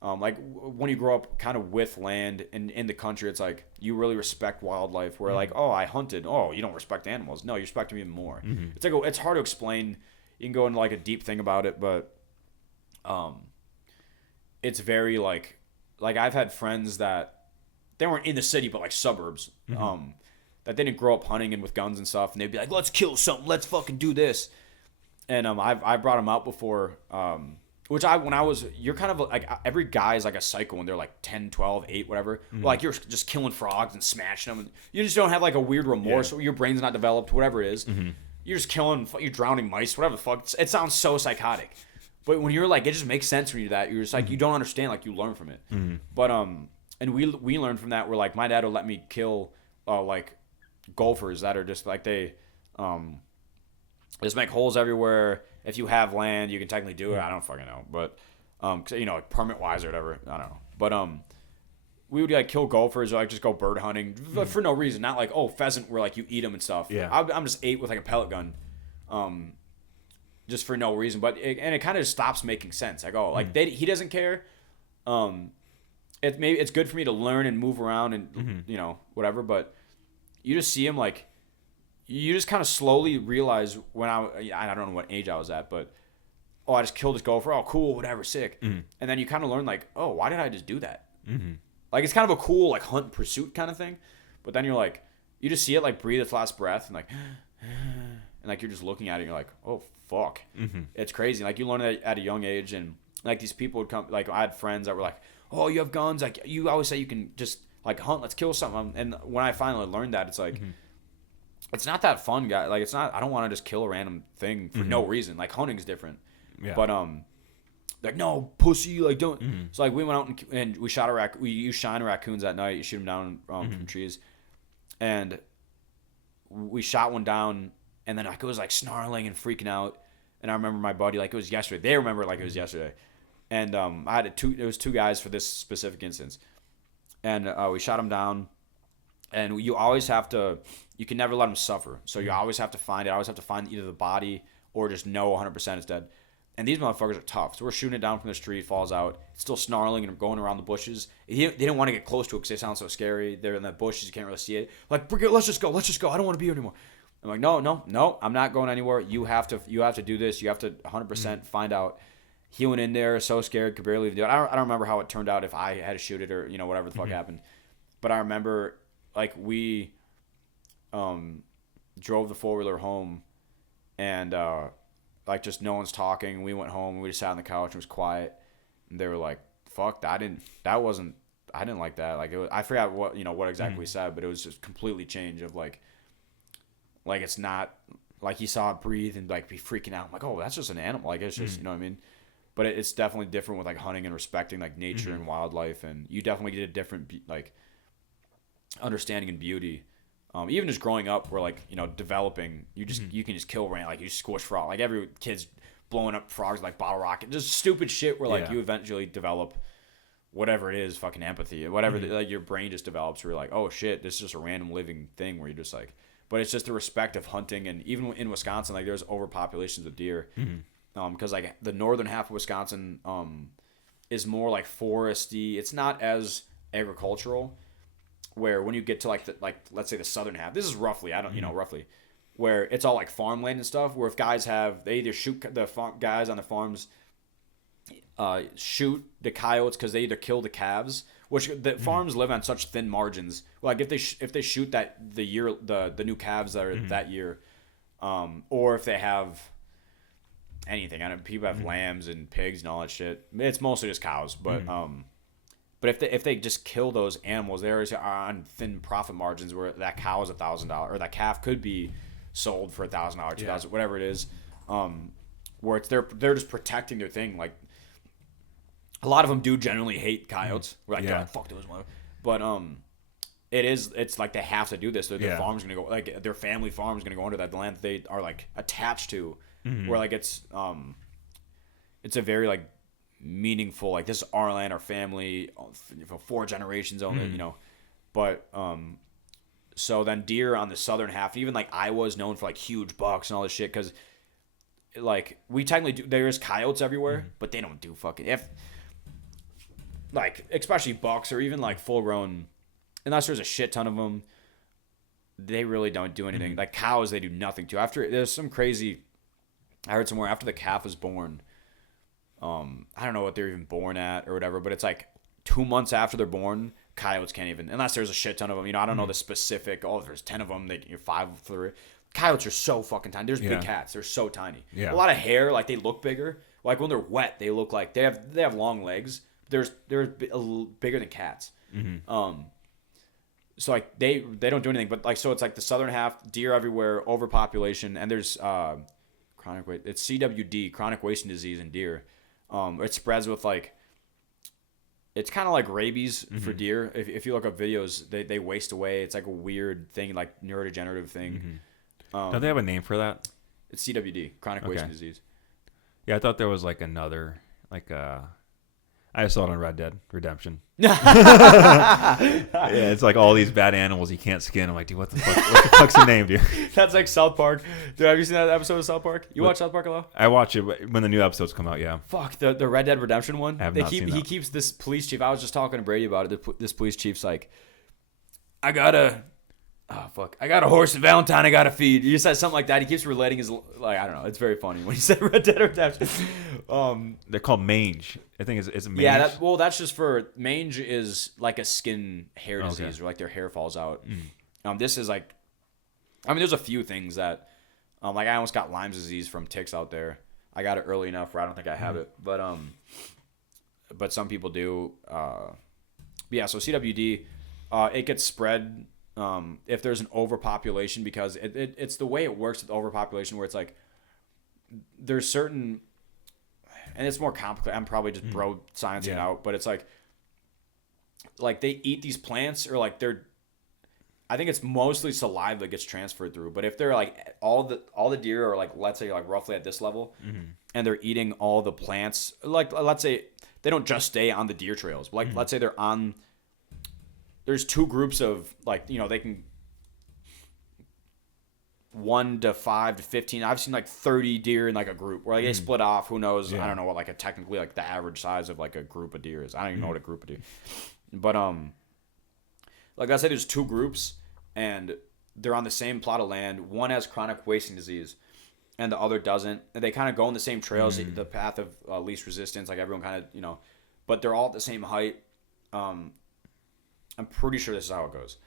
like when you grow up kind of with land and in the country, it's like you really respect wildlife. Where like, oh, I hunted. Oh, you don't respect animals. No, you respect them even more. It's like it's hard to explain. You can go into like a deep thing about it, but it's very like I've had friends that they weren't in the city but like suburbs that they didn't grow up hunting and with guns and stuff, and they'd be like, let's kill something, let's fucking do this. And I brought them out before, which you're kind of like every guy is like a psycho when they're like 10, 12, 8, whatever. Like you're just killing frogs and smashing them, and you just don't have like a weird remorse, or your brain's not developed, whatever it is. You're just you're drowning mice, whatever the fuck. It sounds so psychotic. But when you're like, it just makes sense when you do that. You're just like, you don't understand, like you learn from it. But and we learned from that. Where like my dad would let me kill like golfers that are just like they just make holes everywhere. If you have land, you can technically do it. I don't fucking know, but like permit wise or whatever. I don't know. But we would like kill golfers or like just go bird hunting for no reason. Not like pheasant where like you eat them and stuff. Yeah, I'm just ate with like a pellet gun. Just for no reason, but it kind of just stops making sense. Like he doesn't care. It's good for me to learn and move around and whatever. But you just see him like, you just kind of slowly realize when I don't know what age I was at, but I just killed this gopher. Oh, cool, whatever, sick. And then you kind of learn like, oh, why did I just do that? Like it's kind of a cool like hunt pursuit kind of thing. But then you're like, you just see it like breathe its last breath and like. And like you're just looking at it and you're like, oh fuck. It's crazy. Like you learn that at a young age, and like these people would come, like I had friends that were like, oh, you have guns, like you always say you can just like hunt, let's kill something. And when I finally learned that, it's like it's not that fun, guy. Like it's not, I don't want to just kill a random thing for no reason. Like hunting's different. Yeah. But like no pussy, like don't. So like we went out and we shot we used shine raccoons at night. You shoot them down from trees, and we shot one down and then like it was like snarling and freaking out. And I remember my buddy, like it was yesterday. They remember like it was yesterday. And I had it was 2 guys for this specific instance. And we shot them down. And you always have to, you can never let them suffer. So you always have to find it. I always have to find either the body or just know 100% it's dead. And these motherfuckers are tough. So we're shooting it down from the tree, it falls out. It's still snarling and going around the bushes. They didn't want to get close to it because they sound so scary. They're in the bushes, you can't really see it. Like, let's just go. I don't want to be here anymore. I'm like, no, I'm not going anywhere. You have to do this. You have to 100% find out. He went in there so scared, could barely do it. I don't remember how it turned out, if I had to shoot it or, whatever the fuck happened. But I remember, like, we drove the 4-wheeler home, and like, just no one's talking. We went home, and we just sat on the couch and it was quiet. And they were like, fuck, I didn't like that. Like, I forgot what exactly we said, but it was just completely changed of like it's not like he saw it breathe and like be freaking out. I'm like, oh, that's just an animal. Like, it's just, you know what I mean? But it's definitely different with like hunting and respecting like nature and wildlife. And you definitely get a different like understanding and beauty. Even just growing up, where like, developing, you can just kill like you squish frog. Like every kid's blowing up frogs like bottle rocket. Just stupid shit where like you eventually develop whatever it is, fucking empathy, whatever like your brain just develops where you're like, oh shit, this is just a random living thing where you're just like, but it's just the respect of hunting. And even in Wisconsin, like there's overpopulations of deer. Because like the northern half of Wisconsin is more like foresty. It's not as agricultural. Where when you get to like let's say the southern half, this is roughly, roughly, where it's all like farmland and stuff. Where if guys they either shoot the guys on the farms, shoot the coyotes because they either kill the calves, which the farms live on such thin margins. Like if they shoot the new calves that are that year, or if they have anything. I know people have lambs and pigs and all that shit. It's mostly just cows, but But if they just kill those animals, they are on thin profit margins where that cow is $1,000 or that calf could be sold for $1,000, $2,000, whatever it is. Where it's they're just protecting their thing. Like a lot of them do generally hate coyotes. We're like, God, fuck those mother. But it's like they have to do this. Their farm's gonna go, like their family farm's gonna go under that land that they are like attached to. Where like it's a very like meaningful, like this is our land, our family, 4 generations own it, but so then deer on the southern half, even like Iowa's known for like huge bucks and all this shit, because like we technically do, there's coyotes everywhere, but they don't do fucking, if like especially bucks or even like full grown, unless there's a shit ton of them, they really don't do anything. Like cows, they do nothing to. After there's some crazy, I heard somewhere after the calf is born, I don't know what they're even born at or whatever, but it's like 2 months after they're born, coyotes can't even, unless there's a shit ton of them. I don't know the specific, there's 10 of them, 5 3. Coyotes are so fucking tiny. There's big cats. They're so tiny. A lot of hair, like they look bigger. Like when they're wet, they look like they have long legs. They're a little bigger than cats. So like they don't do anything, but like, so it's like the southern half, deer everywhere, overpopulation, and there's it's CWD, chronic wasting disease in deer. It spreads with like, it's kind of like rabies for deer. If you look up videos, they waste away. It's like a weird thing, like neurodegenerative thing. Don't they have a name for that? It's CWD, chronic wasting disease. Yeah, I thought there was like another, like I saw it on Red Dead Redemption. It's like all these bad animals you can't skin. I'm like, dude, what the fuck's the name, dude? That's like South Park. Dude, have you seen that episode of South Park? You watch South Park a lot? I watch it when the new episodes come out, yeah. Fuck, the Red Dead Redemption one? I have not seen that. He keeps this police chief. I was just talking to Brady about it. This police chief's like, I got a horse and Valentine I got to feed. He says something like that. He keeps relating his, like, I don't know. It's very funny when he said Red Dead Redemption. They're called mange. I think it's mange. Yeah, that's just for, mange is like a skin hair disease or like their hair falls out. This is like, there's a few things that, like I almost got Lyme's disease from ticks out there. I got it early enough where I don't think I have it, but some people do. Yeah, so CWD, it gets spread if there's an overpopulation, because it's the way it works with overpopulation, where it's like there's certain, and it's more complicated. I'm probably just bro sciencing it out, but it's like they eat these plants, or like I think it's mostly saliva that gets transferred through. But if they're like all the deer are like, let's say like roughly at this level, and they're eating all the plants, like let's say they don't just stay on the deer trails. But like let's say they're on. There's two groups of like they can 1 to 5 to 15. I've seen like 30 deer in like a group where like they split off. Who knows? I don't know what like technically like the average size of like a group of deer is. I don't even know what a group of deer. But like I said, there's two groups and they're on the same plot of land. One has chronic wasting disease and the other doesn't. And they kind of go in the same trails, the path of least resistance. Like everyone kind of but they're all at the same height. I'm pretty sure this is how it goes.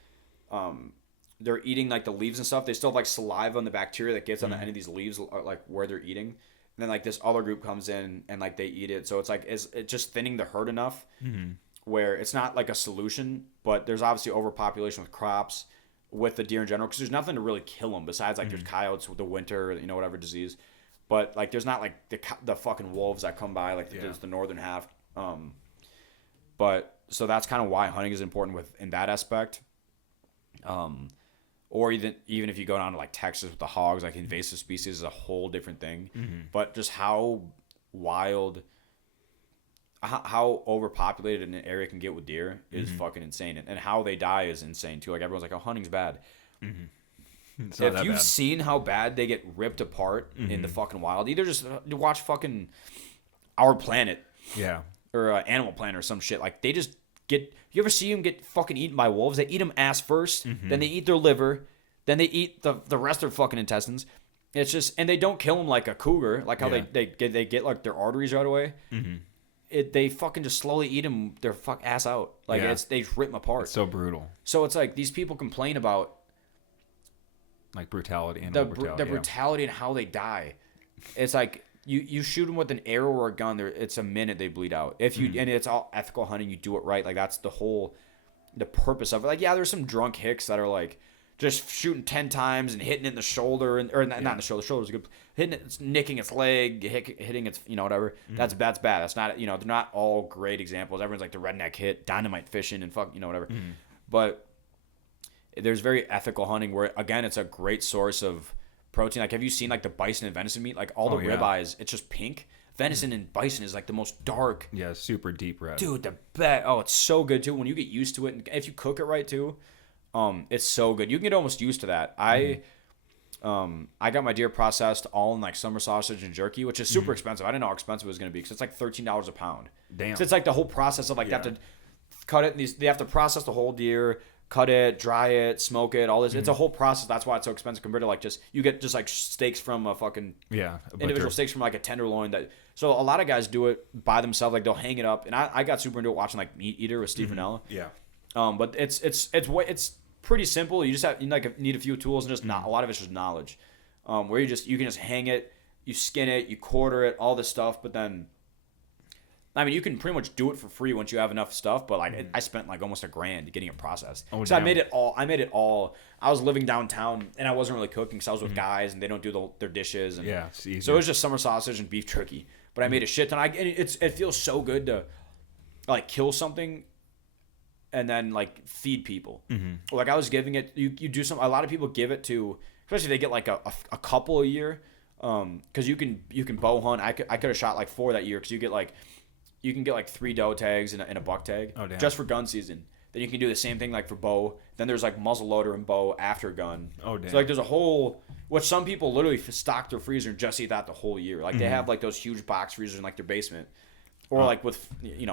They're eating like the leaves and stuff. They still have like saliva and the bacteria that gets on the end of these leaves, like where they're eating. And then like this other group comes in and like they eat it. So it's like it's just thinning the herd enough where it's not like a solution, but there's obviously overpopulation with crops, with the deer in general, because there's nothing to really kill them besides like there's coyotes with the winter, whatever disease. But like there's not like the fucking wolves that come by like there's the northern half. But so that's kind of why hunting is important in that aspect. Or even if you go down to like Texas with the hogs, like invasive species is a whole different thing. But just how wild, how overpopulated an area can get with deer is fucking insane. And how they die is insane too. Like everyone's like, oh, hunting's bad. If you've seen how bad they get ripped apart in the fucking wild, either just watch fucking Our Planet. Yeah. Or Animal Planet or some shit. Like they just get. You ever see them get fucking eaten by wolves? They eat them ass first, then they eat their liver, then they eat the rest of their fucking intestines. It's just, and they don't kill them like a cougar, like how they get like their arteries right away. They fucking just slowly eat them their fuck ass out. Like they rip them apart. It's so brutal. So it's like these people complain about like brutality and the brutality and how they die. It's like. You shoot them with an arrow or a gun. It's a minute they bleed out. If you and it's all ethical hunting, you do it right. Like that's the purpose of it. Like there's some drunk hicks that are like just shooting 10 times and hitting it in the shoulder not in the shoulder. The shoulder's good. Hitting it, nicking its leg, hitting its whatever. That's bad. That's not they're not all great examples. Everyone's like the redneck hit, dynamite fishing, and fuck whatever. But there's very ethical hunting where again it's a great source of protein. Like have you seen like the bison and venison meat? Like all the ribeyes, it's just pink. Venison and bison is like the most dark. Yeah, super deep red. Dude, the best. Oh, it's so good too. When you get used to it, and if you cook it right too, it's so good. You can get almost used to that. I got my deer processed all in like summer sausage and jerky, which is super expensive. I didn't know how expensive it was gonna be because it's like $13 a pound. Damn. So it's like the whole process of like they have to cut it. And they have to process the whole deer. Cut it, dry it, smoke it, all this. It's a whole process. That's why it's so expensive compared to like you get just like steaks from a fucking individual steaks from like a tenderloin. So a lot of guys do it by themselves. Like they'll hang it up. And I got super into it watching like Meat Eater with Steve Rinella. Yeah. But it's pretty simple. You just need a few tools and just not a lot of it's just knowledge. Where you can just hang it, you skin it, you quarter it, all this stuff. But then. I mean, you can pretty much do it for free once you have enough stuff, but like I spent like almost $1,000 getting it processed. So I made it all. I was living downtown and I wasn't really cooking because I was with guys and they don't do their dishes. And it's easier. So it was just summer sausage and beef jerky. But I made a shit ton. It feels so good to like kill something and then like feed people. Like I was giving it. You do some. A lot of people give it to, especially if they get like a couple a year, because you can bow hunt. I could have shot like 4 that year because you can get like 3 doe tags and a buck tag just for gun season. Then you can do the same thing like for bow. Then there's like muzzle loader and bow after gun. Oh damn! So like there's a whole which some people literally stock their freezer and just eat that the whole year. Like they have like those huge box freezers in like their basement, or like with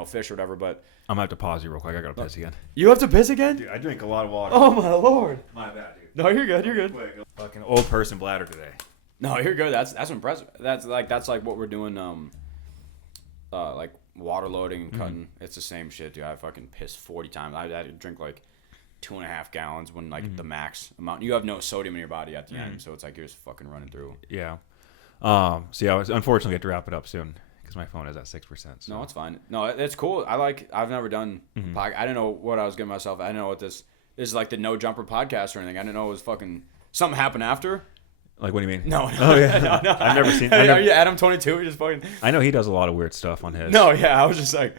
fish or whatever. But I'm gonna have to pause you real quick. I gotta piss again. You have to piss again? Dude, I drink a lot of water. Oh my lord! My bad, dude. No, you're good. You're good. Fucking old person bladder today. No, you're good. That's impressive. That's like what we're doing. Like water loading and cutting. It's the same shit, dude. I fucking piss 40 times. I drink like 2.5 gallons when like the max amount. You have no sodium in your body at the end, so it's like you're just fucking running through. Yeah. So yeah, I was unfortunately have to wrap it up soon because my phone is at 6%. So. No, it's fine. No, it's cool. I've never done. I didn't know what I was getting myself. I didn't know what this is like the No Jumper podcast or anything. I didn't know it was fucking something happened after. Like, what do you mean? No. Oh, yeah. No. I've never seen Are you Adam 22? Just fucking. I know he does a lot of weird stuff on his. No, yeah. I was just like,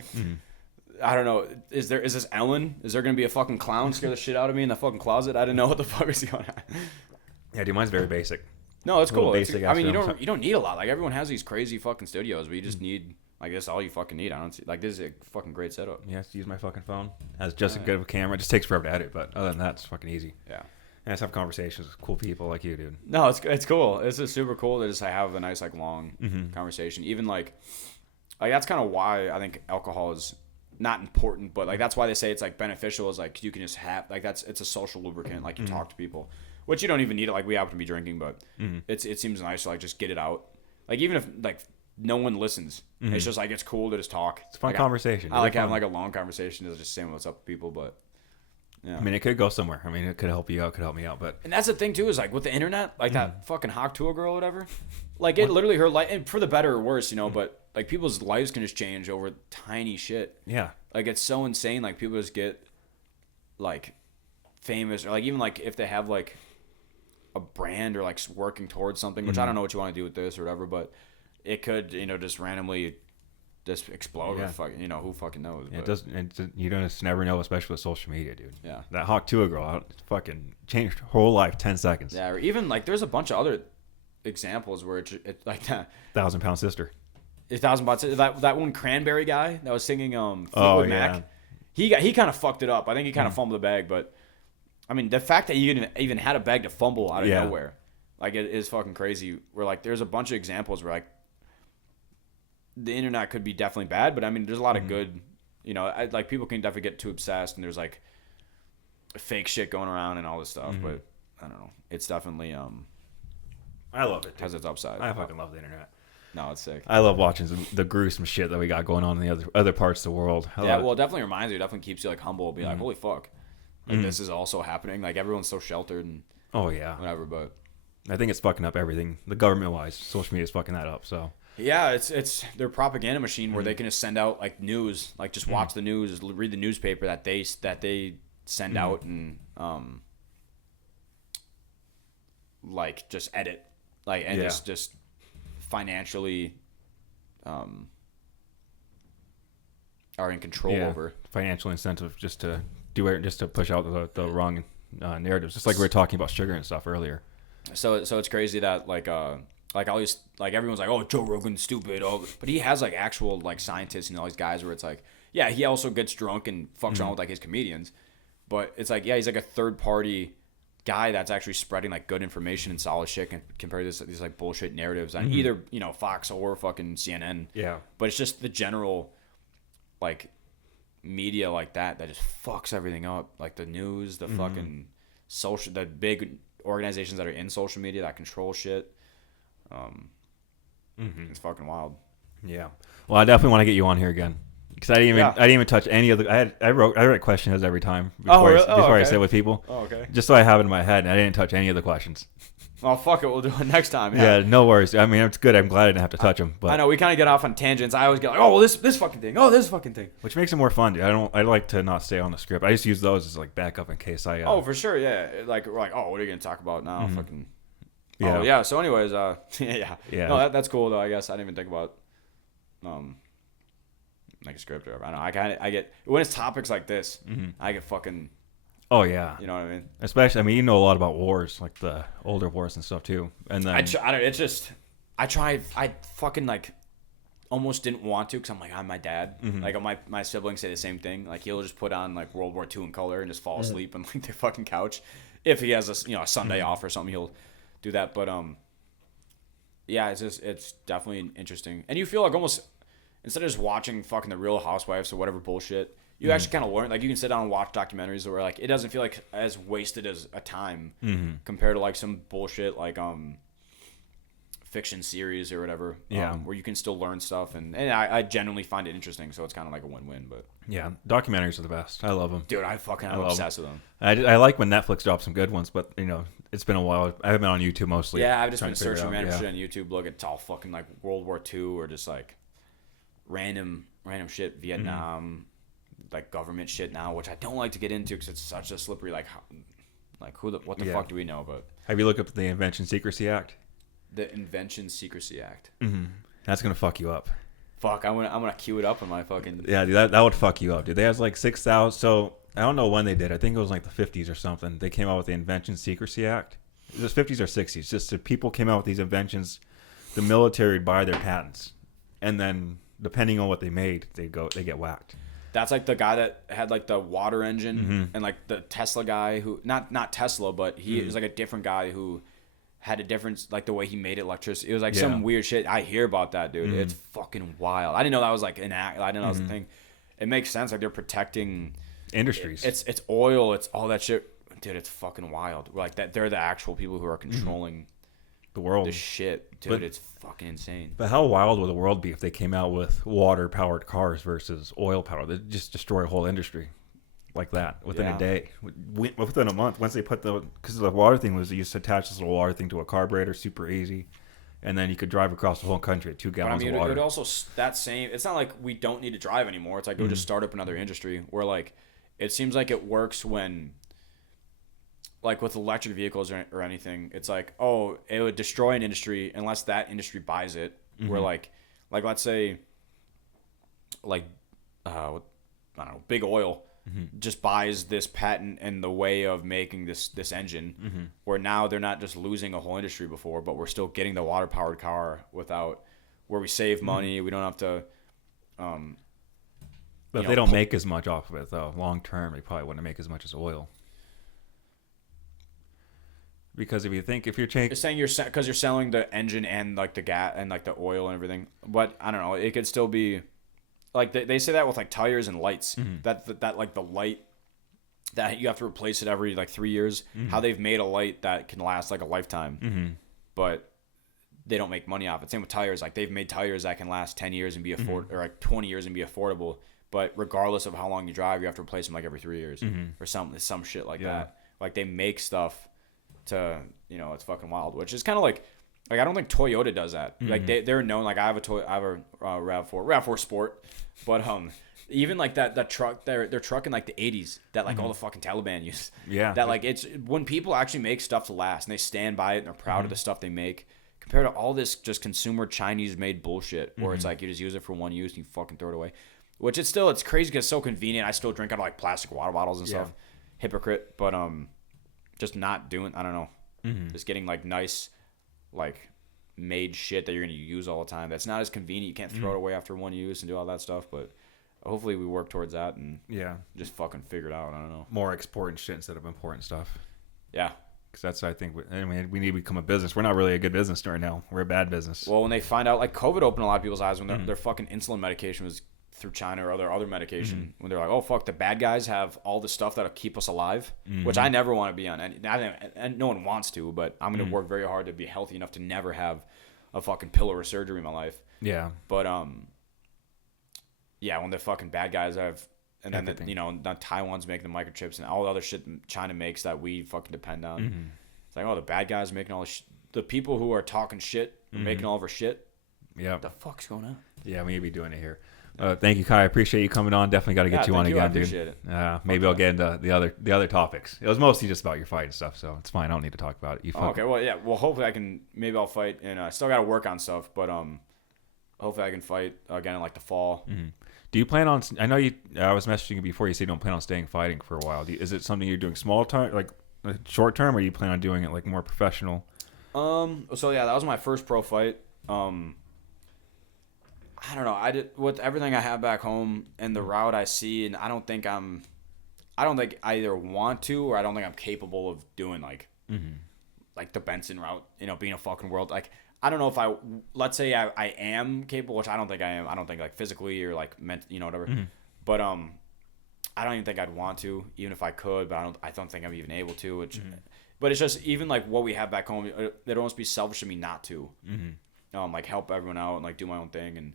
I don't know. Is this Ellen? Is there gonna be a fucking clown scare the shit out of me in the fucking closet? I didn't know what the fuck is going on. Yeah, dude, mine's very basic. No, it's cool. Basic. I mean, you don't need a lot. Like everyone has these crazy fucking studios, but you just need like that's all you fucking need. I don't see like this is a fucking great setup. Yeah, to use my fucking phone. Has just as good of a camera. It just takes forever to edit, but other than that, it's fucking easy. Yeah. And I just have conversations with cool people like you, dude. No, it's cool. It's just super cool to just have a nice like long conversation. Even like that's kind of why I think alcohol is not important, but like that's why they say it's like beneficial. Is like you can just have like it's a social lubricant. Like you talk to people, which you don't even need it. Like we happen to be drinking, but it seems nice to like just get it out. Like even if like no one listens, it's just like it's cool to just talk. It's a fun conversation. I like having like a long conversation to just saying what's up with people, but. Yeah. I mean, it could go somewhere. I mean, it could help you out, could help me out, but... And that's the thing, too, is, like, with the internet, like, that fucking Hawk Tour girl or whatever, like, it literally, her life, and for the better or worse, you know, but, like, people's lives can just change over tiny shit. Yeah. Like, it's so insane, like, people just get, like, famous, or, like, even, like, if they have, like, a brand or, like, working towards something, which I don't know what you want to do with this or whatever, but it could, you know, just randomly... just explode. Yeah. Fucking, you know, who fucking knows? Yeah, it doesn't. You just never know, especially with social media, dude. Yeah. That Hawk Tour girl fucking changed her whole life 10 seconds. Yeah, or even like there's a bunch of other examples where it like that. 1,000-pound sister. 1,000 pounds. That one Cranberry guy that was singing Fleetwood Mac. He kind of fucked it up. I think he kind of fumbled the bag, but I mean the fact that you even had a bag to fumble out of nowhere, like it is fucking crazy. Where like there's a bunch of examples where like. The internet could be definitely bad, but I mean, there's a lot of good, you know, like people can definitely get too obsessed and there's like fake shit going around and all this stuff, but I don't know. It's definitely, I love it. Has its upside. I fucking love the internet. No, it's sick. I love watching the gruesome shit that we got going on in the other parts of the world. Well, it definitely reminds you, it definitely keeps you like humble, be like, holy fuck. Like this is also happening. Like everyone's so sheltered and whatever, but I think it's fucking up everything. The government wise, social media is fucking that up, so. Yeah, it's their propaganda machine where they can just send out like news, like just watch the news, read the newspaper that they send out and like just edit, like and just financially are in control over financial incentive just to do it, just to push out the wrong narratives, just like we were talking about sugar and stuff earlier. So it's crazy that like all these like everyone's like, oh, Joe Rogan's stupid, but he has like actual like scientists and all these guys where it's like, yeah, he also gets drunk and fucks around with like his comedians, but it's like, yeah, he's like a third party guy that's actually spreading like good information and solid shit compared to these like bullshit narratives on either, you know, Fox or fucking CNN. Yeah. But it's just the general like media like that just fucks everything up. Like the news, the fucking social, the big organizations that are in social media that control shit. It's fucking wild. Yeah. Well, I definitely want to get you on here again because I didn't even touch any of the. I write questions every time before I sit with people. Oh, okay. Just so I have it in my head, and I didn't touch any of the questions. Oh, fuck it. We'll do it next time. Yeah, no worries. I mean, it's good. I'm glad I didn't have to touch them. But I know we kind of get off on tangents. I always get like, oh, well, this fucking thing. Oh, this fucking thing. Which makes it more fun, dude. I like to not stay on the script. I just use those as like backup in case I. Oh, for sure. Yeah. Like we're like, oh, what are you gonna talk about now? Fucking. Yeah. Oh, yeah. So, anyways, yeah. Yeah. No, that's cool though. I guess I didn't even think about, like a script or whatever. I know. I get when it's topics like this, I get fucking. Oh yeah. You know what I mean? Especially, I mean, you know a lot about wars, like the older wars and stuff too. And then I fucking like almost didn't want to because I'm like, I'm my dad. Like my siblings say the same thing. Like he'll just put on like World War II in color and just fall asleep on like their fucking couch. If he has a Sunday off or something, he'll do that. But yeah, it's definitely interesting. And you feel like almost instead of just watching fucking the Real Housewives or whatever bullshit, you actually kind of learn. Like you can sit down and watch documentaries where like it doesn't feel like as wasted as a time compared to like some bullshit like fiction series or whatever. Where you can still learn stuff and I genuinely find it interesting. So it's kind of like a win-win. But yeah, documentaries are the best. I love them, dude. I'm obsessed with them. I like when Netflix drops some good ones, but you know it's been a while. I haven't been on YouTube mostly. Yeah, I've just been searching random shit on YouTube. Look, it's all fucking like World War II or just like random shit, Vietnam, like government shit now, which I don't like to get into because it's such a slippery like what the fuck do we know about? Have you looked up the Invention Secrecy Act? The Invention Secrecy Act. That's gonna fuck you up. Fuck, I'm gonna queue it up on my fucking. Yeah, dude, that would fuck you up, dude. They has like 6,000. So I don't know when they did. I think it was like the 50s or something. They came out with the Invention Secrecy Act. It was 50s or 60s. Just that people came out with these inventions, the military would buy their patents, and then depending on what they made, they get whacked. That's like the guy that had like the water engine, and like the Tesla guy who not Tesla, but he was like a different guy who had a difference, like the way he made electricity. It was like some weird shit. I hear about that, dude. It's fucking wild. I didn't know that was like an act. I didn't know that was a thing. It makes sense. Like they're protecting Industries. It's oil. It's all that shit, dude. It's fucking wild. Like that. They're the actual people who are controlling the world. The shit, dude. It's fucking insane. But how wild would the world be if they came out with water-powered cars versus oil-powered? They'd just destroy a whole industry like that within a day, within a month. Once they put because the water thing was, you used to attach this little water thing to a carburetor, super easy, and then you could drive across the whole country at 2 gallons of water. It also it's not like we don't need to drive anymore. It's like go just start up another industry where like it seems like it works when like with electric vehicles or anything. It's like, oh, it would destroy an industry unless that industry buys it. Where like let's say like I don't know, big oil just buys this patent and the way of making this engine, where now they're not just losing a whole industry before, but we're still getting the water powered car where we save money. We don't have to. But if they don't make as much off of it, though, long term, they probably wouldn't make as much as oil. Because if you're saying because you're selling the engine and like the gas and like the oil and everything, but I don't know, it could still be. Like they say that with like tires and lights, that like the light that you have to replace it every like 3 years. How they've made a light that can last like a lifetime, but they don't make money off it. Same with tires. Like they've made tires that can last 10 years and be or like 20 years and be affordable. But regardless of how long you drive, you have to replace them like every 3 years or some shit like that. Like they make stuff to it's fucking wild, which is kind of like I don't think Toyota does that. Like they're known. Like I have a RAV4 Sport. But even like that truck, their truck in like the 80s that like all the fucking Taliban use. Yeah. That like it's when people actually make stuff to last and they stand by it and they're proud of the stuff they make, compared to all this just consumer Chinese made bullshit where it's like you just use it for one use and you fucking throw it away. Which it's crazy because it's so convenient. I still drink out of like plastic water bottles and stuff. Hypocrite, but just not doing. I don't know. Just getting like nice, like made shit that you're gonna use all the time. That's not as convenient. You can't throw it away after one use and do all that stuff. But hopefully we work towards that and just fucking figure it out. I don't know. More exporting shit instead of importing stuff. Yeah. Because that's, I think, we need to become a business. We're not really a good business right now. We're a bad business. Well, when they find out, like COVID opened a lot of people's eyes when their fucking insulin medication was through China or other medication. When they're like, oh fuck, the bad guys have all the stuff that'll keep us alive, which I never want to be on. And no one wants to, but I'm gonna work very hard to be healthy enough to never have a fucking pill or a surgery in my life. Yeah. But when the fucking bad guys have, and then Taiwan's making the microchips and all the other shit China makes that we fucking depend on. It's like, oh, the bad guys making all this. The people who are talking shit are making all of our shit. Yeah. What the fuck's going on? Yeah, we need to be doing it here. Thank you, Kai. I appreciate you coming on. Definitely got to get you on again, dude. I appreciate it. Maybe I'll get into the other topics. It was mostly just about your fight and stuff, so it's fine. I don't need to talk about it. Okay. Well, yeah. Well, hopefully I can. Maybe I'll fight, and I still got to work on stuff, but hopefully I can fight again in like the fall. Do you plan on? I know you. I was messaging you before. You said you don't plan on staying fighting for a while. Is it something you're doing small time, like short term, or you plan on doing it like more professional? So yeah, that was my first pro fight. I don't know. I did with everything I have back home and the route I see, and I don't think I either want to or I don't think I'm capable of doing like the Benson route. Being a fucking world. Like I don't know if let's say I am capable, which I don't think I am. I don't think like physically or like whatever. But I don't even think I'd want to, even if I could. But I don't think I'm even able to. Which, but it's just even like what we have back home. It'd almost be selfish of me not to. Like help everyone out and like do my own thing and.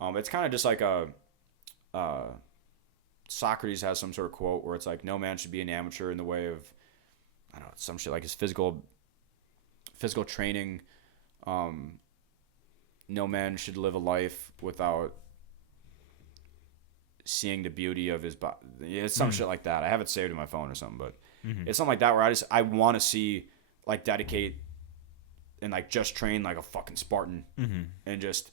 It's kind of just like Socrates has some sort of quote where it's like, no man should be an amateur in the way of, I don't know, some shit like his physical training. No man should live a life without seeing the beauty of his body. It's some shit like that. I have it saved in my phone or something, but it's something like that where I want to see like dedicate and like just train like a fucking Spartan and just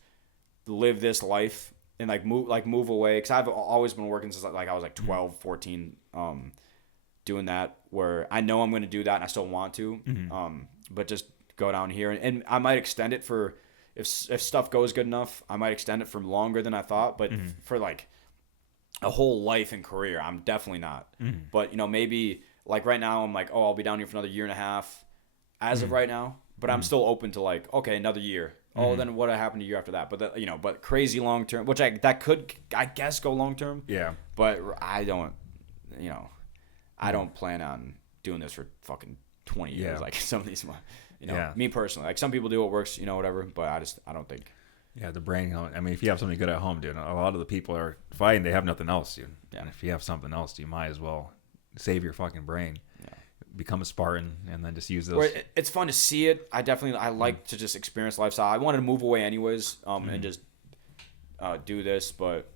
live this life and like move away, because I've always been working since like I was like 12, 14, doing that, where I know I'm going to do that and I still want to, but just go down here, and I might extend it for if stuff goes good enough, I might extend it for longer than I thought, but for like a whole life and career, I'm definitely not. But you know, maybe like right now I'm like, oh, I'll be down here for another year and a half as of right now, but I'm still open to like, okay, another year. Oh, then what happened a year after that? But you know, but crazy long term, which that could, I guess, go long term. Yeah. But I don't, you know, I don't plan on doing this for fucking 20 years. Like some of these, you know, me personally, like some people do what works, you know, whatever. But I don't think. Yeah, the brain. I mean, if you have something good at home, dude, a lot of the people are fighting. They have nothing else, dude. Yeah. And if you have something else, you might as well save your fucking brain. Yeah. Become a Spartan, and then just use those. It's fun to see it. I like to just experience lifestyle. I wanted to move away anyways, and just do this, but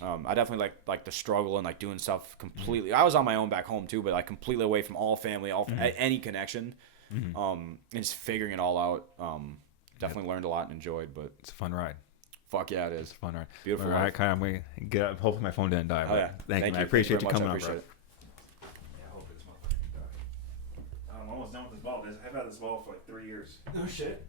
I definitely like the struggle and like doing stuff completely. I was on my own back home too, but like completely away from all family, any connection, and just figuring it all out. Definitely learned a lot and enjoyed, but it's a fun ride. Fuck yeah, it is. It's a fun ride. Beautiful. All right, Kyle, I'm going to get up. Hopefully my phone didn't die. Oh, yeah. Thank you. Man. I appreciate you Thank coming much. up, bro. It. Yeah, I hope this motherfucker can die. I'm almost done with this ball. I've had this ball for like 3 years. No shit.